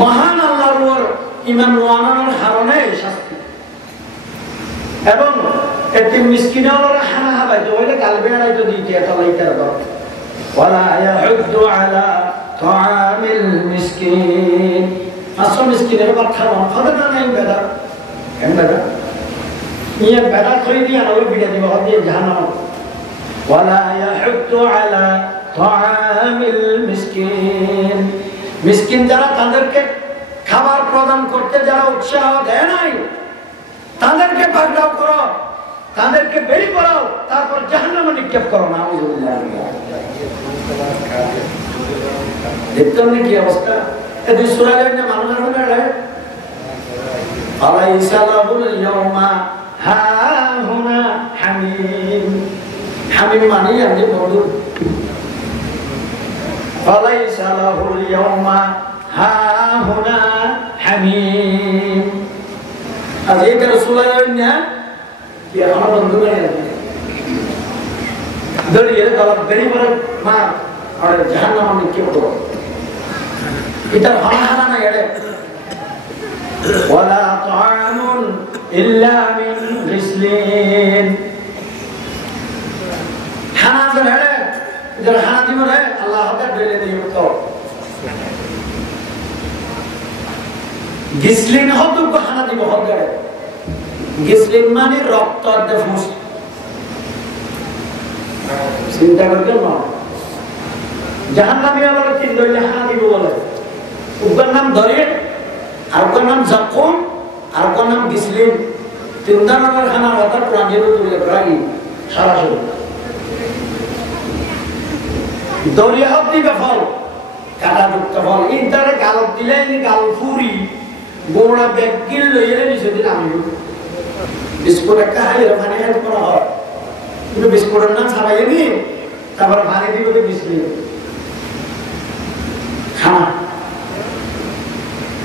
মহান আল্লাহর উপর ইমান নোয়ানোর কারণে শাস্তি। এবং এতে মিসকিনরা খানা খাবাইতে হইলে কালবে আড়াইতো দিতে এটা লাইটার দাও। ওয়ালা ইয়াহুদ্দু আলা তাআমিল মিসকিন, আসল মিসকিনের ভাত খাওয়া খাবে না নাই বেদা কেন বেদা ইয়ে বেদা কই দিয়া না ওই বিড়া দিব দিয়ে জাহান্নাম। ওয়ালা ইয়াহুদ্দু আলা তাআমিল মিসকিন, মিসকিন যারা তাদেরকে খাবার প্রদান করতে যারা উৎসাহ দেয় নাই তাদেরকে পাকড়াও করো, তাদেরকে বেরি করাও, তারপর জাহান্নামে নিক্ষেপ করো। নাউযুবিল্লাহ। দেখতেন কি অবস্থা? এই সূরা এর মানুষ আছে না, আলাইসা লাহুল ইয়াউমা হাহুনা হামিম, হামিম মানে আমি বন্ধু। আলাইসা লাহুল ইয়াউমা হাহুনা হামিম, আজ এই রাসূলুল্লাহ না কি আমার বন্ধু নাই দড়িয়ে গলা বেরি করে মা আর জাহান্নামে নিক্ষেপ করো। এটা হানা না এড়ে। ওয়ালা তাআমুন ইল্লা মিন গিসলিন, গিসলিন হতো হানা দিব হবে গিসলিন মানে রক্ত ফুস চিন্তা করতে না জাহান্নামী আবার তিন ধরনের হানা দিব বলে উগ্র নাম ধরে আর উগ্র নাম জাকুম আর উগ্র নাম গিসলিন তিন ধরনের খানার কথা প্রাণীর তুলে প্রাণী সরাসরি দরিয়া হত দিবে ফল কাটা যুক্ত ফল ইন্টারে গাল দিলে গাল ফুরি গোড়া ব্যাগ গিল লইলে নিচে দিন আমি বিস্কুট একটা হাইয়ের পানি খাইতে করা হয় কিন্তু বিস্কুটের নাম ছাড়াই নি তারপর পানি দিব বিসলি খানা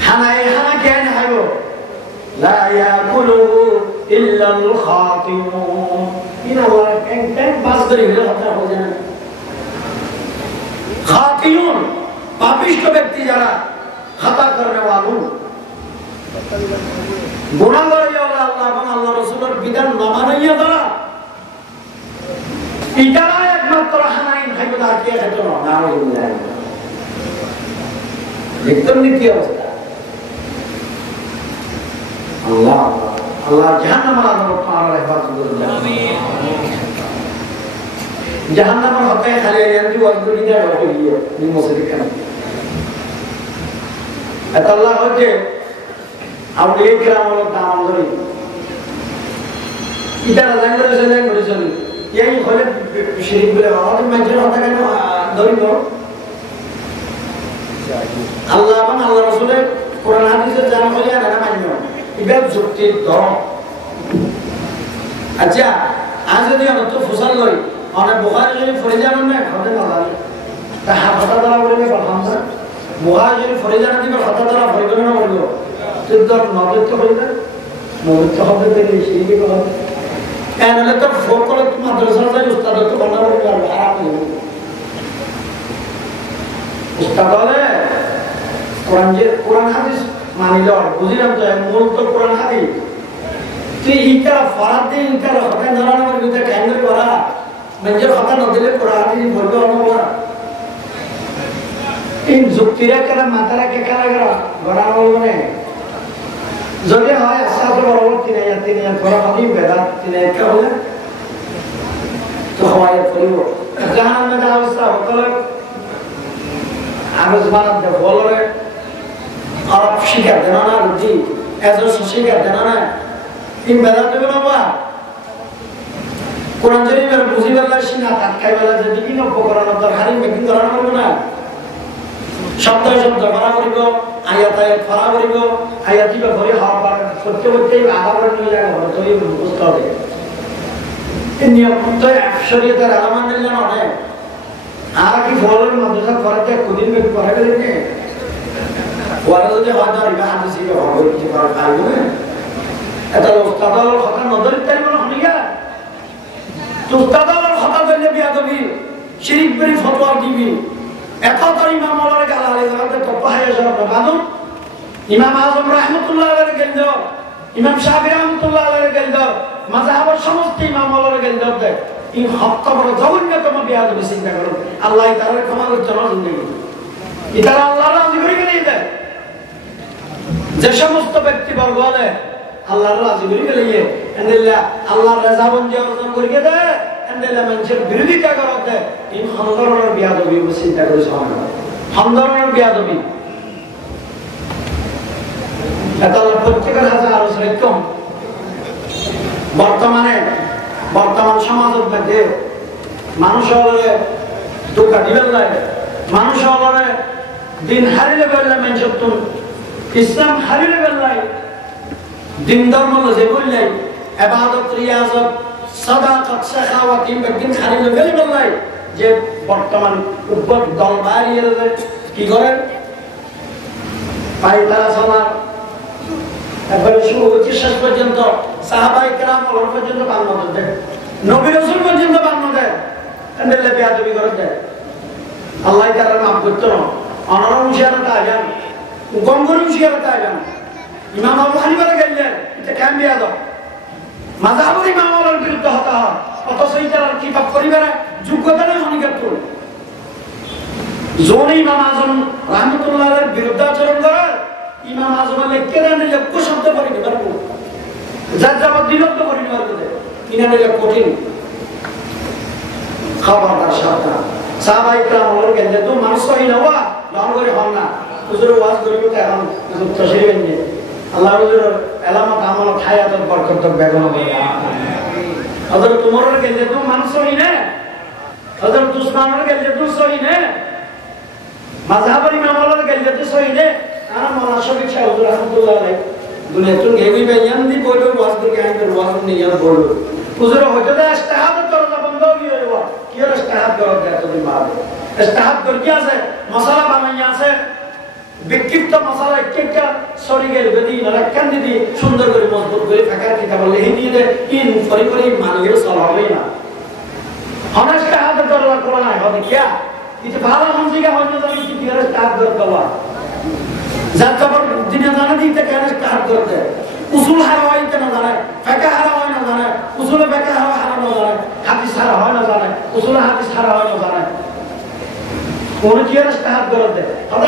হানায় হানা কেন হাইব লা ইয়াকুলুহু ইল্লাল খাতিমুন ইনা ওয়ালা এক বাস ধরে গেলে কথা হবে না খাতিমুন পাপিষ্ঠ ব্যক্তি যারা খাতা করনে ওয়ালু গুনাহগার আল্লাহ এবং আল্লাহ রাসূলের বিধান না মানিয়া তারা ইটারা একমাত্র হানাইন খাইবে আর কে খাইতো না নাউযুবিল্লাহ দেখতেন কি অবস্থা আল্লাহ আল্লাহ জাহান্নামের আযাব পাওয়ার হেফাজত করুন আমিন জাহান্নামের হতে খালি ইয়ান্দি ওয়াজগুলি দেওয়া হবে এই মুসলিম কেন এত আল্লাহ হচ্ছে আউলিয়া কিরামের নাম ধরে ইতারা জাঙ্গরে এই হলে শিরিক বলে আমাদের মানুষের হতে কেন ধরিব আল্লাহ এবং আল্লাহ রাসূলের কোরআন হাদিসে জানা হলে আর মান্য ইবাদ যুক্তি ধর্ম আচ্ছা আজ যদি আমরা তো ফসল লই অনেক বুখারী শরীফ পড়ে যাবেন না হবে না জানি তা হাফতা দ্বারা বলবে হামজা বুখারী শরীফ পড়ে জানা দিবে হাফতা দ্বারা পড়বে না বলবো তো নবত হইবে নবত হবে বেশি শিরিক হবে এনালে তো ফোকলে মাদ্রাসা যায় উস্তাদ তো বানাবো আর আরাম নেই উস্তাদ বলে কোরআন হাদিস মানিল বুঝিলাম তো মূল তো কোরআন হাদিস তুই ইটা ফরাদ দিন ইটা হতে ধরানোর ভিতরে কেন্দ্র করা নিজের কথা না দিলে কোরআন হাদিস বলবে অনবরা ইন যুক্তিরা কেন মাতারা কে কেন গড়ানো বলবে যদি হয় আসাতে বরাবর তিনি ধরা হবেই বেদাত তিনি কে হলে তো হয় করিব জাহান্নামের অবস্থা হতলে আরজমান দে বলরে আরব শিকার দেন না রুজি এজর শিকার দেন না তিন বেদাত দেব না কোরআন শরীফের বুঝিবাল্লাহ সিনা তাকাই বেলা যদি কি উপকরণ দরকারি মেকিং করানো হবে না শব্দ শব্দ ভরা করিব আয়াত আয়াত ভরা করিব আয়াত বা ভরে হওয়া সত্য সত্যি আধা করে নিয়ে যাবে তো এই বুঝতে হবে এই নিয়ম তো শরীয়তের আলামান নিলে না অনেক আর কি ফলের মাদ্রাসা করাতে কুদিন বেশি করা গেলে নে ওরা যদি হয় না রিবা হাদিস কে হবে কি করা খাইবে এটা উস্তাদের কথা নজর দিতে হবে না হনিয়া তো উস্তাদের কথা বললে বিয়াদবি শিরিক বেরি ফতোয়া দিবি এতটা ইমাম আলার গালালে জায়গাতে তপাহে জবাব বাদু ইমাম আযম রাহমাতুল্লাহ আলাইহি গেল ইমাম শাফি রাহমাতুল্লাহ আলাইহি গেল মাযহাবের সমস্ত ইমাম আলার গেল দেখ এই হক বড় জঘন্যতম বিয়াদবি চিন্তা করুন আল্লাহ তাআলা ক্ষমা করতে না জিন্দেগি এটা আল্লাহর রাজি করে গেলে দেয় যে সমস্ত ব্যক্তি বর্গ বলে আল্লাহর রাজি করে গেলে আল্লাহ আল্লাহর রাজাবন্দি অর্জন করে দেয় আল্লাহ মানুষের বিরোধিতা করতে এই হামদরনের বিয়াদবি চিন্তা করে সামনে হামদরনের বিয়াদবি এটা প্রত্যেকের হাজার আলোচনা কম বর্তমান সমাজের মধ্যে মানুষ হলে ধোকা দিবেন নাই মানুষ হলে দিন হারিলে বেরলে মানুষের তো ইসলাম হারিলে বেরলাই দিন ধর্ম যে বললাই ইবাদত রিয়াজত সাদাকাত সাখাওয়াত এই দিন হারিলে বেরলাই যে বর্তমান উপর দল বাড়িয়ে কি করেন পায়তারা সবার একবারে শুরু হচ্ছে শেষ পর্যন্ত সাহাবায়ে কেরাম ওর পর্যন্ত বাংলা দেয় নবী রাসূল পর্যন্ত বাংলা দেয় এন্ডেলে বিয়াদবি করে দেয় আল্লাহ তাআলা মাফ করতে না অনরম জিয়ারত আজান গঙ্গরম জিয়ারত আজান ইমাম আবু হানিফা গেলেন এটা কেন বিয়াদব মাযহাবের ইমামের বিরুদ্ধে হতা হয় অথচ এইটার কিতাব পরিবারে যোগ্যতা নেই অনেকের তো জোরে ইমাম আযম রাহমাতুল্লাহ আলাইহির বিরুদ্ধে আচরণ করে ইমাম আজম লিখে দেন লক্ষ শব্দ পড়ি না পারবো যার জবাব দিল তো পড়ি না পারবো ইনানে কঠিন খবরদার সাবধান সাহাবাই کرام ওর গেলে তো মানুষ হই না ওয়া দান করে হন না হুজুর ওয়াজ করিব তো এখন হুজুর তশরিফ নিয়ে আল্লাহ হুজুর এলামত আমল হায়াত বরকত বেগম আদর তোমার গেলে তো মানুষ হই না আদর দুশ্মনের গেলে তো সহি না মাযহাবের ইমামদের গেলে তো সহি না আর মাওলানা শফিক সাহেব হুজুর রাহমাতুল্লাহ আলাইহি দুনিয়া তো গেবি বেয়ান দি বইলো ওয়াজ করে আই করে ওয়াজ নিয়ে আর বললো হুজুর হয়তো দা ইস্তেহাদ করলা বন্ধ হয়ে গেল কি আর ইস্তেহাদ করা যায় তো দিমাগ ইস্তেহাদ কর কি আছে মশলা বানাই আছে বিক্ষিপ্ত মশলা একটা সরি গেল যদি রাখান দিদি সুন্দর করে মজবুত করে ফাঁকার কিতাব লিখে দিয়ে দে ইন ফরি করে মানিয়ে চলা হবে না আমরা ইস্তেহাদ করলা কোরআন হয় হবে কি এটা ভালো হামজিকা হয়তো জানি কি আর ইস্তেহাদ করলা যার খবর দিনে জানা দিতে কেন ইস্তেহাদ করতে উসুল হারা হয় কেন জানে ফিকহ হারা হয় না জানে উসুল ফিকহ হারা না জানে হাদিস হারা হয় না জানে উসুল হাদিস হারা হয় না জানে কোন কি আর ইস্তেহাদ করতে তবে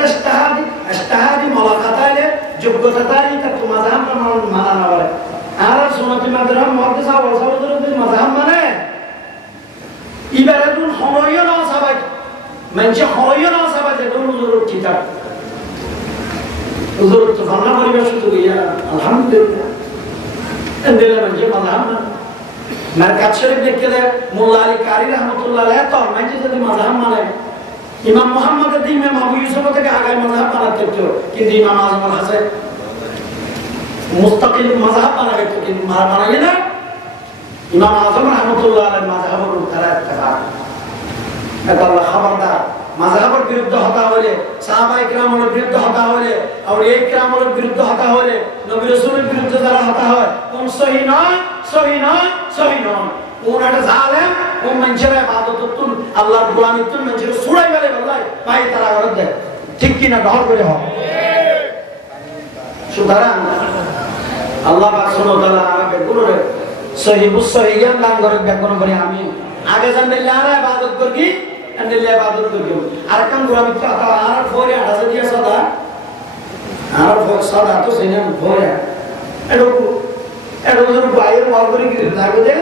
ইস্তেহাদি মুলাকাতালে যোগ্যতাটাই তা তো মাযহাব মানা না বলে আর সুন্নতি মাযহাব মুহাদ্দিস ওয়াল সাওয়াদের মাযহাব মানে ইবারাতুন হয়য় না সাবাই মানে হয়য় না সাবাই যে হুজুর কিতাব হুজুর তো জানা পরিবেশ তো গিয়া আলহামদুলিল্লাহ এন্দেলা মানে মাযহাব মারকাত শরীফ দেখলে মোল্লা আলী কারি রাহমাতুল্লাহ আলাইহি তো মানে যদি মাযহাব মানে ইমাম মুহাম্মদ দিন ইমাম আবু ইউসুফ থেকে আগে মাযহাব বানাতে তো কিন্তু ইমাম আজম আল হাসান মুস্তাকিল মাযহাব বানাতে তো কিন্তু বানায় না ইমাম আজম রাহমাতুল্লাহ আলাইহি মাযহাবের উপর ইত্তেফাক এটা আল্লাহ খবরদার মাযহাবের বিরুদ্ধে হতা হলে সাহাবায়ে কেরামের বিরুদ্ধে হতা হলে আউলিয়া কেরামের বিরুদ্ধে হতা হলে নবী রাসূলের বিরুদ্ধে যারা হতা হয় কোন সহি নয় কোন একটা জালেম ও মানুষের ইবাদততুল আল্লাহর গোলামিতুল মানুষের ছুড়াই গেলে আল্লাহ পাই তারা করে দেয় ঠিক কি না ঢল করে হয় সুতরাং আল্লাহ পাক সুবহানাহু ওয়া তাআলা আমাকে গুরুরে সহিবুস সহিয়ান দান করে বেকন করে আমি আগে জানলে আর ইবাদত করি এন্ডেলে ইবাদত করি আর কাম গোলামি তো আর ফোরে আড়া দিয়া সদা আর ফোর সদা তো সেনে ফোরে এডো জোর বাইরে ওয়াল করে কি লাগবে যে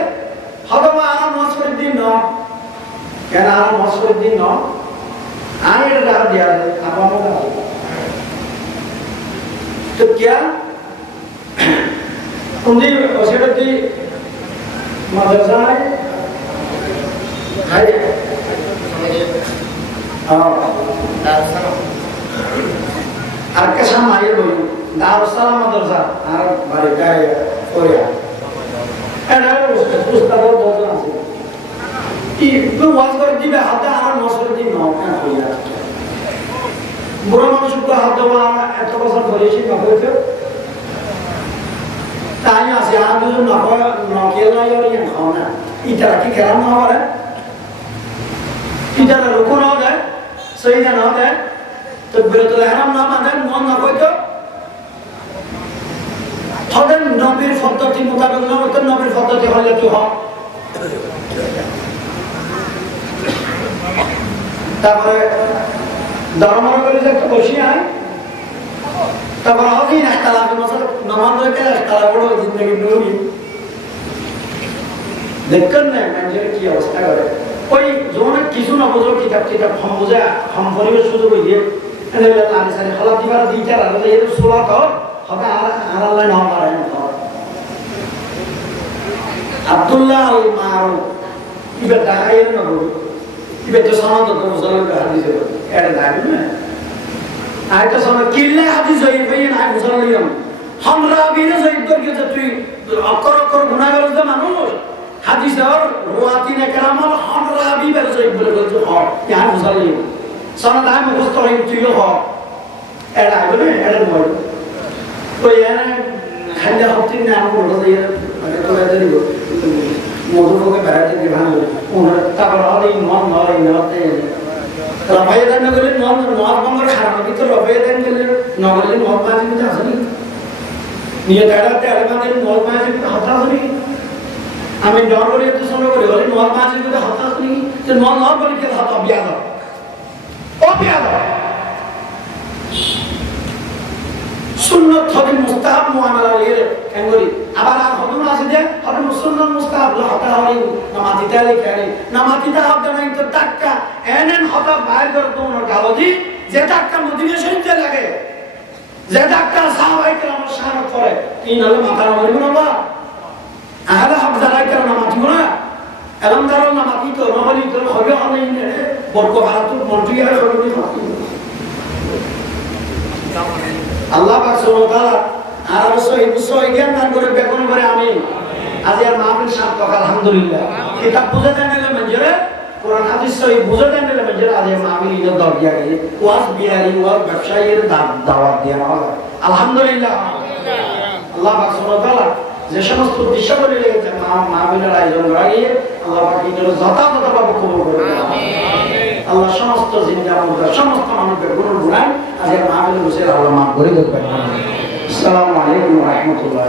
হবে আর মাসের দিন ন কেন আর মাসের দিন ন আয় এটা দিয়া দে আপন তো क्या उनकी औषधि मदरसा है আর কাছে মাইয়ে বলি দারুসালাম মাদ্রাসা আর বাড়িটায় কোরিয়া এটা উস্তাদ বলতে আছে কি তো ওয়াজ করে দিবে হাতে আর নসর দিন নাও কেন হইয়া বুড়ো মানুষ তো হাত দেওয়া এত বছর ধরেছি বাবুকে তাই আছে আর দুজন নকিয়ে নাই আর ইয়ে খাও না ইটারা কি খেলাম না হবে ইটারা রুকু না দেয় সহিদা না দেয় তো বিরত হারাম না বাঁধেন মন না কইতো হবেন নবীর পদ্ধতি মোতাবেক না হতো নবীর পদ্ধতি হলে কি হয় তারপরে ধর্মের করে যে একটা বসি হয় তারপর হবে না তালাকের মশলা নমান রেখে তালা বড় জিন্দগি নুরি দেখেন না মানুষের কি অবস্থা করে ওই যখন কিছু না বোঝো কিতাব হম বোঝা হম পরিবেশ সুযোগ হইয়ে লালি সারি হলা দিবার দিইটা রাখলে এর সোলা তো হবে আর আল্লাহ না পারে না আব্দুল্লাহ আল মারু ইবে দাঁড়ায় না বলো ইবে তো সমাজ তো মুসলমান হাদিস এর দাবি না আয়টা সময় কিল্লে হাদিস জয়ীফ হই না মুসলমান হাম রাবিরে জয়ীফ করে যে তুই অকর গুনাহগার যে মানুষ হাদিস আর রওয়াতিনে কেরামাল হাম রাবি বের জয়ীফ বলে বলছো হ্যাঁ ইয়া মুসলমান সনদ আই মুখস্থ হই তুইও হ্যাঁ এর আইবনে এর নয় ওই এনে খাইলে হতে না আমল হয়ে মানে তো এদের মধুরকে বেড়াতে দিয়ে ভাঙলো ওনার তারপর আর এই মন নয় নতে রফায়ে দেন গেলে মদ বন্ধর খারাপ কিন্তু রফায়ে দেন গেলে নগলে মদ পাঁচ মিনিট আসেনি নিয়ে দাঁড়াতে আড়ে মদ পাঁচ মিনিট হতাশ নি আমি ডর করে একটু সময় করে বলি মদ পাঁচ মিনিট হতাশ নি যে মদ নদ বলে কে হাত অবিয়াদ সুন্নত হবে মুস্তাহাব মুআমালা এর কেঙ্গরি আবার আর হদুন আছে যে হবে সুন্নত মুস্তাহাব হতা হয় নামাজি তালে কেনে নামাজি তা হবে না তো টাক্কা এনএন হতা বাইর করে তোমরা গালজি যে টাক্কা মদিনা শরীফে লাগে যে টাক্কা সাহাবায়ে কেরাম শাহাদাত করে কি নালে মাথা মারিব না বা আহলে হক জানাই কেন নামাজি না এলম দারো নামাজি তো নবলি তো হবে হবে না বরকো ভারত মন্ত্রী আর হবে আল্লাহ পাক সুবহানাহু ওয়া তাআলা আর সহি জ্ঞান দান করে বেকন করে আমিন আজ এর মাহফিল সাত টাকা আলহামদুলিল্লাহ কিতাব বুঝে জানলে মঞ্জুরে কোরআন হাদিস সহি বুঝে জানলে মঞ্জুরে আজ এর মাহফিল ইজ্জত দাও দিয়া গেছে ওয়াজ বিহারি ওয়াজ ব্যবসায়ীর দাওয়াত দেয়া হবে আলহামদুলিল্লাহ আল্লাহ পাক সুবহানাহু ওয়া তাআলা যে সমস্ত দৃশ্যগুলি লেগেছে মাহফিলের আয়োজন করিয়ে আল্লাহ পাক এর যথাযথভাবে কবুল করে আমিন আল্লাহ সমস্ত জিন্দা মুর্দা সমস্ত মানুষের গুনাহ আজ এর মাহফিলে বসে আল্লাহ মাফ করে দেবেন আসসালামু আলাইকুম ওয়া রাহমাতুল্লাহ